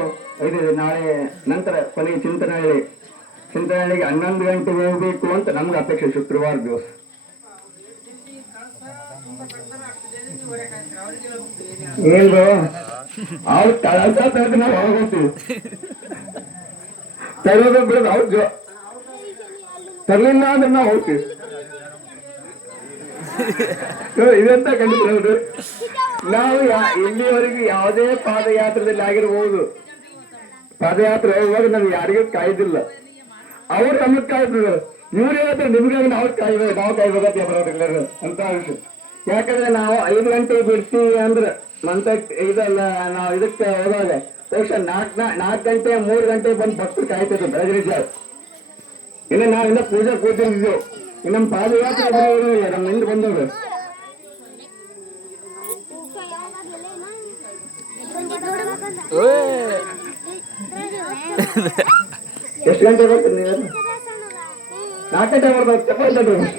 ಇದೆ ನಾಳೆ ನಂತರ ಕೊನೆಗೆ ಚಿಂತನಹಳ್ಳಿಗೆ 11 ಗಂಟೆಗೆ ಹೋಗ್ಬೇಕು ಅಂತ ನಮ್ಗೆ ಅಪೇಕ್ಷೆ. ಶುಕ್ರವಾರ ದಿವಸ ಏನು ಅವ್ರು ಕಳಸ ತರಕ ನಾವು ಹೊರಗೋಗ್ತೀವಿ, ತರೋದ ಬಿಡೋದು ಅವ್ರು ತರಲಿಲ್ಲ ಅಂದ್ರೆ ನಾವು ಹೋಗ್ತೀವಿ. ಇದೆಂತ ಕಂಡಿದ್ರು ನಾವು ಇಲ್ಲಿವರೆಗೂ ಯಾವುದೇ ಪಾದಯಾತ್ರೆಯಲ್ಲಿ ಆಗಿರ್ಬೋದು, ಪಾದಯಾತ್ರೆ ಹೋಗುವಾಗ ನಮ್ಗೆ ಯಾರಿಗೂ ಕಾಯ್ದಿಲ್ಲ. ಅವ್ರು ನಮಗ್ ಕಾಯ್ತಿದ್ರು. ಇವ್ರು ಹೇಳ್ತಾರೆ ನಿಮ್ಗಾಗಿ ನಾವು ಕಾಯ್ಬೇಕಲ್ಲರು ಅಂತ ವಿಷಯ. ಯಾಕಂದ್ರೆ ನಾವು 5 ಗಂಟೆಗೆ ಬಿಡ್ತೀವಿ ಅಂದ್ರೆ ಇದಲ್ಲ, ನಾವು ಇದಕ್ಕೆ ಹೋದಾಗ ಬಹುಶಃ 4 ಗಂಟೆ 3 ಗಂಟೆ ಬಂದು ಭಕ್ತರು ಕಾಯ್ತಿದ್ರು ಬೆಳಗ್ಗೆ ಜಾವ. ಇನ್ನು ನಾವಿಂದ ಪೂಜೆ ಕೂತಿದ್ವಿ. ನಮ್ಮ ಪಾದಯಾತ್ರೆ ನಮ್ಮ ಹಿಂದೆ ಬಂದವರು ಎಷ್ಟು ಗಂಟೆ ಬರ್ತೀರಿ ನೀವು? 4 ಗಂಟೆ ಬರ್ತಾರೆ.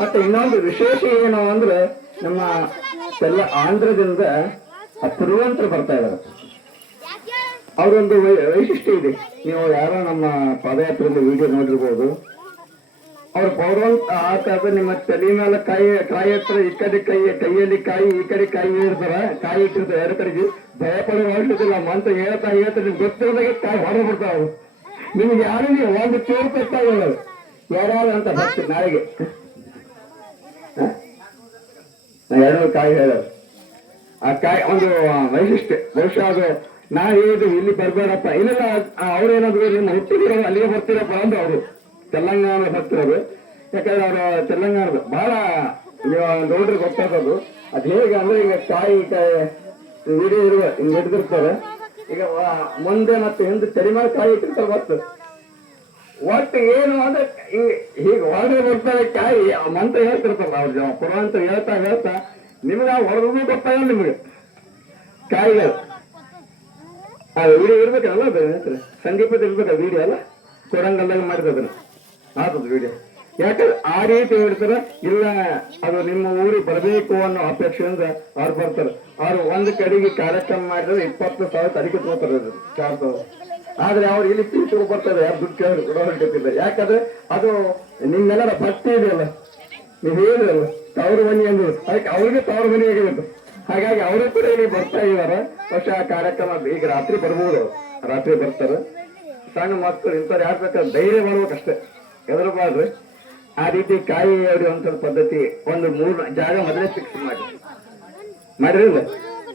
ಮತ್ತೆ ಇನ್ನೊಂದು ವಿಶೇಷ ಏನು ಅಂದ್ರೆ ನಮ್ಮ ಎಲ್ಲ ಆಂಧ್ರದಿಂದ ಪುರುವಂತರು ಬರ್ತಾ ಇದ್ದಾರೆ. ಅವ್ರೊಂದು ವೈಶಿಷ್ಟ್ಯ ಇದೆ. ನೀವು ಯಾರೋ ನಮ್ಮ ಪಾದಯಾತ್ರೆಯಲ್ಲಿ ವಿಡಿಯೋ ನೋಡಿರ್ಬೋದು. ಅವ್ರ ಪೌರವಂತ ಆತ ನಿಮ್ಮ ತಲೆ ಮೇಲೆ ಕಾಯಿ ಹತ್ರ ಈ ಕಡೆ ಕೈಯಲ್ಲಿ ಕಾಯಿ ಈ ಕಡೆ ಕಾಯಿ ಇರ್ತಾರ, ಕಾಯಿ ಇಟ್ಟಿರ್ತಾರೆ 2 ಕಡೆಗೆ. ಭಯ ಪಡೋ ಮಾಡ್ಲಿಕ್ಕಿಲ್ಲ, ಮಂತ್ರ ಹೇಳ್ತಾ ನಿಮ್ಗೆ ಗೊತ್ತಿರೋದಾಗೆ ಕಾಯಿ ಹೊರ ಬಿಡ್ತಾವ. ನಿಮ್ಗೆ ಯಾರು ನೀವು ಒಂದು ಚೂರು ಗೊತ್ತಾಗಲ್ಲ ಯಾರು ಅಂತ ಬರ್ತೀವಿ ನಾಳೆಗೆ. ನಾ 2 ಕಾಯಿ ಹೇಳೋದು. ಆ ಕಾಯಿ ಒಂದು ವೈಶಿಷ್ಟ್ಯ. ಬಹುಶಃ ಅದು ನಾ ಹೇಳಿದ್ರು ಇಲ್ಲಿ ಬರ್ಬೇಡಪ್ಪ, ಇಲ್ಲ ಅವ್ರೇನಾದ್ರು ನಿಮ್ಮ ಹುಟ್ಟಿದಿರೋ ಅಲ್ಲಿಗೆ ಬರ್ತೀರಪ್ಪ ಅಂದ್ರೆ ಅವರು ತೆಲಂಗಾಣ ಭಕ್ತರು. ಯಾಕಂದ್ರೆ ಅವರು ತೆಲಂಗಾಣದ ಬಹಳ ನೀವು ನೋಡ್ರಿ ಗೊತ್ತಾಗೋದು. ಅದ್ ಹೇಗೆ ಅಂದ್ರೆ ಈಗ ಕಾಯಿ ವಿಡಿಯೋ ಇರುವ ಹಿಂಗ್ ಹಿಡಿದಿರ್ತಾರೆ. ಈಗ ಮುಂದೆ ಮತ್ತೆ ಹಿಂದೆ ತಲೆ ಮೇಲೆ ಕಾಯಿ ಇಟ್ಟಿರ್ತಾರೆ. ಒಟ್ಟು ಏನು ಅಂದ್ರೆ ಹೀಗೆ ಹೊರಗೆ ಬರ್ತಾರೆ ಕಾಯಿ ಮಂತ್ರ ಹೇಳ್ತಿರ್ತಾರಲ್ಲ ಅವ್ರ ಪುರಾಂತ ಹೇಳ್ತಾ ನಿಮ್ಗೆ ಆ ಹೊರಗೂ ಗೊತ್ತಾಗಲ್ಲ ನಿಮ್ಗೆ ಕಾಯಿಗಳು. ವಿಡಿಯೋ ಇರ್ಬೇಕಲ್ಲ ಅದು ಹೆಸರು ಸಂದೀಪದ ಇರ್ಬೇಕ ವಿಡಿಯೋ ಅಲ್ಲ ಕೊರಂಗಲ್ದಾಗ ಮಾಡಿರೋದನ್ನ ಆತದ ವಿಡಿಯೋ. ಯಾಕಂದ್ರೆ ಆ ರೀತಿ ಹೇಳ್ತಾರ ಇಲ್ಲ ಅದು ನಿಮ್ಮ ಊರಿಗೆ ಬರಬೇಕು ಅನ್ನೋ ಅಪೇಕ್ಷೆಯಿಂದ ಅವ್ರು ಬರ್ತಾರೆ. ಅವ್ರು ಒಂದು ಕಡೆಗೆ ಕಾರ್ಯಕ್ರಮ ಮಾಡಿದ್ರೆ 20,000 ಅಡಿಕೆ ತಗೋತಾರೆ, 4,000. ಆದ್ರೆ ಅವ್ರು ಇಲ್ಲಿ ಪೀಚು ಬರ್ತಾರೆ, ಯಾರು ದುಡ್ಡು ಕೇಳಿ ಕೊಡೋರು. ಯಾಕಂದ್ರೆ ಅದು ನಿಮ್ಮೆಲ್ಲರ ಭಕ್ತಿ ಇದೆಯಲ್ಲ, ನೀವು ಹೇಳಿದ್ರಲ್ಲ ತವ್ರ ಮನಿ ಅಂದ್ರು, ಅದಕ್ಕೆ ಅವ್ರಿಗೆ ತವ್ರ ಮನಿ ಆಗಿರುತ್ತೆ. ಹಾಗಾಗಿ ಅವರು ಕೂಡ ಇಲ್ಲಿ ಬರ್ತಾ ಇದಾರ. ವರ್ಷ ಆ ಕಾರ್ಯಕ್ರಮ ಈಗ ರಾತ್ರಿ ಬರ್ಬೋದು, ರಾತ್ರಿ ಬರ್ತಾರೆ. ಸಣ್ಣ ಮಕ್ಕಳು ಇಂಥವ್ರು ಯಾರು ಬೇಕಾದ್ರೆ ಧೈರ್ಯ ಮಾಡ್ಬೇಕಷ್ಟೇ, ಹೆದರಬಾರ್ದು. ಆ ರೀತಿ ಕಾಯಿ ಹೊಡೆಯುವಂತ ಪದ್ಧತಿ ಒಂದು 3 ಜಾಗ ಮೊದಲೇ ಫಿಕ್ಸ್ ಮಾಡಿರಲಿಲ್ಲ.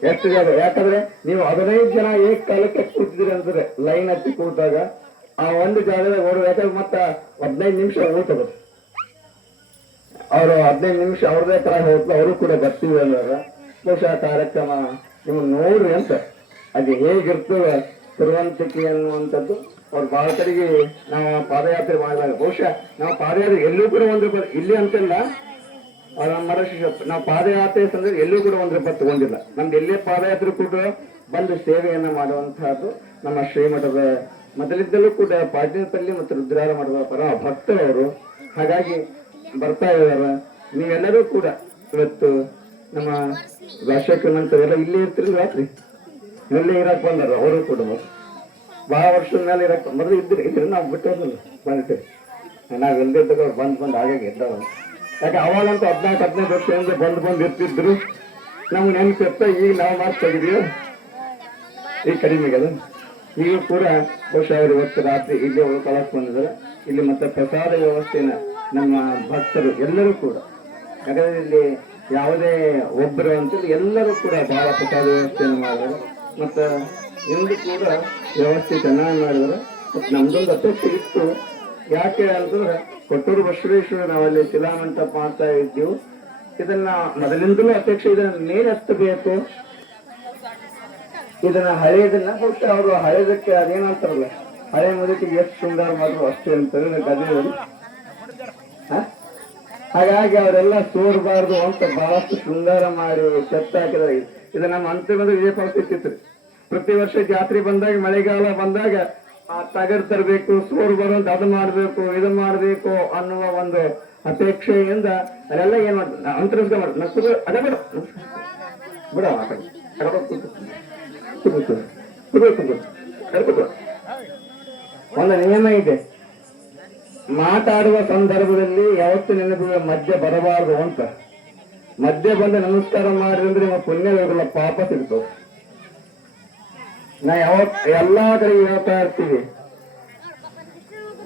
ಎಷ್ಟು ಜಾಗ? ಯಾಕಂದ್ರೆ ನೀವು 15 ಜನ ಏಕ ಕಾಲಕ್ಕೆ ಕೂತಿದ್ರಿ ಅಂದ್ರೆ ಲೈನ್ ಹತ್ತಿ ಕೂತಾಗ ಆ ಒಂದು ಜಾಗದಾಗ ಓಡುವ. ಯಾಕಂದ್ರೆ ಮತ್ತ 15 ನಿಮಿಷ ಹೋಗ್ತದೆ. ಅವರು 15 ನಿಮಿಷ ಅವ್ರದೇ ತರ ಹೋಗ್ತು, ಅವರು ಕೂಡ ಬರ್ತೀವಿ ಅಂದಾಗ ಬಹುಶಃ ಕಾರ್ಯಕ್ರಮ ನೀವು ನೋಡ್ರಿ ಅಂತ. ಅದು ಹೇಗಿರ್ತದೆ ತಿರುವಂತಿಕೆ ಅನ್ನುವಂಥದ್ದು ಅವ್ರು ಬಹಳ ಕಡೆಗೆ ನಾವು ಪಾದಯಾತ್ರೆ ಮಾಡಿದಾಗ ಬಹುಶಃ ನಾವು ಪಾದಯಾತ್ರೆ ಎಲ್ಲೂ ಕೂಡ ಒಂದು ಇಲ್ಲಿ ಅಂತಿಲ್ಲ, ನಮ್ಮ ನಾವು ಪಾದಯಾತ್ರೆ ಸಂದ್ರೆ ಎಲ್ಲೂ ಕೂಡ 1 ರೂಪಾಯಿ ತಗೊಂಡಿಲ್ಲ. ನಮ್ದು ಎಲ್ಲೇ ಪಾದಯಾತ್ರೆ ಕೂಡ ಬಂದು ಸೇವೆಯನ್ನ ಮಾಡುವಂತಹದ್ದು ನಮ್ಮ ಶ್ರೀಮಠದ ಮೊದಲಿದ್ದಲ್ಲೂ ಕೂಡ ಪಾಟೀಲಪಲ್ಲಿ ಮತ್ತು ರುದ್ರಾರ ಮಾಡುವ ಪರ ಭಕ್ತರವರು. ಹಾಗಾಗಿ ಬರ್ತಾ ಇದಾರ. ನೀವೆಲ್ಲರೂ ಕೂಡ ಇವತ್ತು ನಮ್ಮ ಭಾಷಾಕ್ರಮಂತವೆಲ್ಲ ಇಲ್ಲೇ ಇರ್ತಿರಲ್ಲ, ರಾತ್ರಿ ಇಲ್ಲೇ ಇರಕ್ ಬಂದಾರ. ಅವರು ಕೂಡ ಬಹಳ ವರ್ಷದ ಮೇಲೆ ಇರಕ್ ಮೊದಲು ಇದ್ರೆ ನಾವು ಬಿಟ್ಟು ಬಂದಿರ್ತೇವೆ. ನಾವ್ ಎಲ್ದಿದ್ದಾಗ ಅವ್ರು ಬಂದ್ ಹಾಗಾಗಿ ಇದ್ದಾರ. ಯಾಕೆ ಅವಾಗಂತೂ 14-15 ವರ್ಷದಿಂದ ಬಂದ್ ಇರ್ತಿದ್ರು. ನಮ್ಗೆ ನೆನಪಿರ್ತ. ಈಗ ನಾವು ಮಾಡ್ತಾಗಿದೀವಿ, ಈಗ ಕಡಿಮೆಗೆ ಅದು. ಈಗ ಕೂಡ ಬಹುಶಃ ಅವರು ಇವತ್ತು ರಾತ್ರಿ ಇಲ್ಲೇ ಉಳ್ಕೊಳಕ್ ಬಂದಿದ್ದಾರೆ. ಇಲ್ಲಿ ಮತ್ತೆ ಪ್ರಸಾದ ವ್ಯವಸ್ಥೆನ ನಮ್ಮ ಭಕ್ತರು ಎಲ್ಲರೂ ಕೂಡ, ಯಾಕಂದ್ರೆ ಇಲ್ಲಿ ಯಾವುದೇ ಒಬ್ಬರು ಅಂತೇಳಿ ಎಲ್ಲರೂ ಕೂಡ ಬಹಳ ಪ್ರಸಾದ ವ್ಯವಸ್ಥೆಯನ್ನು ಮಾಡಿದ್ರು. ಮತ್ತು ಇಂದು ಕೂಡ ವ್ಯವಸ್ಥೆ ಚೆನ್ನಾಗಿ ಮಾಡಿದ್ರು. ಮತ್ತು ನಮ್ದೊಂದು ಅಪೇಕ್ಷೆ ಇತ್ತು. ಯಾಕೆ ಅಂತಂದ್ರೆ ಕೊಟ್ಟೂರು ಬಸವೇಶ್ವರ ನಾವಲ್ಲಿ ಶಿಲಾಮಂಟಪ ಮಾಡ್ತಾ ಇದ್ದೀವಿ. ಇದನ್ನ ಮೊದಲಿಂದಲೂ ಅಪೇಕ್ಷೆ, ಇದನ್ನ ಮೇಲೆ ಹತ್ತಬೇಕು. ಇದನ್ನ ಹಳೆಯದನ್ನ ಬಹುಶಃ ಅವರು ಹಳೆದಕ್ಕೆ ಅದೇನಂತಾರಲ್ಲ, ಹಳೆ ಮುದುಕಿಗೆ ಎಷ್ಟು ಶೃಂಗಾರ ಮಾಡಿದ್ರು ಅಷ್ಟೇ ಅಂತಾರೆ ಗದೆಯವರು. ಹಾಗಾಗಿ ಅವರೆಲ್ಲ ಸೋರ್ಬಾರ್ದು ಅಂತ ಬಹಳಷ್ಟು ಶೃಂಗಾರ ಮಾಡಿ ಚೆತ್ತ ಹಾಕಿದ್ದಾರೆ. ಇದು ನಮ್ಮ ಅಂತಿಮದ ಇದೇ ಪರಿಸ್ಥಿತಿ ಇತ್ತು. ಪ್ರತಿ ವರ್ಷ ಜಾತ್ರೆ ಬಂದಾಗ, ಮಳೆಗಾಲ ಬಂದಾಗ ಆ ತಗರ್ ತರಬೇಕು, ಸೋರ್ ಬರುವಂತ ಅದು ಮಾಡ್ಬೇಕು, ಇದು ಮಾಡ್ಬೇಕು ಅನ್ನುವ ಒಂದು ಅಪೇಕ್ಷೆಯಿಂದ ಅದೆಲ್ಲ ಏನ್ ಮಾಡ್ತಾರೆ ಅಂತರ್ಗ ಮಾಡ್ತಾರೆ. ಅದೇ ಬಿಡ ಒಂದು ನಿಯಮ ಇದೆ. ಮಾತಾಡುವ ಸಂದರ್ಭದಲ್ಲಿ ಯಾವತ್ತು ನೆನಪಿಗೆ ಮಧ್ಯ ಬರಬಾರದು ಅಂತ. ಮಧ್ಯ ಬಂದು ನಮಸ್ಕಾರ ಮಾಡಿದ್ರೆ ನಿಮ್ಮ ಪುಣ್ಯ ಹೋಗಲ್ಲ, ಪಾಪ ಸಿಗ್ತದೆ. ನಾ ಎಲ್ಲಾ ಕಡೆ ಹೇಳ್ತಾ ಇರ್ತೀವಿ,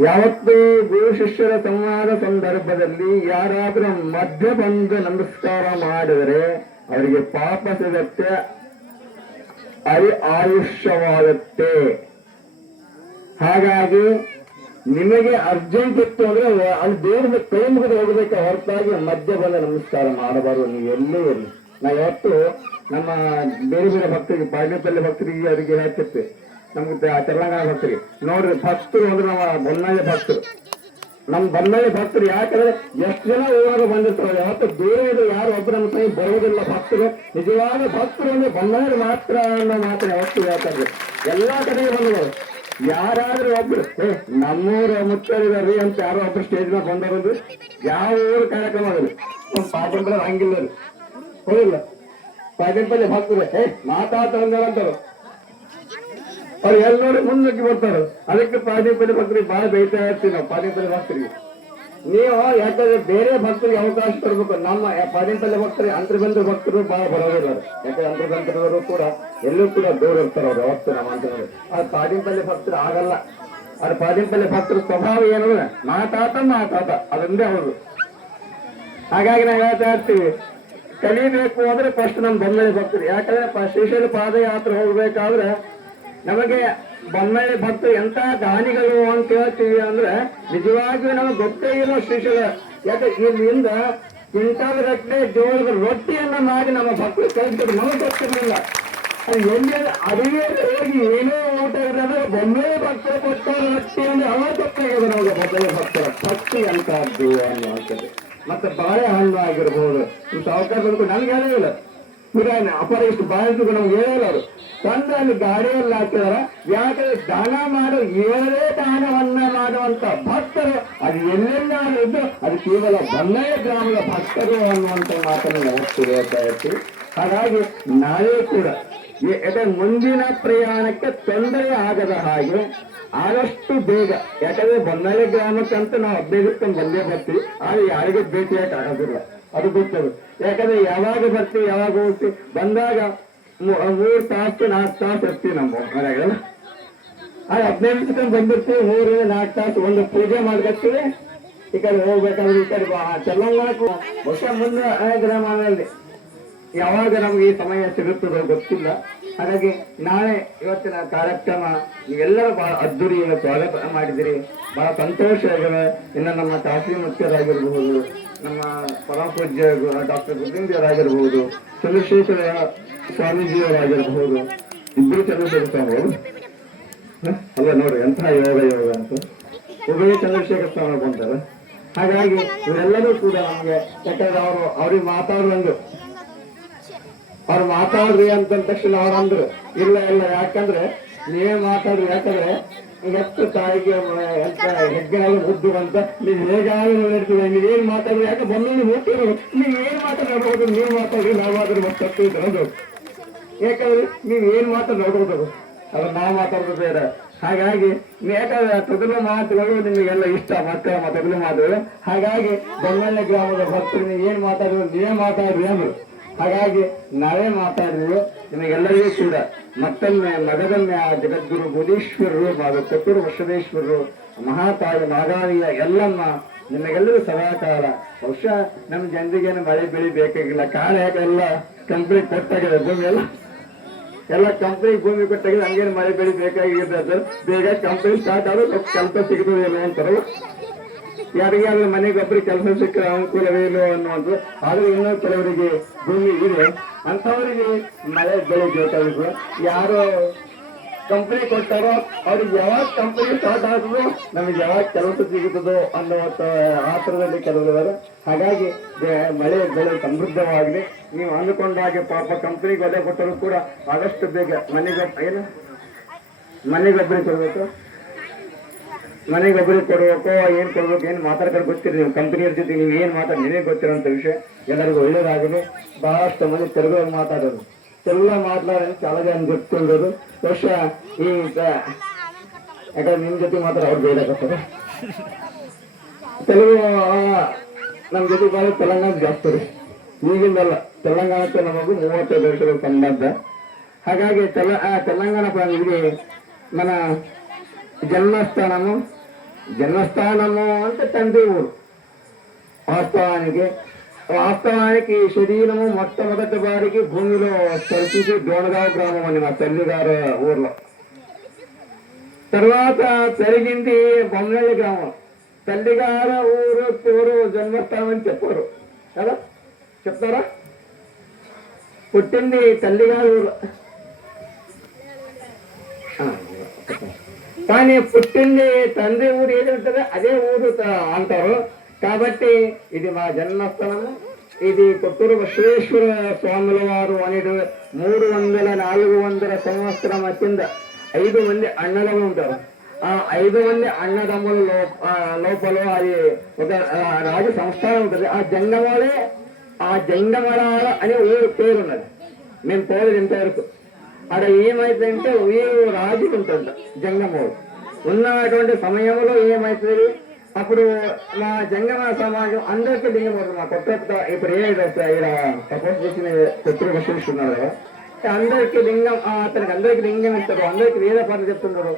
ಯಾವತ್ತು ಗುರು ಶಿಷ್ಯರ ಸಂವಾದ ಸಂದರ್ಭದಲ್ಲಿ ಯಾರಾದ್ರೂ ಮಧ್ಯ ಬಂದು ನಮಸ್ಕಾರ ಮಾಡಿದರೆ ಅವರಿಗೆ ಪಾಪ ಸಿಗತ್ತೆ, ಆಯುಷ್ಯವಾಗುತ್ತೆ. ಹಾಗಾಗಿ ನಿಮಗೆ ಅರ್ಜೆಂಟ್ ಇತ್ತು ಅಂದ್ರೆ ಅಲ್ಲಿ ದೇವರ ಕೈ ಮುಗಿದು ಹೋಗಬೇಕು, ಹೊರತಾಗಿ ಮಧ್ಯ ಬಂದ ನಮಸ್ಕಾರ ಮಾಡಬಾರದು. ನೀವು ಎಲ್ಲೇ ಇರಲಿ. ನಾ ಯಾವತ್ತು ನಮ್ಮ ಬೇರೆ ಬೇರೆ ಭಕ್ತರಿಗೆ, ಪಾಟೀಲಪಲ್ಲಿ ಭಕ್ತರಿಗೆ ಅವರಿಗೆ ಹೇಳ್ತಿರ್ತೀವಿ, ನಮ್ಗೆ ತೆಲಂಗಾಣ ಭಕ್ತರಿಗೆ ನೋಡ್ರಿ, ಭಕ್ತರು ಅಂದ್ರೆ ನಮ್ಮ ಬೊನ್ನಾಳಿ ಭಕ್ತರು. ನಮ್ ಬೊನ್ನಾಳಿ ಭಕ್ತರು ಯಾಕಂದ್ರೆ ಎಷ್ಟು ಜನ ಊರಾಗ ಬಂದಿರ್ತಾರೆ, ಯಾವತ್ತು ಬೇರೆ ಯಾರು ಒಬ್ಬರು ನಮ್ಮ ಕೈ ಬರೋದಿಲ್ಲ. ಭಕ್ತರು ನಿಜವಾದ ಭಕ್ತರು ಅಂದ್ರೆ ಬೊನ್ನಾಳಿ ಮಾತ್ರ ಅನ್ನೋ ಮಾತ್ರ ಯಾವತ್ತು ಹೇಳ್ತಾರೆ. ಎಲ್ಲಾ ಕಡೆಗೆ ಬಂದವರು ಯಾರಾದ್ರೂ ಒಬ್ರು ನಮ್ಮೂರ ಮುಚ್ಚರಿದಾರ್ರಿ ಅಂತ ಯಾರೋ ಒಬ್ರು ಸ್ಟೇಜ್ ನ ಬಂದವರು ಯಾವ ಊರು ಕಾರ್ಯಕ್ರಮ ಆಗಲಿ ಪಾಟೀಲ್ ಹಂಗಿಲ್ಲ ಹೋಗಿಲ್ಲ. ಪಾಟೀಲಪಲ್ಲಿ ಭಕ್ತರು ಮಾತಾಡ್ತಾರಂತಾರು ಅವ್ರು ಎಲ್ಲರೂ ಮುಂದಕ್ಕೆ ಬರ್ತಾರ. ಅದಕ್ಕೆ ಪಾಟೀಲಪಲ್ಲಿ ಭಕ್ತರಿಗೆ ಬಹಳ ಬೈತಾ ಇರ್ತೀವಿ ನಾವು. ಪಾಟೀಲಪಲ್ಲಿ ಭಕ್ತರಿಗೆ ನೀವು ಯಾಕಂದ್ರೆ ಬೇರೆ ಭಕ್ತರಿಗೆ ಅವಕಾಶ ಕೊಡ್ಬೇಕು. ನಮ್ಮ ಪಾಟೀಲಪಲ್ಲಿ ಭಕ್ತರಿಗೆ ಅಂತರ್ಬಂಧ ಭಕ್ತರು ಬಹಳ ಬರೋದಿಲ್ಲ. ಯಾಕಂದ್ರೆ ಅಂತರ್ಬಂಧದವರು ಕೂಡ ಎಲ್ಲೂ ಕೂಡ ದೂರ ಇರ್ತಾರ. ಅವ್ರು ಯಾವತ್ತು ನಮ್ಮ ಅಂತಂದ್ರೆ ಅದು ಪಾಟೀಲಪಲ್ಲಿ ಭಕ್ತರು ಆಗಲ್ಲ. ಅದು ಪಾಟೀಲಪಲ್ಲಿ ಭಕ್ತರ ಸ್ವಭಾವ ಏನು ಮಾತಾತ ಅದೊಂದೇ ಅವರು. ಹಾಗಾಗಿ ನಾವು ಹೇಳ್ತಾ ಇರ್ತೀವಿ, ಕಲಿಬೇಕು ಅಂದ್ರೆ ಫಸ್ಟ್ ನಮ್ ಬೊಮ್ಮಳ್ಳಿ ಭಕ್ತರು. ಯಾಕಂದ್ರೆ ಶ್ರೀಶೈಲ ಪಾದಯಾತ್ರೆ ಹೋಗ್ಬೇಕಾದ್ರೆ ನಮಗೆ ಬೊಮ್ಮಳ್ಳಿ ಭಕ್ತರು ಎಂತ ದಾನಿಗಳು ಅಂತ ಹೇಳ್ತೀವಿ ಅಂದ್ರೆ ನಿಜವಾಗಿಯೂ ನಮಗೆ ಗೊತ್ತೇ ಇಲ್ಲ ಶ್ರೀಶೈಲ. ಯಾಕೆ ಇಲ್ಲಿಂದ ಕ್ವಿಂಟಾಲ್ ಗಟ್ಟಲೆ ಜೋಳದ ರೊಟ್ಟಿಯನ್ನ ಮಾಡಿ ನಮ್ಮ ಭಕ್ತರು ಕಳಿಸಿದ್ರು, ನಮಗೆ ಗೊತ್ತಿರಲಿಲ್ಲ. ಅದು ಎಲ್ಲಿ ಅಡಿಗೆ ಹೋಗಿ ಏನೋ ಊಟ ಇರೋದ್ರೆ ಬೊಮ್ಮಳ್ಳಿ ಭಕ್ತರು ಕೊಟ್ಟ ರೊಟ್ಟಿ ಅಂದ್ರೆ ಅವಾಗ ಗೊತ್ತಾಗಿದೆ ನಮಗೆ ಬೊಮ್ಮಳ್ಳಿ ಭಕ್ತರ ಭಕ್ತಿ ಅಂತದ್ದು ಅನ್ನುವಂಥದ್ದು. ಮತ್ತೆ ಬಾಳೆ ಹಣ್ಣು ಆಗಿರ್ಬೋದು, ಈ ಸಾವುಕಾರ ನಮ್ಗೆ ಹೇಳೇ ಇಲ್ಲ. ಅಪರ ಇಷ್ಟು ಬಾಳೆ ನಮ್ಗೆ ಹೇಳಲ್ಲ ಅವರು. ತಂದು ಅಲ್ಲಿ ಗಾಡಿಯಲ್ಲಿ ಹಾಕಿದಾರ. ಯಾಕಂದ್ರೆ ದಾನ ಮಾಡು ಏಳೇ ದಾನವನ್ನ ಮಾಡುವಂತ ಭಕ್ತರು ಅದು ಎಲ್ಲೆಲ್ಲಾದ್ರೂ ಇದ್ದು ಅದು ಕೇವಲ ಬನ್ನಯ ಗ್ರಾಮದ ಭಕ್ತರು ಅನ್ನುವಂತ ಮಾತನ್ನು ನಾವು ತಿಳಿಯುತ್ತಾ ಇರ್ತೀವಿ. ಹಾಗಾಗಿ ನಾವೇ ಕೂಡ ಮುಂದಿನ ಪ್ರಯಾಣಕ್ಕೆ ತೊಂದರೆ ಆಗದ ಹಾಗೆ ಆದಷ್ಟು ಬೇಗ, ಯಾಕಂದ್ರೆ ಬನ್ನಳ್ಳಿ ಗ್ರಾಮಕ್ಕಂತ ನಾವು ಹದಿನೈದು ಬಂದೇ ಬರ್ತೀವಿ, ಆದ್ರೆ ಯಾರಿಗೂ ಭೇಟಿಯಾಗಿ ಆಗೋದಿಲ್ಲ, ಅದು ಗೊತ್ತದು. ಯಾಕಂದ್ರೆ ಯಾವಾಗ ಬರ್ತೀವಿ ಯಾವಾಗ ಹೋಗ್ತೀವಿ, ಬಂದಾಗ 3 ತಾಸು 4 ತಾಸು ಇರ್ತೀವಿ ನಮ್ಮ ಮನೆಗೆಲ್ಲ. ಆಗ 15 ನಿಮಿಷಕ್ಕೆ ಬಂದಿರ್ತೀವಿ, 3-4 ತಾಸು ಒಂದು ಪೂಜೆ ಮಾಡ್ಕೊತೀವಿ. ಈ ಕಡೆ ಹೋಗ್ಬೇಕಾದ್ರೆ ಈ ಕಡೆ ತೆಲಂಗಾಣಕ್ಕೂ ಬಹುಶಃ ಮುಂದೆ ಗ್ರಾಮದಲ್ಲಿ ಯಾವಾಗ ನಮ್ಗೆ ಈ ಸಮಯ ಸಿಗುತ್ತದೋ ಗೊತ್ತಿಲ್ಲ. ಹಾಗಾಗಿ ನಾಳೆ ಇವತ್ತಿನ ಕಾರ್ಯಕ್ರಮ ನೀವೆಲ್ಲರೂ ಬಹಳ ಅದ್ದೂರಿಯಿಂದ ಸ್ವಾಗತ ಮಾಡಿದಿರಿ, ಬಹಳ ಸಂತೋಷ ಆಗಿದೆ. ಇನ್ನು ನಮ್ಮ ಕಾಶಿ ಮುಖ್ಯರಾಗಿರ್ಬಹುದು, ನಮ್ಮ ಪರಮ ಪೂಜ್ಯ ಡಾಕ್ಟರ್ ಗುರುಜಿಯವರಾಗಿರ್ಬಹುದು, ಚಂದ್ರಶೇಖರ ಸ್ವಾಮೀಜಿಯವರಾಗಿರಬಹುದು, ಇಬ್ಬರು ಚಂದ್ರಶೇಖರ ಸ್ವಾಮಿಗಳು ಅಲ್ಲ ನೋಡ್ರಿ ಎಂಥ ಯೋಗ ಅಂತ ಉಭಯ ಚಂದ್ರಶೇಖರ ಸ್ವಾಮಿ ಬಂತಾರೆ. ಹಾಗಾಗಿ ಇವೆಲ್ಲರೂ ಕೂಡ ನಮ್ಗೆ, ಯಾಕಂದ್ರೆ ಅವ್ರಿಗೆ ಅವ್ರು ಮಾತಾಡ್ರಿ ಅಂತ ತಕ್ಷಣ ಅವ್ರು ಅಂದ್ರು ಇಲ್ಲ ಇಲ್ಲ, ಯಾಕಂದ್ರೆ ನೀವೇ ಮಾತಾಡ್ರಿ, ಯಾಕಂದ್ರೆ ಎಷ್ಟು ತಾಯಿಗೆ ಎಂತ ಹೆಗ್ಗನಲ್ಲಿ ಮುದ್ದು ಅಂತ ನೀವು ಹೇಗಾದ್ರೂ ನೋಡಿರ್ತೀವಿ, ನೀವೇನ್ ಮಾತಾಡ್ರಿ, ಯಾಕೆ ಬಂದು ಹೋಗ್ತೀರಿ, ನೀವ್ ಏನ್ ಮಾತಾಡ್ಬೋದು, ನೀವ್ ಮಾತಾಡ್ರಿ, ನಾವಾದ್ರೂ ಮತ್ತೆ ಇರೋದು, ಯಾಕಂದ್ರೆ ನೀವ್ ಏನ್ ಮಾತಾಡ್ ನೋಡ್ಬೋದು, ಅದ್ರ ನಾವ್ ಮಾತಾಡೋದು ಬೇರೆ. ಹಾಗಾಗಿ ಯಾಕಂದ್ರೆ ತೊದಲು ಮಾತುಗಳು ನಿಮಗೆಲ್ಲ ಇಷ್ಟ, ಮಕ್ಕಳ ತೊದಲು ಮಾತುಗಳು. ಹಾಗಾಗಿ ಬನ್ನಳ್ಳಿ ಗ್ರಾಮದ ಭಕ್ತರು ನೀವು ಏನ್ ಮಾತಾಡಿದ್ರು ನೀವೇ ಮಾತಾಡ್ರಿ ಅಂದ್ರು. ಹಾಗಾಗಿ ನಾವೇ ಮಾತಾಡಿದ್ವಿ. ನಿಮಗೆಲ್ಲರಿಗೂ ಕೂಡ ಮತ್ತೊಮ್ಮೆ ಮಗದೊಮ್ಮೆ ಆ ಜಗದ್ಗುರು ಬುಧೀಶ್ವರರು ಹಾಗೂ ಕೊಟ್ಟೂರು ಬಸವೇಶ್ವರರು, ಮಹಾತಾಯಿ ನಾಗಾವಿಯ ಎಲ್ಲಮ್ಮ ನಿಮಗೆಲ್ಲರೂ ಸದಾಕಾಲ. ಬಹುಶಃ ನಮ್ಮ ಜನರಿಗೇನು ಮಳೆ ಬೆಳಿ ಬೇಕಾಗಿಲ್ಲ, ಕಾಲ ಯಾಕೆ ಎಲ್ಲ ಕಂಪ್ನಿ ಕೊಟ್ಟಾಗಿದೆ, ಭೂಮಿ ಎಲ್ಲ ಕಂಪ್ನಿ ಭೂಮಿ ಕೊಟ್ಟಾಗಿದೆ, ಹಂಗೇನು ಮಳೆ ಬೆಳಿ ಬೇಕಾಗಿದೆ. ಬೇಗ ಕಂಪ್ನಿ ಸ್ಟಾರ್ಟ್ ಆದ್ರೂ ಸ್ವಲ್ಪ ಕೆಲಸ ಸಿಗ್ತದೇನೋ ಅಂತಾರ, ಯಾರಿಗಾದ್ರೂ ಮನೆಗೊಬ್ಬರಿಗೆ ಕೆಲಸ ಸಿಕ್ಕ ಅನುಕೂಲವೇನು ಅನ್ನುವಂಥದ್ದು. ಆದ್ರೂ ಇನ್ನೂ ಕೆಲವರಿಗೆ ಭೂಮಿ ಇದೆ, ಅಂಥವರಿಗೆ ಮಳೆ ಬೆಳೆ ಬೇಕಾಗಿತ್ತು. ಯಾರು ಕಂಪನಿ ಕೊಟ್ಟಾರೋ ಅವ್ರಿಗೆ ಯಾವಾಗ ಕಂಪನಿ ಸ್ಟಾರ್ಟ್ ಆಗುತ್ತೋ ನಮಗೆ ಯಾವಾಗ ಕೆಲಸ ಸಿಗುತ್ತದೋ ಅನ್ನುವಂಥ ಆತರದಲ್ಲಿ ಕೆಲವರು. ಹಾಗಾಗಿ ಮಳೆ ಬೆಳೆ ಸಮೃದ್ಧವಾಗಲಿ. ನೀವು ಅಂದುಕೊಂಡಾಗೆ ಪಾಪ ಕಂಪನಿಗೆ ಒಲೆ ಕೊಟ್ಟರು ಕೂಡ ಆದಷ್ಟು ಬೇಗ ಮನೆಗೊಬ್ಬರಿಗೆ ಕೊಡಬೇಕು, ಮನೆಗೊಬ್ಬರಿಗೆ ಕೊಡಬೇಕು, ಏನ್ ಕೊಡ್ಬೇಕು, ಏನ್ ಮಾತಾಡ್ಕೊಂಡು ಗೊತ್ತಿರಿ. ನೀವು ಕಂಪನಿಯವ್ರ ಜೊತೆ ನೀವು ಏನ್ ಮಾತಾಡಿ ನಿಮಗೆ ಗೊತ್ತಿರೋಂಥ ವಿಷಯ ಎಲ್ಲರಿಗೂ ಒಳ್ಳೇದಾಗಲಿ. ಬಹಳಷ್ಟು ಮಂದಿ ತೆಲುಗು ಮಾತಾಡೋದು, ತೆಲುಗು ಮಾತಾಡೋದು చాలా ಜನ ಗೊತ್ತಿರೋದು. ಬಹುಶಃ ಈಗ ಯಾಕಂದ್ರೆ ನಿಮ್ ಜೊತೆ ಮಾತ್ರ ಅವ್ರು ಬೇಡಕತ್ತಾರ, ತೆಲುಗು ನಮ್ ಜೊತೆ ಬಹಳ ತೆಲಂಗಾಣ ಜಾಸ್ತಿ ರೀ. ಈಗಿಂದಲ್ಲ, ತೆಲಂಗಾಣಕ್ಕೆ ನಮಗೂ 35 ವರ್ಷಗಳ ಸಂಬಂಧ. ಹಾಗಾಗಿ ತೆಲಂಗಾಣ ಪ್ರಾಂತ್ಯಕ್ಕೆ మన జన్మస్థానము అంటే తండ్రి ఊరు. వాస్తవానికి శరీరము మొట్టమొదటి వారికి భూమిలో తరిచింది డోనగావ్ గ్రామం అని మా తల్లి గారు ఊర్లో. తర్వాత పెరిగింది బొమ్మనల్లి గ్రామం. తల్లి గారు ఊరు జన్మస్థానం అని చెప్పారు కదా, చెప్తారా? పుట్టింది తల్లి గారు ఊరు, కానీ పుట్టింది తండ్రి ఊరు ఏది ఉంటుందో అదే ఊరు అంటారు. కాబట్టి ఇది మా జన్మస్థానము. ఇది కొత్తూరు బసవేశ్వర స్వాముల వారు అనేది 300-400 సంవత్సరం కింద 5 మంది అన్నదమ్ములు ఉంటారు. ఆ 5 మంది అన్నదమ్ముల లోపల అది ఒక రాజు సంస్థానం ఉంటుంది. ఆ జంగమరాల అనే ఊరు పేరు ఉన్నది. మేము పోలేదు ఇంతవరకు. అక్కడ ఏమైతుందంటే వీరు రాజు ఉంటుంది, జంగమూరు ఉన్నటువంటి సమయంలో ఏమవుతుంది, అప్పుడు మా జంగమ సమాజం అందరికీ లింగం ఉంటుంది. మా కొత్త ఇప్పుడు ఇక్కడ సపోర్ట్ చేసిన కొత్తగా బసవేశ్వరున్నారు కదా, అందరికి లింగం, అతనికి అందరికి లింగం ఇస్తారు, అందరికి వేద పాటలు చెప్తున్నారు.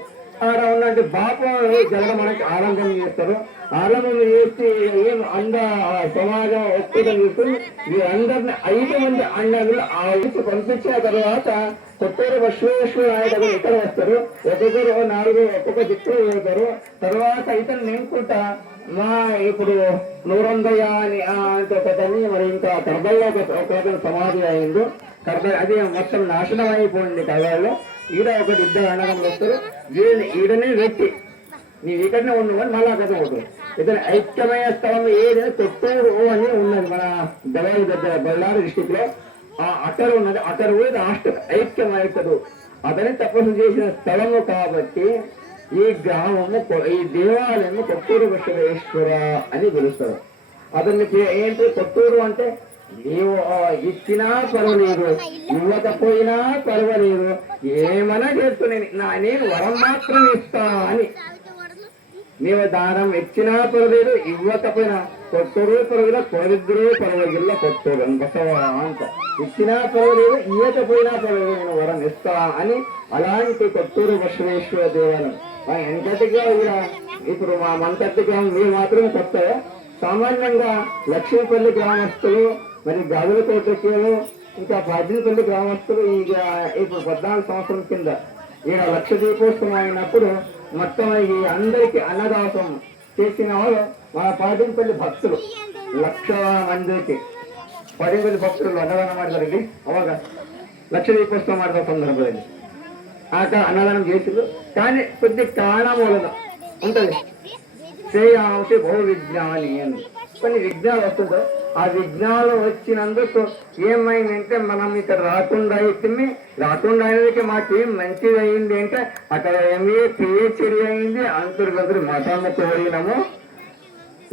ఆడ ఉన్నట్టు బాపం జరగడానికి ఆరంభం చేస్తారు. ఆరంభం చేసి ఏం అంద సమాజం ఒప్పుదం చేస్తుంది. వీరందరిని 5 మంది అన్నలు ఆ వయసు పంపించిన తర్వాత కొత్తూరు బసవేశ్వర ఆయన ఇతర వస్తారు. ఒక్కొక్కరు 4 ఒక్కొక్క దిక్కులు వెళ్తారు. తర్వాత ఇతను నింపుకుంటా మా ఇప్పుడు 100 అని ఒకటని మరి ఇంకా కర్బల్లో ఒక సమాధి అయింది. అది మొత్తం నాశనం అయిపోయింది కర్బల్లో. ఈడ ఒకటి 2 అన్నదమ్ములు వస్తారు. ఈడనే వ్యక్తి నీవు ఇక్కడనే ఉండవని మళ్ళా కథ అవుతుంది. ఇతని ఐక్యమైన స్థలం ఏదైనా కొత్తూరు అని ఉన్నది మన బళ్ళారి డిస్టిక్ లో. అక్కడ ఉన్నది, అక్కడ పోయి రాష్ట్ర ఐక్యం అవుతాడు. అతని తపస్సు చేసిన స్థలము కాబట్టి ఈ గ్రామము ఈ దేవాలయము కొట్టూరు బసవేశ్వర అని పిలుస్తారు. అతన్ని ఏంటి కొట్టూరు అంటే నీవు ఇచ్చినా పర్వాలేదు, ఇవ్వకపోయినా పర్వాలేదు, ఏమైనా చేసుకుని నేను వరం మాత్రం ఇస్తా అని. నీవు దానం ఇచ్చినా పర్వాలేదు, ఇవ్వకపోయినా కొట్టూరు పర్వాలేదు, కొరిద్దరు పర్వాలేదు కొట్టూరు అని బసవ అంట. ఇచ్చినా పర్వాలేదు, ఇవ్వకపోయినా పర్వాలేదు, నేను వరం ఇస్తా అని. అలాంటి కొట్టూరు బసవేశ్వర దేవాలయం ఎంతటిగా కూడా ఇప్పుడు మా మంతటి గ్రామం మీరు మాత్రమే కొత్త. సామాన్యంగా లక్ష్మీపల్లి గ్రామస్తులు, మరి గాజులకోటలో ఇంకా పాజినపల్లి గ్రామస్తులు ఇప్పుడు 14 సంవత్సరం కింద ఈడ లక్ష దీపోత్సవం అయినప్పుడు మొత్తం ఈ అందరికి అన్నదాసం చేసిన వాళ్ళు మన పాజినపల్లి భక్తులు 1,00,000 మందికి ಪಾಡಿಂಗಲ್ಲಿ ಭಕ್ತರು ಅನ್ನದಾನ ಮಾಡಿದಾರೆ. ಇಲ್ಲಿ ಅವಾಗ ಲಕ್ಷ ದೀಪೋತ್ಸವ ಮಾಡಿದ ಸಂದರ್ಭದಲ್ಲಿ ಆಟ ಅನ್ನದಾనం చేసిండు. కానీ కొద్ది కారణమూలన ఉంటుంది శ్రేయాంశి బహు విజ్ఞాని అని కొన్ని విఘ్నాలు వస్తుంటాయి. ఆ విఘ్నాలు వచ్చినందుకు ఏమైందంటే మనం ఇక్కడ రాకుండా అయినదికి మాకేం మంచిది అయింది అంటే అక్కడ ఎంఏ పిహెచ్డి అయింది, అంతర్గతులు మతాన్ని కోరినాము.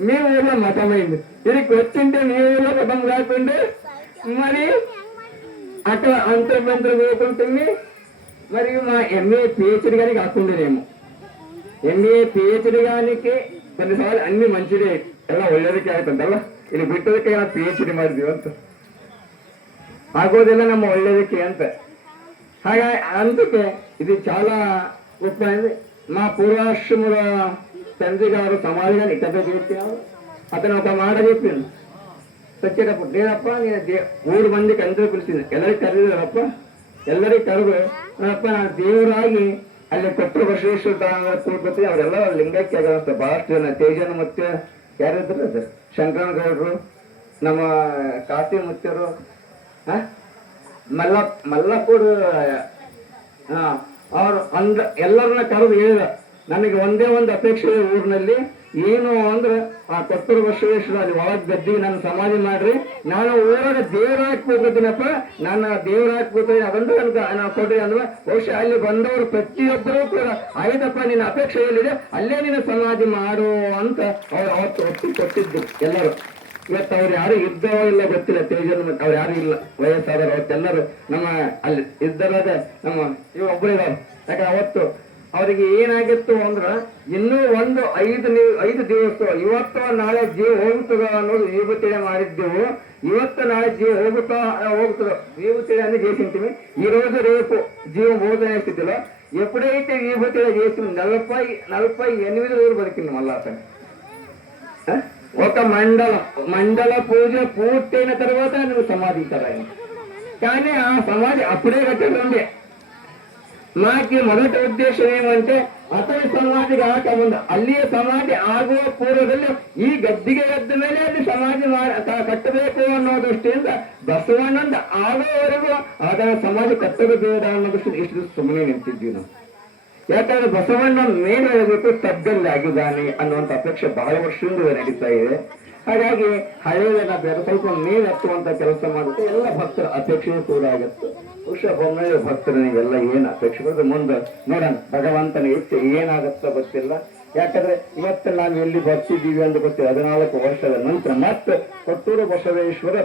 మీ ఊళ్ళో మతం అయింది, ఇక్కడికి వచ్చింటే మీ ఊళ్ళో మతం కాకుండా మరి అక్కడ అంతర్బంతులు పోతుంటుంది. మరి మా ఎంఏ పిహెచ్డి కానీ కాకుండానేమో ఎంఏ పిహెచ్డి గానికి కొన్నిసార్లు అన్ని మంచిదే ಎಲ್ಲ ಒಳ್ಳೆಯದಕ್ಕೆ ಆಯ್ತಂತಲ್ಲ, ಇಲ್ಲಿ ಬಿಟ್ಟದಕ್ಕೆ PhD ಮಾಡಿದೀವಿ ಅಂತ ಆಗೋದೆಲ್ಲ ನಮ್ಮ ಒಳ್ಳೆಯದಕ್ಕೆ ಅಂತ. ಹಾಗಾಗಿ అందుకే ఇది చాలా గొప్పది. మా పూర్వాశ్రముల తండ్రి గారు సమాధిగాని ఇక్కడ చెప్పారు. అతను ఒక మాట చెప్పింది వచ్చేటప్పుడు, నేనప్ప నేను 3 ಮಂದಿకి అందరూ పిలిచింది, ಎಲ್ಲರಿಗೆ ಕರೆದಿದ್ದಾರಪ್ಪ, ಎಲ್ಲರಿಗೆ ಕರೆದು ಅಪ್ಪ ನಾನು ದೇವರಾಗಿ ಅಲ್ಲಿ ಕೊಟ್ಟರು ಬಸವೇಶ್ವರ ಕೂಡ್ಕೊತೀವಿ. ಅವರೆಲ್ಲ ಲಿಂಗಕ್ಕೆ ಆಗತ್ತೆ ಬಹಳಷ್ಟು ಜನ. ತೇಜನ ಮತ್ತೆ ಯಾರಿದ್ರು ಸರ್, ಶಂಕರಗೌಡರು, ನಮ್ಮ ಕಾಶಿ ಮುತ್ಯರು, ಮಲ್ಲಪ್ಪರು, ಅವರು ಎಲ್ಲರನ್ನ ಕರೆದು ಹೇಳಿದ, ನನಗೆ ಒಂದೇ ಒಂದು ಅಪೇಕ್ಷೆ ಊರಿನಲ್ಲಿ ಏನು ಅಂದ್ರೆ ಆ ಕೊಟ್ಟೂರು ಬಸವೇಶ್ವರ ಅಲ್ಲಿ ಒಳಗೆ ಗದ್ದಿಗೆ ನನ್ನ ಸಮಾಧಿ ಮಾಡ್ರಿ, ನಾನು ಊರಾಗ ದೇವ್ರ ಹಾಕ್ಬೋದಿನಪ್ಪ, ನಾನು ದೇವ್ರ ಹಾಕ್ಬೋತೀನಿ ಅದಂದ್ರೆ ನಾನು ಕೊಡ್ರಿ ಅಂದ್ರೆ ಬಹುಶಃ ಅಲ್ಲಿ ಬಂದವರು ಪ್ರತಿಯೊಬ್ಬರೂ ಕೂಡ ಆಯ್ತಪ್ಪ ನಿನ್ನ ಅಪೇಕ್ಷೆ ಏನಿದೆ ಅಲ್ಲೇ ನಿನ್ನ ಸಮಾಧಿ ಮಾಡು ಅಂತ ಅವ್ರು ಅವತ್ತು ಒತ್ತಿ ಕೊಟ್ಟಿದ್ದು ಎಲ್ಲರೂ. ಇವತ್ತು ಅವ್ರು ಯಾರು ಇದ್ದವೋ ಇಲ್ಲ ಗೊತ್ತಿಲ್ಲ, ತೇಜನ್ ಮತ್ತೆ ಅವ್ರು ಯಾರು ಇಲ್ಲ, ವಯಸ್ಸಾದವರು ಅವತ್ತೆಲ್ಲರೂ ನಮ್ಮ ಅಲ್ಲಿ ಇದ್ದರಾಗ ನಮ್ಮ ಇವ ಒಬ್ಬರಿದ್ದಾರೆ. ಯಾಕೆ ಅವತ್ತು ಅವರಿಗೆ ಏನಾಗಿತ್ತು ಅಂದ್ರೆ ಇನ್ನೂ ಒಂದು 5 ದಿವಸ ಇವತ್ತು ನಾಳೆ ಜೀವ ಹೋಗುತ್ತದ ಅನ್ನೋದು ವಿಭೂತಿಳೆ ಮಾಡಿದ್ದೆವು. ಇವತ್ತು ನಾಳೆ ಜೀವ ಹೋಗುತ್ತದ విభూతిడే అని చేసింటివి. ఈ రోజు రేపు జీవం పోతూనే స్థితిలో ఎప్పుడైతే విభూతిడే చేసి 48 రోజులు బతికింది. మళ్ళా అతను ఒక మండల పూజ పూర్తయిన తర్వాత నువ్వు సమాధి కదా. కానీ ఆ సమాధి అప్పుడే కట్టడండి. మాకి మొదటి ఉద్దేశం ఏమంటే అతని సమాధి కాకముందు ಅಲ್ಲಿಯ ಸಮಾಧಿ ಆಗುವ ಪೂರ್ವದಲ್ಲಿ ಈ ಗದ್ದ ಮೇಲೆ ಅಲ್ಲಿ ಸಮಾಧಿ ಕಟ್ಟಬೇಕು ಅನ್ನೋ ದೃಷ್ಟಿಯಿಂದ ಬಸವಣ್ಣಂದ ಆಗೋವರೆಗೂ ಅದರ ಸಮಾಧಿ ಕಟ್ಟಲು ಬೇಡ ಅನ್ನೋ ದೃಷ್ಟಿ ಇಷ್ಟು ಸುಮ್ಮನೆ ನಿಂತಿದ್ವಿ ನಾವು. ಯಾಕಂದ್ರೆ ಬಸವಣ್ಣ ಮೇಲೆ ಹೇಳಬೇಕು ತಗ್ಗಲ್ಲಿ ಆಗಿದ್ದಾನೆ ಅನ್ನುವಂಥ ಅಪೇಕ್ಷೆ ಬಹಳ ವರ್ಷದಿಂದ ನಡೀತಾ ಇದೆ. ಹಾಗಾಗಿ ಹಳೆಯದನ್ನ ಬೇರೆ ಸ್ವಲ್ಪ ಮೇಲೆ ಹತ್ತುವಂತ ಕೆಲಸ ಮಾಡುತ್ತೆ. ಎಲ್ಲ ಭಕ್ತರ ಅಪೇಕ್ಷೆಯೂ ಕೂಡ ಆಗುತ್ತೆ. ಬಹುಶಃ ಒಮ್ಮೆ ಭಕ್ತರನಿಗೆಲ್ಲ ಏನು ಅಪೇಕ್ಷೆ ಮುಂದೆ ನೋಡೋಣ, ಭಗವಂತನ ಇಚ್ಛೆ ಏನಾಗುತ್ತೋ ಗೊತ್ತಿಲ್ಲ. ಯಾಕಂದ್ರೆ ಇವತ್ತು ನಾವು ಎಲ್ಲಿ ಬರ್ತಿದ್ದೀವಿ ಅಂತ ಗೊತ್ತಿಲ್ಲ. 14 ವರ್ಷದ ನಂತರ ಮತ್ತೆ ಕೊಟ್ಟೂರು ಬಸವೇಶ್ವರ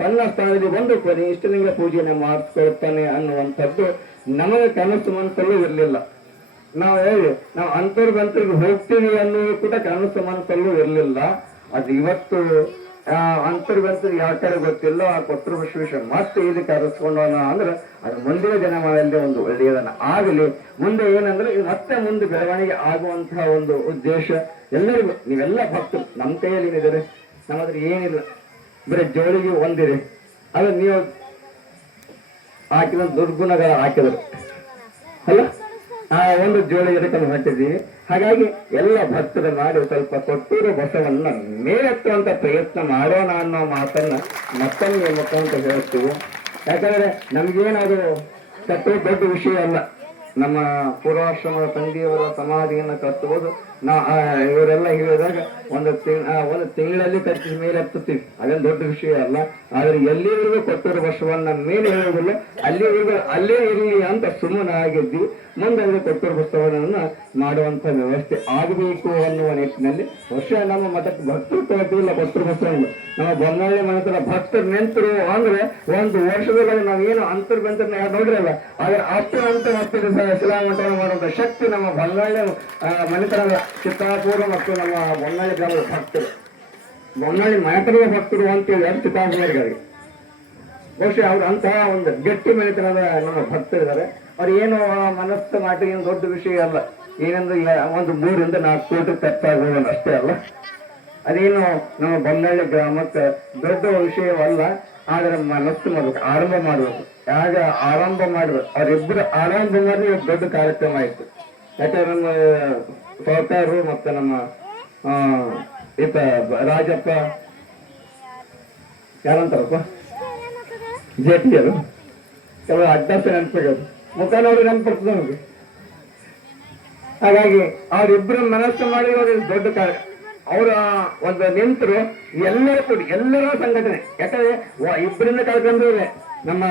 ತನ್ನ ಸ್ಥಾನದಲ್ಲಿ ಬಂದು ಇಷ್ಟಲಿಂಗ ಪೂಜೆಯನ್ನು ಮಾಡಿಸ್ಕೊಳ್ತಾನೆ ಅನ್ನುವಂಥದ್ದು ನಮಗೆ ಕನಸು ಮನಸ್ಸಲ್ಲೂ ಇರಲಿಲ್ಲ. ನಾವು ಅಂತರ್ಗಂತರಿಗೆ ಹೋಗ್ತೀವಿ ಅನ್ನೋದು ಕೂಡ ಕನಸು ಮನಸ್ಸಲ್ಲೂ ಇರಲಿಲ್ಲ. ಅದು ಇವತ್ತು ಅಂತರ್ಗಂತರಿಗೆ ಯಾವ ಕಡೆ ಗೊತ್ತಿಲ್ಲ. ಆ ಕೊಟ್ಟೂರು ಬಸವೇಶ್ವರ ಮತ್ತೆ ಇದಕ್ಕೆ ಕರೆಸ್ಕೊಂಡೋಣ ಅಂದ್ರೆ ಅದು ಮುಂದಿನ ದಿನಮಾನದಲ್ಲಿ ಒಂದು ಒಳ್ಳೆಯದನ್ನ ಆಗಲಿ. ಮುಂದೆ ಏನಂದ್ರೆ ಮತ್ತೆ ಮುಂದೆ ಬೆಳವಣಿಗೆ ಆಗುವಂತಹ ಒಂದು ಉದ್ದೇಶ ಎಲ್ಲರಿಗೂ. ನೀವೆಲ್ಲ ಭಕ್ತರು ನಮ್ಮ ಕೈಯಲ್ಲಿ ಏನಿದ್ದಾರೆ, ನಮ್ಮ ಹತ್ರ ಏನಿಲ್ಲ, ಬರೀ ಜೋಳಿಗೆ ಒಂದಿದೆ, ಅದು ನೀವು ಹಾಕಿದ ದುರ್ಗುಣಗಳ ಹಾಕಿದ್ರು ಅಲ್ಲ, ಆ ಒಂದು ಜೋಳಿ ಇದಕ್ಕೆ ಹೊಂಟಿದ್ದೀವಿ. ಹಾಗಾಗಿ ಎಲ್ಲ ಭಕ್ತರು ಮಾಡಿ ಸ್ವಲ್ಪ ಕೊಟ್ಟೂರು ಬಸವನ್ನ ಮೇಲೆತ್ತುವಂತ ಪ್ರಯತ್ನ ಮಾಡೋಣ ಅನ್ನೋ ಮಾತನ್ನ ಮತ್ತೊಮ್ಮೆ ಮುಖಾಂತರ ಹೇಳ್ತೀವಿ. ಯಾಕಂದ್ರೆ ನಮ್ಗೇನದು ಕಟ್ಟುವ ದೊಡ್ಡ ವಿಷಯ ಅಲ್ಲ. ನಮ್ಮ ಪೂರ್ವಾಶ್ರಮದ ತಂದೆಯವರ ಸಮಾಧಿಯನ್ನು ಕಟ್ಟುವುದು ಇವರೆಲ್ಲ ಹೇಳಿದಾಗ ಒಂದು ತಿಂಗಳಲ್ಲಿ ಕಟ್ಟಿದ ಮೇಲೆ ಹತ್ತುತ್ತೀವಿ, ಅದೇನು ದೊಡ್ಡ ವಿಷಯ ಅಲ್ಲ. ಆದ್ರೆ ಎಲ್ಲಿವರೆಗೂ ಕೊಟ್ಟೂರು ಬಸವಣ್ಣ ಮೇಲೆ ಹೇಳುವುದಿಲ್ಲ, ಅಲ್ಲಿವರೆಗೂ ಅಲ್ಲೇ ಇರಲಿ ಅಂತ ಸುಮ್ಮನಾಗಿದ್ವಿ. ಮುಂದೆ ಕೊಟ್ಟೂರು ಬಸವಣ್ಣನ ಮಾಡುವಂತ ವ್ಯವಸ್ಥೆ ಆಗಬೇಕು ಅನ್ನುವ ನಿಟ್ಟಿನಲ್ಲಿ ವರ್ಷ ನಮ್ಮ ಮಠಕ್ಕೆ ಭಕ್ತರು ತಗೋತಿಲ್ಲ. ಕೊಟ್ಟೂರು ಬಸವಣ್ಣ ನಮ್ಮ ಬೊನ್ನಳ್ಳಿ ಮಠದ ಭಕ್ತರು ನಿಂತರು ಅಂದ್ರೆ ಒಂದು ವರ್ಷದೊಳಗೆ ನಾವೇನು ಅಂತರ್ ಬಂತರ ನೋಡ್ರಲ್ಲ, ಆದ್ರೆ ಅಷ್ಟು ಅಂತರ ಶಿಲಾಮಠವನ್ನು ಮಾಡುವಂತ ಶಕ್ತಿ ನಮ್ಮ ಬೊನ್ನಳ್ಳಿ ಮನೆತನದ ಚಿತ್ತಾಪುರ ಮತ್ತು ನಮ್ಮ ಬೊನ್ನಳ್ಳಿ ಗ್ರಾಮದ ಭಕ್ತರು, ಬೊನ್ನಳ್ಳಿ ಮನೆತನದ ಭಕ್ತರು ಅಂತೇಳಿ ಅದು ಚಿತ್ತಾಪುರಗಳಿಗೆ ಬಹುಶಃ ಅವ್ರು ಅಂತಹ ಒಂದು ಗಟ್ಟಿ ಮನೆತನದ ನಮ್ಮ ಭಕ್ತರಿದ್ದಾರೆ. ಅವ್ರು ಏನು ಮನಸ್ಸು ಮಾಡಿ ಏನು ದೊಡ್ಡ ವಿಷಯ ಅಲ್ಲ, ಏನಂದ್ರೆ ಒಂದು 3 ರಿಂದ 4 ಕೋಟಿ ಖರ್ಚಾಗೋದು ಅಷ್ಟೇ ಅಲ್ಲ. ಅದೇನು ನಮ್ಮ ಬೊನ್ನಳ್ಳಿ ಗ್ರಾಮಕ್ಕೆ ದೊಡ್ಡ ವಿಷಯವಲ್ಲ. ಆದ್ರೆ ಮನಸ್ಸು ಮಾಡ್ಬೇಕು, ಆರಂಭ ಮಾಡ್ಬೇಕು. ಯಾಗ ಆರಂಭ ಮಾಡ್ಬೇಕು, ಅವರಿಬ್ಬರು ಆರಂಭ ಮಾಡಿ ದೊಡ್ಡ ಕಾರ್ಯಕ್ರಮ ಆಯ್ತು. ಯಾಕಂದ್ರೆ ನಮ್ಮ ಸೌಕಾರು ಮತ್ತೆ ನಮ್ಮ ಈತ ರಾಜಪ್ಪ ಯಾರಂತಾರಪ್ಪ ಜೇಟಿಯರು ಕೆಲವು ಅಡ್ಡಾಸ ನೆನಪಿಗೋದು, ಮುಖ ನೋಡಿ ನೆನಪಿರ್ತದೆ ನಮಗೆ. ಹಾಗಾಗಿ ಅವರಿಬ್ಬರು ಮನಸ್ಸು ಮಾಡಿ ದೊಡ್ಡ ಕಾರ್ಯ ಅವರ ಒಂದು ನಿಂತರು ಎಲ್ಲರೂ ಕೂಡಿ ಎಲ್ಲರ ಸಂಘಟನೆ. ಯಾಕಂದ್ರೆ ಇಬ್ಬರಿಂದ ಕಳ್ಕೊಂಡ್ರೆ ನಮ್ಮ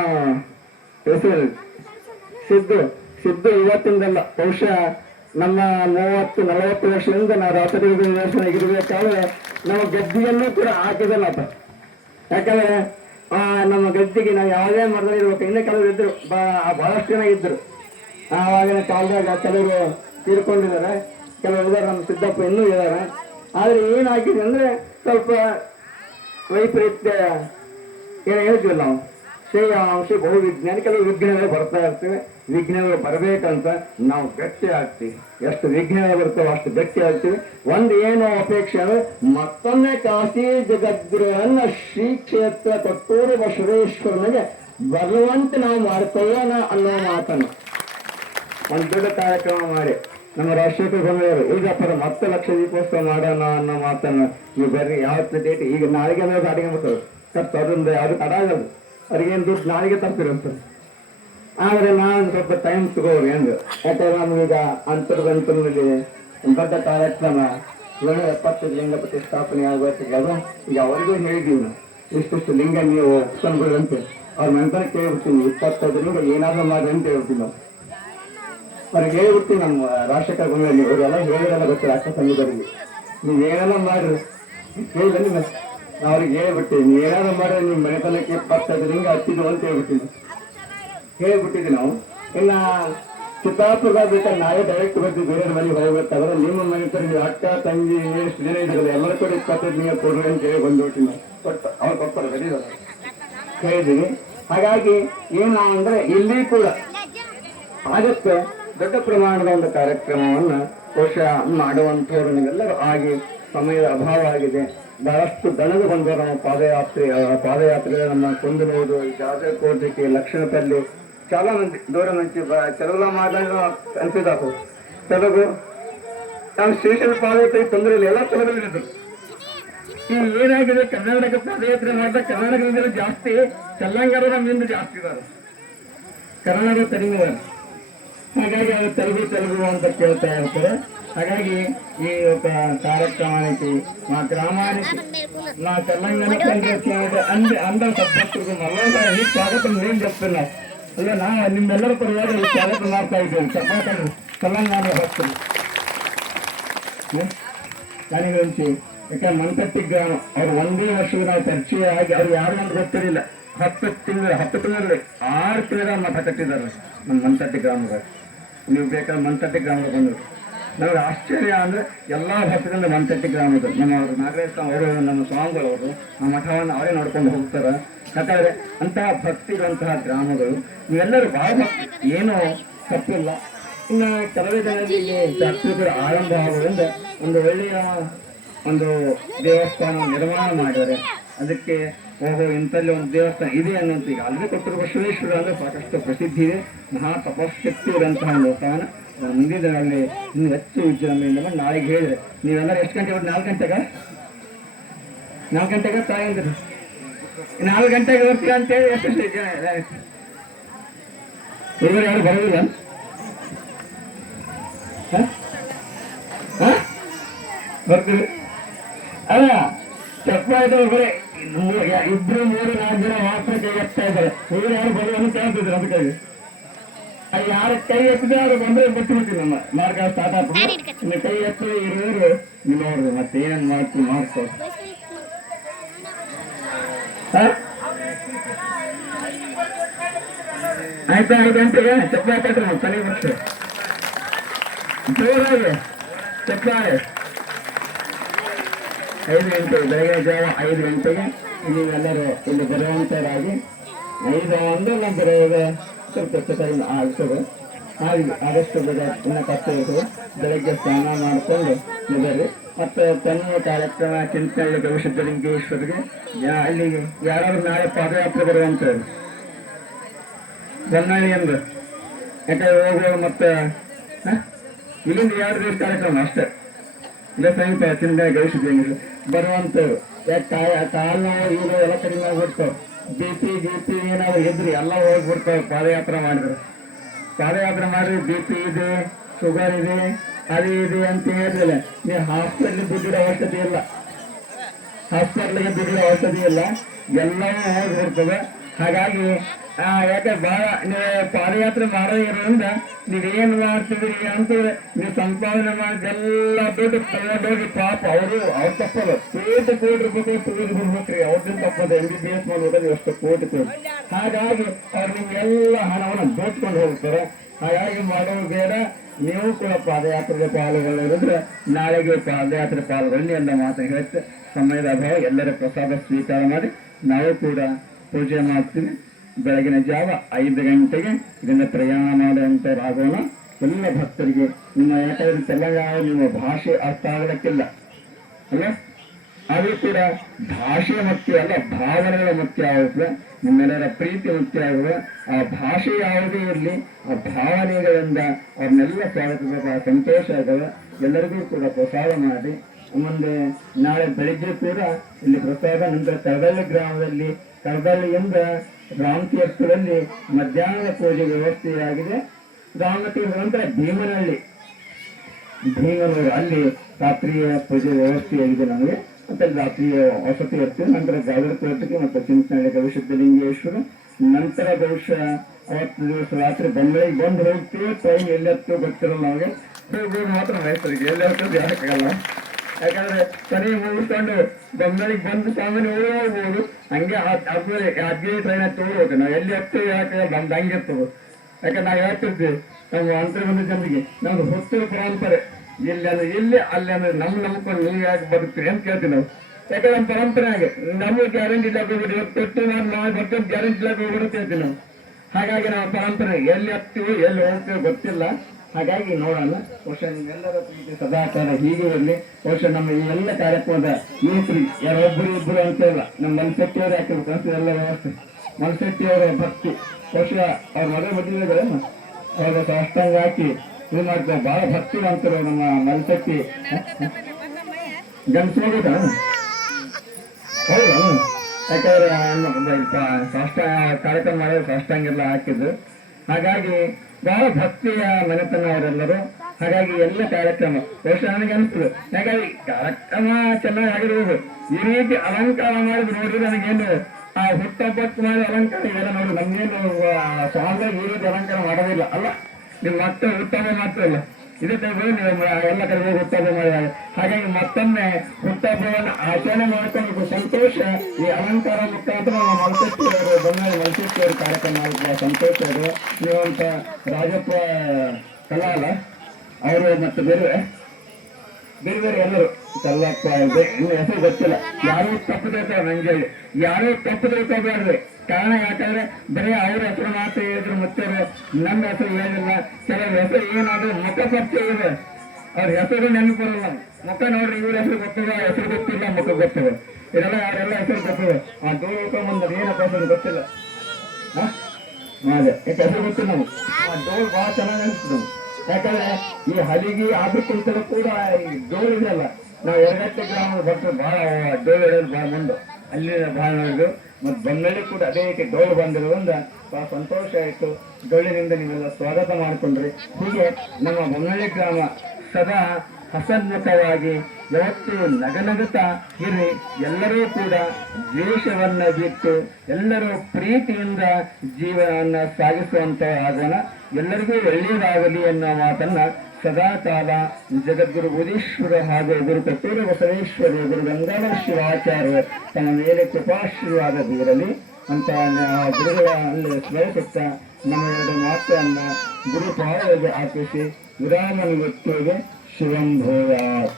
ಸಿದ್ದು ಇವತ್ತಿಂದಲ್ಲ, ಬಹುಶಃ ನಮ್ಮ 30-40 ವರ್ಷದಿಂದ ನಾವು ರಾತ್ರಿ ಇರಬೇಕಾದ್ರೆ ನಮ್ಮ ಗದ್ದಿಗೆಲ್ಲೂ ಕೂಡ ಹಾಕಿದಲ್ಲ ಆತ. ಯಾಕಂದ್ರೆ ನಮ್ಮ ಗದ್ದಿಗೆ ನಾವು ಯಾವುದೇ ಮರದಲ್ಲಿ ಇರ್ಬೇಕು. ಇನ್ನೇ ಕೆಲವರು ಇದ್ರು, ಬಹಳಷ್ಟು ಜನ ಇದ್ರು ಆವಾಗಿನ ಕಾಲದಾಗ. ಕೆಲವರು ತೀರ್ಕೊಂಡಿದ್ದಾರೆ, ಕೆಲವರು ಇದ್ದಾರೆ, ನಮ್ಮ ಸಿದ್ದಪ್ಪ ಇನ್ನೂ ಇದ್ದಾರೆ. ಆದ್ರೆ ಏನಾಗಿದೆ ಅಂದ್ರೆ ಸ್ವಲ್ಪ ವೈಪರೀತ್ಯ ಏನು ಹೇಳ್ತೀವಿ ನಾವು, ಶ್ರೇಯಾಂಶ ಬಹು ವಿಜ್ಞಾನ, ಕೆಲವು ವಿಜ್ಞಾನಗಳು ಬರ್ತಾ ಇರ್ತವೆ. ವಿಜ್ಞಾನಗಳು ಬರಬೇಕಂತ ನಾವು ಗಟ್ಟಿ ಆಗ್ತೀವಿ. ಎಷ್ಟು ವಿಜ್ಞಾನ ಬರ್ತವೆ ಅಷ್ಟು ಗಟ್ಟಿ ಆಗ್ತೀವಿ. ಒಂದು ಏನು ಅಪೇಕ್ಷೆ ಅಂದ್ರೆ ಮತ್ತೊಮ್ಮೆ ಕಾಶಿ ಜಗದ್ಗುರುವನ್ನ ಶ್ರೀ ಕ್ಷೇತ್ರ ಕೊಟ್ಟೂರು ಬಸವೇಶ್ವರನಿಗೆ ಬರುವಂತೆ ನಾವು ಮಾಡ್ತೇವೆ ಅನ್ನೋ ಮಾತನ್ನು ಒಂದು ದೊಡ್ಡ ಕಾರ್ಯಕ್ರಮ ಮಾಡಿ ನಮ್ಮ ರಾಷ್ಟ್ರೀಯ ಬಂದವರು ಈಗಪ್ಪರ ಮತ್ತೆ ಲಕ್ಷ ದೀಪೋತ್ಸವ ಮಾಡೋಣ ಅನ್ನೋ ಮಾತನ್ನು ನೀವು ಬರ್ರಿ. ಯಾವತ್ತು ಡೇಟ್ ಈಗ ನಾಳೆಗೆ ಅನ್ನೋದು ಅಡಿಗೆ ಮಾಡ್ತಾರೆ ಖರ್ಚು ಅದರಿಂದ ಯಾರು ತಡ ಆಗೋದು, ಅವ್ರಿಗೇನು ದುಡ್ಡು ನಾಳೆಗೆ ತಪ್ಪಿರುತ್ತೆ. ಆದರೆ ನಾನು ಸ್ವಲ್ಪ ಟೈಮ್ ತಗೋರಿ ಎಂದು. ಯಾಕಂದ್ರೆ ನಮಗೀಗ ಅಂತರ್ಗಂತನಲ್ಲಿ ದೊಡ್ಡ ಕಾರ್ಯಕ್ರಮ 70 ಲಿಂಗ ಪ್ರತಿಷ್ಠಾಪನೆ ಆಗಬೇಕಿಲ್ಲ. ಈಗ ಅವರಿಗೂ ಹೇಳಿದ್ದೀವಿ ನಾವು, ಇಷ್ಟಿಷ್ಟು ಲಿಂಗ ನೀವು ಒಪ್ಕೊಂಡ್ಬಿಡಿ ಅಂತ. ಅವ್ರ ನಂತರ ಕೇಳ್ಬಿಡ್ತೀನಿ 25 ಲಿಂಗ ಏನಾದರೂ ಮಾಡಿ ಅಂತ ಹೇಳ್ತೀವಿ ನಾವು. ಅವ್ರಿಗೆ ಹೇಳ್ಬಿಡ್ತೀವಿ ನಮ್ಮ ರಾಷ್ಟ್ರೀಯ ಗುಣದಲ್ಲಿ ಇವರೆಲ್ಲ ಹೇಳಿರಲ್ಲ ಗೊತ್ತಿಲ್ಲ ಅಕ್ಕ ಸಂಘದವರಿಗೆ, ನೀವು ಏನೆಲ್ಲ ಮಾಡ್ರಿ ಹೇಳಿದ ನಾವು ಅವ್ರಿಗೆ ಹೇಳ್ಬಿಡ್ತೀವಿ. ನೀವು ಏನಾದ್ರು ಮಾಡ್ರಿ ನಿಮ್ಮ ಮನೆತನಕ್ಕೆ 25 ಲಿಂಗ ಹಚ್ಚಿದ್ವು ಅಂತ ಹೇಳ್ಬಿಟ್ಟಿದ್ವಿ ನಾವು. ಇನ್ನ ಚಿತ್ತಾಪುರದಾಗ ಬೇಕಾದ್ರೆ ನಾವೇ ಡೈರೆಕ್ಟ್ ಬರ್ತೀವಿ, ಬೇರೆ ಮನೆಗೆ ಹೋಗ್ಬೇಕಾದ್ರೆ ನಿಮ್ಮ ಮನೆತರ ನೀವು ಅಕ್ಕ ತಂಗಿ ಎಷ್ಟು ಜನ ಇದ್ರಲ್ಲ ಎಲ್ಲರ ಕೂಡ 25 ಲಿಂಗ ಕೊಡ್ರಿ ಅಂತ ಹೇಳಿ ಬಂದ್ಬಿಟ್ಟು ನಾವು ಕೊಟ್ಟು ಅವ್ರು ಕೊಡ್ತಾರೆ ರೆಡಿ ಹೇಳಿದೀವಿ. ಹಾಗಾಗಿ ಏನು ಅಂದ್ರೆ ಇಲ್ಲಿ ಕೂಡ ಆಗತ್ತೆ ದೊಡ್ಡ ಪ್ರಮಾಣದ ಒಂದು ಕಾರ್ಯಕ್ರಮವನ್ನು ಬಹುಶಃ ಮಾಡುವಂಥವ್ರು ನೀವೆಲ್ಲರೂ ಆಗಿ ಸಮಯದ ಅಭಾವ ಆಗಿದೆ. ಬಹಳಷ್ಟು ದಣದು ಬಂದವರು ನಮ್ಮ ಪಾದಯಾತ್ರೆ ನಮ್ಮ ಕುಂದನೂರು, ಜಾಜರಕೋಟೆ, ಲಕ್ಷಣಪಲ್ಲಿ చాలా మంది దూరం నుంచి తెలుగులో మాట్లాడిన అనిపిదాకు తెలుగు ನಾವು ಸ್ಟೇಷನ್ ಪಾದಯಾತ್ರೆ ತೊಂದರೆ ಇಲ್ಲ, ಎಲ್ಲ ತೊಂದರೆಗಳಿದ್ರು. ಈ ಏನಾಗಿದೆ ಕರ್ನಾಟಕ ಪಾದಯಾತ್ರೆ ಮಾಡಿದಾಗ ಕರ್ನಾಟಕದಿಂದ ಜಾಸ್ತಿ ತೆಲಂಗಾಣ ನಮ್ಮಿಂದ ಜಾಸ್ತಿ ಇದ್ದಾರೆ, ಕರ್ನಾಟಕ ತೆಲುಗು. ಹಾಗಾಗಿ ಅವರು ತೆಲುಗು ಅಂತ ಕೇಳ್ತಾ ಇರ್ತಾರೆ. ಹಾಗಾಗಿ ಈ ఒక కార్యక్రమానికి మా గ్రామానికి నా తెలంగాణ అందరూ సభ్యులకు మళ్ళీ స్వాగతం నేను చెప్తున్నా. అయ్యో నా నిಮ್ಮೆಲ್ಲರ ಪರವಾಗಿ ಸ್ವಾಗತ ಮಾಡ್ತಾ ಇದ್ದೇನೆ. తెలంగాణ భక్తులు దాని గురించి ఇక మంతట్టి గ్రామం ಅವರು ಒಂದೇ ವರ್ಷದ ನಾವು ಪರಿಚಯ ಆಗಿ ಅವ್ರು ಯಾರು ಅಂತ ಗೊತ್ತಿರಲಿಲ್ಲ. 10 ತಿಂಗಳಲ್ಲಿ 6 ತಿಂಗಳ ಮಠ ಕಟ್ಟಿದ್ದಾರೆ ನಮ್ಮ ಮಂತಟ್ಟಿ ಗ್ರಾಮದಾಗ. ನೀವು ಬೇಕಾದ್ರೆ ಮಂತಟ್ಟಿ ಗ್ರಾಮದ ಬಂದರು. ನಮಗೆ ಆಶ್ಚರ್ಯ ಅಂದ್ರೆ ಎಲ್ಲಾ ಭಕ್ತರಿಂದ ಮಂತಟ್ಟಿ ಗ್ರಾಮದ ನಮ್ಮ ನಾಗರೇಶ ಅವರು ನಮ್ಮ ಸ್ವಾಮಿಗಳು ಅವರು ಆ ಮಠವನ್ನು ಅವರೇ ನೋಡ್ಕೊಂಡು ಹೋಗ್ತಾರೆ. ಯಾಕಂದ್ರೆ ಅಂತಹ ಭಕ್ತಿ ಇರುವಂತಹ ಗ್ರಾಮಗಳು ಇವೆಲ್ಲರೂ ಬಹಳ ಭಕ್ತಿ, ಏನೂ ತಪ್ಪಿಲ್ಲ. ಇನ್ನು ಕೆಲವೇ ದಿನದಲ್ಲಿ ಜಾತ್ರೆಗಳು ಆರಂಭ ಆಗೋದ್ರಿಂದ ಒಂದು ಒಳ್ಳೆಯ ಒಂದು ದೇವಸ್ಥಾನ ನಿರ್ಮಾಣ ಮಾಡಿದ್ದಾರೆ. ಅದಕ್ಕೆ ಇಂಥಲ್ಲಿ ಒಂದು ದೇವಸ್ಥಾನ ಇದೆ ಅನ್ನೋಂತ ಈಗ ಅಲ್ಲಿ ಕೊಟ್ಟರು ಬಸವೇಶ್ವರ ಅಂದ್ರೆ ಸಾಕಷ್ಟು ಪ್ರಸಿದ್ಧಿ ಇದೆ. ಮಹಾ ತಪಶಕ್ತಿ ಇರುವಂತಹ ಒಂದು ಸ್ಥಾನ. ಮುಂದಿನ ದಿನಗಳಲ್ಲಿ ಇನ್ನು ಹೆಚ್ಚು ವಿಜೃಂಭಣೆಯಿಂದ ಮಾಡಿ ನಾಳೆಗೆ ಹೇಳಿದ್ರೆ ನೀವೆಲ್ಲರೂ ಎಷ್ಟು ಗಂಟೆ ಬರ್ತೀವಿ? 4 ಗಂಟೆಗೆ ತಾಯಿ ಅಂದ್ರೆ 4 ಗಂಟೆಗೆ ಬರ್ತೀವಿ ಅಂತೇಳಿ ಎಷ್ಟು ಜನ ಹುಡುಗರು ಯಾರು ಬರೋದಿಲ್ಲ. ಬರ್ತೀವಿ ಅಲ್ಲ ತಪ್ಪ ಇದ್ದಾರೆ ಬರೀ ಇಬ್ರು 3-4 ಜನ ಮಾತ್ರ ಕೈ ಎತ್ತಾ ಇದ್ದಾರೆ. ಇವ್ರು ಯಾರು ಬರುವನ್ನು ಕೇಳ್ತಿದ್ರು ಅದಕ್ಕಾಗಿ ಅಲ್ಲಿ ಯಾರು ಕೈ ಎತ್ತಿದ್ರೆ ಅವ್ರು ಬಂದ್ರೆ ಬಿಟ್ಬಿಡ್ತೀವಿ. ನಮ್ಮ ಮಾರ್ಗ ಸ್ಟಾರ್ಟ್ ಆಗ್ತದೆ. ಇನ್ನು ಕೈ ಎತ್ತಿ ಇರೋರು ನೀವು ನೋಡ್ರಿ ಮತ್ತೆ ಏನೇನು ಮಾಡ್ತೀವಿ ಮಾಡ್ಕೊ. ಆಯ್ತಾ 5 ಗಂಟೆಗೆ ಚಪ್ಪಾಳೆ ಹಾಕಟ್ರಿ ನಾವು ತಲೆ ಬರ್ತೇವೆ ಜೋರಾಗಿ ಚಪ್ಪಾಳೆ. 5 ಗಂಟೆ ಬೆಳಗ್ಗೆ ಜಾವ 5 ಗಂಟೆಗೆ ನೀವೆಲ್ಲರೂ ಇಲ್ಲಿ ಬರುವಂತರಾಗಿ 5 ಬರೋದು ಸ್ವಲ್ಪ ಟೈಮ್ ಆಗ್ತದೆ. ಆದಷ್ಟು ಬೇಗ ಇನ್ನ ಕಷ್ಟ ಇರ್ತದೆ. ಬೆಳಗ್ಗೆ ಸ್ನಾನ ಮಾಡಿಕೊಂಡು ಬರ್ರಿ. ಮತ್ತು ತನ್ನ ಕಾರ್ಯಕ್ರಮ ಚಿಂತನಹಳ್ಳಿ ಗವಿಸಿದ್ಧಲಿಂಗೇಶ್ವರಿಗೆ ಅಲ್ಲಿಗೆ ಯಾರಾದ್ರೂ ನಾಳೆ ಪಾದಯಾತ್ರೆ ಬರುವಂಥವ್ರು ಹೊನ್ನಾಳಿಯಿಂದ ಯಾಕಂದ್ರೆ ಹೋಗುವಾಗ ಮತ್ತೆ ಇಲ್ಲಿಂದ 2 ದಿವಸ ಕಾರ್ಯಕ್ರಮ ಅಷ್ಟೇ. ಇಲ್ಲ ಸಂಯುಕ್ತ ಚಿಂತನಹಳ್ಳಿ ಗವಿಸಿದ್ಧಲಿಂಗೇಶ್ವರ ಬರುವಂಥವ್ರು ಯಾಕೆ ಕಾಲು ನೋವು ಈಗ ಎಲ್ಲ ಕಡಿಮೆ ಆಗ್ಬಿಡ್ತಾವೆ. ಬಿ ಪಿ ಏನಾದ್ರು ಇದ್ರಿ ಎಲ್ಲ ಹೋಗ್ಬಿಡ್ತಾವೆ. ಪಾದಯಾತ್ರೆ ಮಾಡಿದ್ರು ಬಿ ಪಿ ಇದೆ, ಶುಗರ್ ಇದೆ, ಅದು ಇದೆ ಅಂತ ಹೇಳಿದ್ರೆ ನೀವು ಹಾಸ್ಪಿಟ್ಲಿಗೆ ದುಡ್ಡಿರೋ ಔಷಧಿ ಇಲ್ಲ. ಎಲ್ಲವೂ ಹೋಗ್ಬಿಡ್ತದೆ. ಹಾಗಾಗಿ ಯಾಕೆ ಬಹಳ ನೀವು ಪಾದಯಾತ್ರೆ ಮಾಡೋದ್ರಿಂದ ನೀವೇನು ಮಾಡ್ತಿದ್ರಿ ಅಂತಂದ್ರೆ ನೀವು ಸಂಪಾದನೆ ಮಾಡಿದೆಲ್ಲ ದುಡ್ಡು ತಗೊಂಡೋಗಿ ಪಾಪ ಅವ್ರು ತಪ್ಪಲ್ಲ. ಕೋಟಿ ರೂಪಾಯಿ ತೂಗಿ ಬಿಡ್ಬೇಕ್ರಿ. ಅವ್ರದ್ದು ತಪ್ಪದ MBBS ಮಾಡ್ಬೇಕಾದ್ರೆ ಎಷ್ಟು ಕೋಟಿ. ಹಾಗಾಗಿ ಅವ್ರು ನಿಮ್ಗೆಲ್ಲ ಹಣವನ್ನು ದೋಚ್ಕೊಂಡು ಹೋಗ್ತಾರೆ. ಹಾಗಾಗಿ ಮಾಡೋದು ಬೇಡ. ನೀವು ಕೂಡ ಪಾದಯಾತ್ರೆಗೆ ಪಾಲ್ಗೊಳ್ಳಿದ್ರೆ ನಾಳೆಗೆ ಪಾದಯಾತ್ರೆ ಪಾಲ್ಗೊಳ್ಳಿ ಅಂತ ಮಾತು ಹೇಳುತ್ತೆ. ಸಮಯದ ಅಭಾವ ಎಲ್ಲರ ಪ್ರಸಾದ ಸ್ವೀಕಾರ ಮಾಡಿ ನಾವು ಕೂಡ ಪೂಜೆ ಮಾಡ್ತೀವಿ. ಬೆಳಗಿನ ಜಾವ 5 ಗಂಟೆಗೆ ಇದರಿಂದ ಪ್ರಯಾಣ ಮಾಡುವಂತರಾಗೋಣ. ಎಲ್ಲ ಭಕ್ತರಿಗೆ ಯಾಕಂದ್ರೆ ತೆಲಂಗಾಣ ನಿಮ್ಮ ಭಾಷೆ ಅರ್ಥ ಆಗಲಿಕ್ಕಿಲ್ಲ ಅಲ್ಲ, ಅದು ಕೂಡ ಭಾಷೆ ಮುಖ್ಯ ಅಲ್ಲ, ಭಾವನೆಗಳ ಮುಖ್ಯ ಆಗುತ್ತೆ. ನಿಮ್ಮೆಲ್ಲರ ಪ್ರೀತಿ ಮುಖ್ಯ ಆಗುವ. ಆ ಭಾಷೆ ಯಾವುದೇ ಇರಲಿ, ಆ ಭಾವನೆಗಳಿಂದ ಅವ್ರನ್ನೆಲ್ಲ ಸ್ವಾಗತಿಸಬೇಕು. ಸಂತೋಷ ಆಗುವ. ಎಲ್ಲರಿಗೂ ಕೂಡ ಪ್ರಸಾದ ಮಾಡಿ ಮುಂದೆ ನಾಳೆ ಬೆಳಿಗ್ಗೆ ಕೂಡ ಇಲ್ಲಿ ಪ್ರಸಾದ. ನಂತರ ಕರದಳ್ಳಿ ಗ್ರಾಮದಲ್ಲಿ ಕರದಳ್ಳಿಯಿಂದ ರಾಮತೀರ್ಥದಲ್ಲಿ ಮಧ್ಯಾಹ್ನದ ಪೂಜೆ ವ್ಯವಸ್ಥೆಯಾಗಿದೆ. ರಾಮತೀರ್ಥ ನಂತರ ಭೀಮನಹಳ್ಳಿ ಅಲ್ಲಿ ರಾತ್ರಿಯ ಪೂಜೆ ವ್ಯವಸ್ಥೆಯಾಗಿದೆ ನಮಗೆ. ಮತ್ತೆ ರಾತ್ರಿಯ ವಸತಿ ಇರ್ತೀವಿ. ನಂತರ ಜಾಗೃತಿ ಮತ್ತು ಚಿಂತನಹಳ್ಳಿ ಗವಿಸಿದ್ಧಲಿಂಗೇಶ್ವರ. ನಂತರ ಬಹುಶಃ ಅವತ್ತು ದಿವಸ ರಾತ್ರಿ ಬೆಂಗಳೂರಿಗೆ ಬಂದು ಹೋಗ್ತೀವಿ. ಟ್ರೈನ್ ಎಲ್ಲೆತ್ತೋ ಗೊತ್ತಿರಲ್ಲ ನಮಗೆ. ಹೋಗೋದು ಮಾತ್ರ ಮೈಸೂರಿಗೆ, ಎಲ್ಲೆತ್ತೋದು ಯಾಕಾಗಲ್ಲ. ಯಾಕಂದ್ರೆ ಸರಿ ಮುಗಿಸ್ಕೊಂಡು ಬೆಂಗಳೂರಿಗೆ ಬಂದು ಸಾಮಾನ್ಯ ಹೋಗ್ಬೋದು. ಹಂಗೆ ಅದ್ಗೆ ಟ್ರೈನ್ ಹತ್ತಿ ಹೋಗ್ಬೇಕು. ನಾವು ಎಲ್ಲಿ ಹತ್ತೀವಿ ಯಾಕಾಗಲ್ಲ. ನಮ್ದು ಹಂಗಿರ್ತದೆ. ಯಾಕಂದ್ರೆ ನಾವು ಹೇಳ್ತಿರ್ತೀವಿ ನಮ್ಮ ಅಂತರ ಬಂದ ಜನರಿಗೆ ನಮ್ದು ಹೊತ್ತು ಪರಂಪರೆ ಇಲ್ಲಿ ಅಂದ್ರೆ ಇಲ್ಲಿ ಅಲ್ಲಿ ಅಂದ್ರೆ ನಂಬ್ಕೊಂಡು ನೀವು ಯಾಕೆ ಬದುಕ್ತೀರಿ ಅಂತ ಕೇಳ್ತೀವಿ ನಾವು. ಯಾಕಂದ್ರೆ ನಮ್ಮ ಪರಂಪರೆ ಹಾಗೆ ನಮಗೆ ಗ್ಯಾರಂಟಿ ಇಲ್ಲ ಹೋಗ್ಬಿಟ್ಟು ಇವತ್ತು ನಾವು ಬರ್ತೇವೆ ಗ್ಯಾರಂಟಿ ಇಲ್ಲ ಹೋಗ್ಬಿಡುತ್ತೆ ಹೇಳ್ತೀವಿ ನಾವು. ಹಾಗಾಗಿ ನಾವು ಪರಂಪರೆ ಎಲ್ಲಿ ಹತ್ತೀವಿ ಎಲ್ಲಿ ಹೋಗ್ತೀವಿ ಗೊತ್ತಿಲ್ಲ. ಹಾಗಾಗಿ ನೋಡೋಣ. ಬಹುಶಃ ನಿಮ್ಮೆಲ್ಲರ ಪ್ರೀತಿ ಸದಾಚಾರ ಹೀಗೆ ಇರಲಿ. ಬಹುಶಃ ನಮ್ಮ ಈ ಎಲ್ಲ ಕಾರ್ಯಕ್ರಮದ ಯುವಕರು ಯಾರೊಬ್ಬರು ಇಬ್ಬರು ಅಂತ ಇಲ್ಲ. ನಮ್ಮ ಮನಶೆಟ್ಟಿಯವರು ಹಾಕಿರ್ಬೇಕು ಅಂತ ಎಲ್ಲ ವ್ಯವಸ್ಥೆ. ಮನಶೆಟ್ಟಿಯವರ ಭಕ್ತಿ ಬಹುಶಃ ಅವ್ರ ಮದುವೆ ಅವ್ರ ಸಾಷ್ಟಾಂಗ ಹಾಕಿ ಇದು ಮಾಡ್ತಾರೆ. ಬಹಳ ಭಕ್ತಿವಂತರು ನಮ್ಮ ಮನಶೆಟ್ಟಿ. ಗಂಡಸು ಹೋಗುತ್ತ ಹೌದಾ? ಯಾಕಂದ್ರೆ ಕಾರ್ಯಕ್ರಮ ಮಾಡಿದ್ರೆ ಸಾಷ್ಟಾಂಗೆಲ್ಲ ಹಾಕಿದ್ರು. ಹಾಗಾಗಿ ಬಹಳ ಭಕ್ತಿಯ ಮನೆತನ ಅವರೆಲ್ಲರೂ. ಹಾಗಾಗಿ ಎಲ್ಲ ಕಾರ್ಯಕ್ರಮ ಬಹುಶಃ ನನಗೆ ಅನಿಸ್ತದೆ. ಹಾಗಾಗಿ ಕಾರ್ಯಕ್ರಮ ಚೆನ್ನಾಗಿ ಆಗಿರ್ಬೋದು. ಈ ರೀತಿ ಅಲಂಕಾರ ಮಾಡಿದ್ರು ನೋಡಿದ್ರೆ ನನಗೇನು ಆ ಹುಟ್ಟಹಬ್ಬಕ್ಕೆ ಮಾಡಿ ಅಲಂಕಾರ ಇವೆಲ್ಲ ನೋಡಿ ನಮ್ಗೇನು ಸ್ವಾಮಿ ಈ ರೀತಿ ಅಲಂಕಾರ ಮಾಡೋದಿಲ್ಲ ಅಲ್ಲ. ನಿಮ್ಮ ಮಕ್ಕಳು ಹುಟ್ಟಹಬ್ಬ ಮಾಡ್ತಾರಲ್ಲ ಇದೇ ಟೈಮಲ್ಲಿ ನೀವು ಎಲ್ಲ ಕಡೆ ಹೋಗಿ ಹುಟ್ಟಹಬ್ಬ ಮಾಡಿದಾಗ. ಹಾಗಾಗಿ ಮತ್ತೊಮ್ಮೆ ಹುಟ್ಟಹಬ್ಬವನ್ನು ಆಚರಣೆ ಮಾಡ್ಕೊಂಡು ಸಂತೋಷ. ಈ ಅಲಂಕಾರ ಮುಖಾಂತರ ನಮ್ಮ ಮಲ್ಸೆಟ್ಟಿಯವರು ಬಂಗಾಳಿ ಮಲ್ಸೆಟ್ಟಿಯವರು ಕಾರ್ಯಕ್ರಮ ಮಾಡುವ ಸಂತೋಷ ಅದು. ನೀವಂತ ರಾಜಪ್ಪ ಕಲಾ ಅಲ್ಲ ಅವರು ಮತ್ತು ಬೇರೆ ಎಲ್ಲರೂ ಕಲ್ಲಪ್ಪ ಇನ್ನು ಹೆಸರು ಗೊತ್ತಿಲ್ಲ. ಯಾರೂ ತಪ್ಪು ತಿಳ್ತಾರೆ ನಂಗೆ ಯಾರೂ ತಪ್ಪು ತಿಳ್ಕೊಬೇಡ್ರಿ. ಕಾರಣ ಯಾಕಂದ್ರೆ ಬರೀ ಅವ್ರ ಹೆಸರು ಮಾತ್ರ ಹೇಳಿದ್ರು ಮತ್ತೆ ನಮ್ಮ ಹೆಸರು ಹೇಳಿಲ್ಲ. ಕೆಲವ್ರ ಹೆಸರು ಏನಾದ್ರು ಮುಖ ಪರಿಚಯ ಇದೆ, ಅವ್ರ ಹೆಸರು ನೆನಪು ಬರಲ್ಲ. ಮುಖ ನೋಡ್ರಿ ಇವ್ರ ಹೆಸರು ಗೊತ್ತದ, ಹೆಸರು ಗೊತ್ತಿಲ್ಲ, ಮುಖ ಗೊತ್ತದ. ಇದೆಲ್ಲ ಅವರೆಲ್ಲ ಹೆಸರು ಗೊತ್ತದ. ಆ ಡೋಲ್ ಬಂದ್ರೆ ಏನಪ್ಪ ಹೆಸರು ಗೊತ್ತಿಲ್ಲ. ಅದೇ ಹೆಸರು ಗೊತ್ತಿಲ್ಲ ನಮ್ಗೆ. ಆ ಡೋಲ್ ಬಹಳ ಚೆನ್ನಾಗಿ ಅನಿಸ್ತದೆ. ಯಾಕಂದ್ರೆ ಈ ಹಲಿಗೆ ಆದ್ರೂ ಕೂಡ ಈ ಡೋಲ್ ಇದೆಯಲ್ಲ. ನಾವು ಎರಗಟ್ಟೆ ಗ್ರಾಮದ ಭಕ್ತರು ಬಹಳ ಡೋಲ್ ಹೇಳೋದು ಬಹಳ ಮುಂದೆ ಅಲ್ಲಿ ಬಹಳ ನೋಡಿದ್ರು. ಮತ್ತು ಬನ್ನಳ್ಳಿ ಕೂಡ ಅದೇ ರೀತಿ ಡೋಲು ಬಂದಿರೋದ್ರಿಂದ ಬಹಳ ಸಂತೋಷ ಆಯಿತು. ಡೊಳ್ಳಿನಿಂದ ನೀವೆಲ್ಲ ಸ್ವಾಗತ ಮಾಡಿಕೊಂಡ್ರಿ. ಹೀಗೆ ನಮ್ಮ ಬನ್ನಳ್ಳಿ ಗ್ರಾಮ ಸದಾ ಹಸನ್ಮುಖವಾಗಿ ಯಾವತ್ತೂ ನಗನಗುತ್ತಾ ಇರಿ. ಎಲ್ಲರೂ ಕೂಡ ದ್ವೇಷವನ್ನ ಬಿಟ್ಟು ಎಲ್ಲರೂ ಪ್ರೀತಿಯಿಂದ ಜೀವನವನ್ನು ಸಾಗಿಸುವಂತ ಆಗೋಣ. ಎಲ್ಲರಿಗೂ ಒಳ್ಳೆಯದಾಗಲಿ ಅನ್ನೋ ಮಾತನ್ನ ಸದಾ ಕಾಲ ಜಗದ್ಗುರು ಬುಧೀಶ್ವರ ಹಾಗೂ ಗುರು ಕಟ್ಟೂರು ಬಸವೇಶ್ವರ ಗುರು ಗಂಗಾಧರ ಶಿವಾಚಾರ್ಯ ತಮ್ಮ ಮೇಲೆ ಕೃಪಾಶೀರ್ವಾದ ಬೀರಲಿ ಅಂತ ಗುರುಗಳಲ್ಲಿ ಸ್ಮರಿಸುತ್ತಾ ನಮ್ಮ ಎರಡು ಮಾತನ್ನ ಗುರುಪಾದಕ್ಕೆ ಅರ್ಪಿಸಿ ವಿರಾಮ ನಿವೃತ್ತಿಗೆ ಶಿವಂ ಭೂಯಾತ್.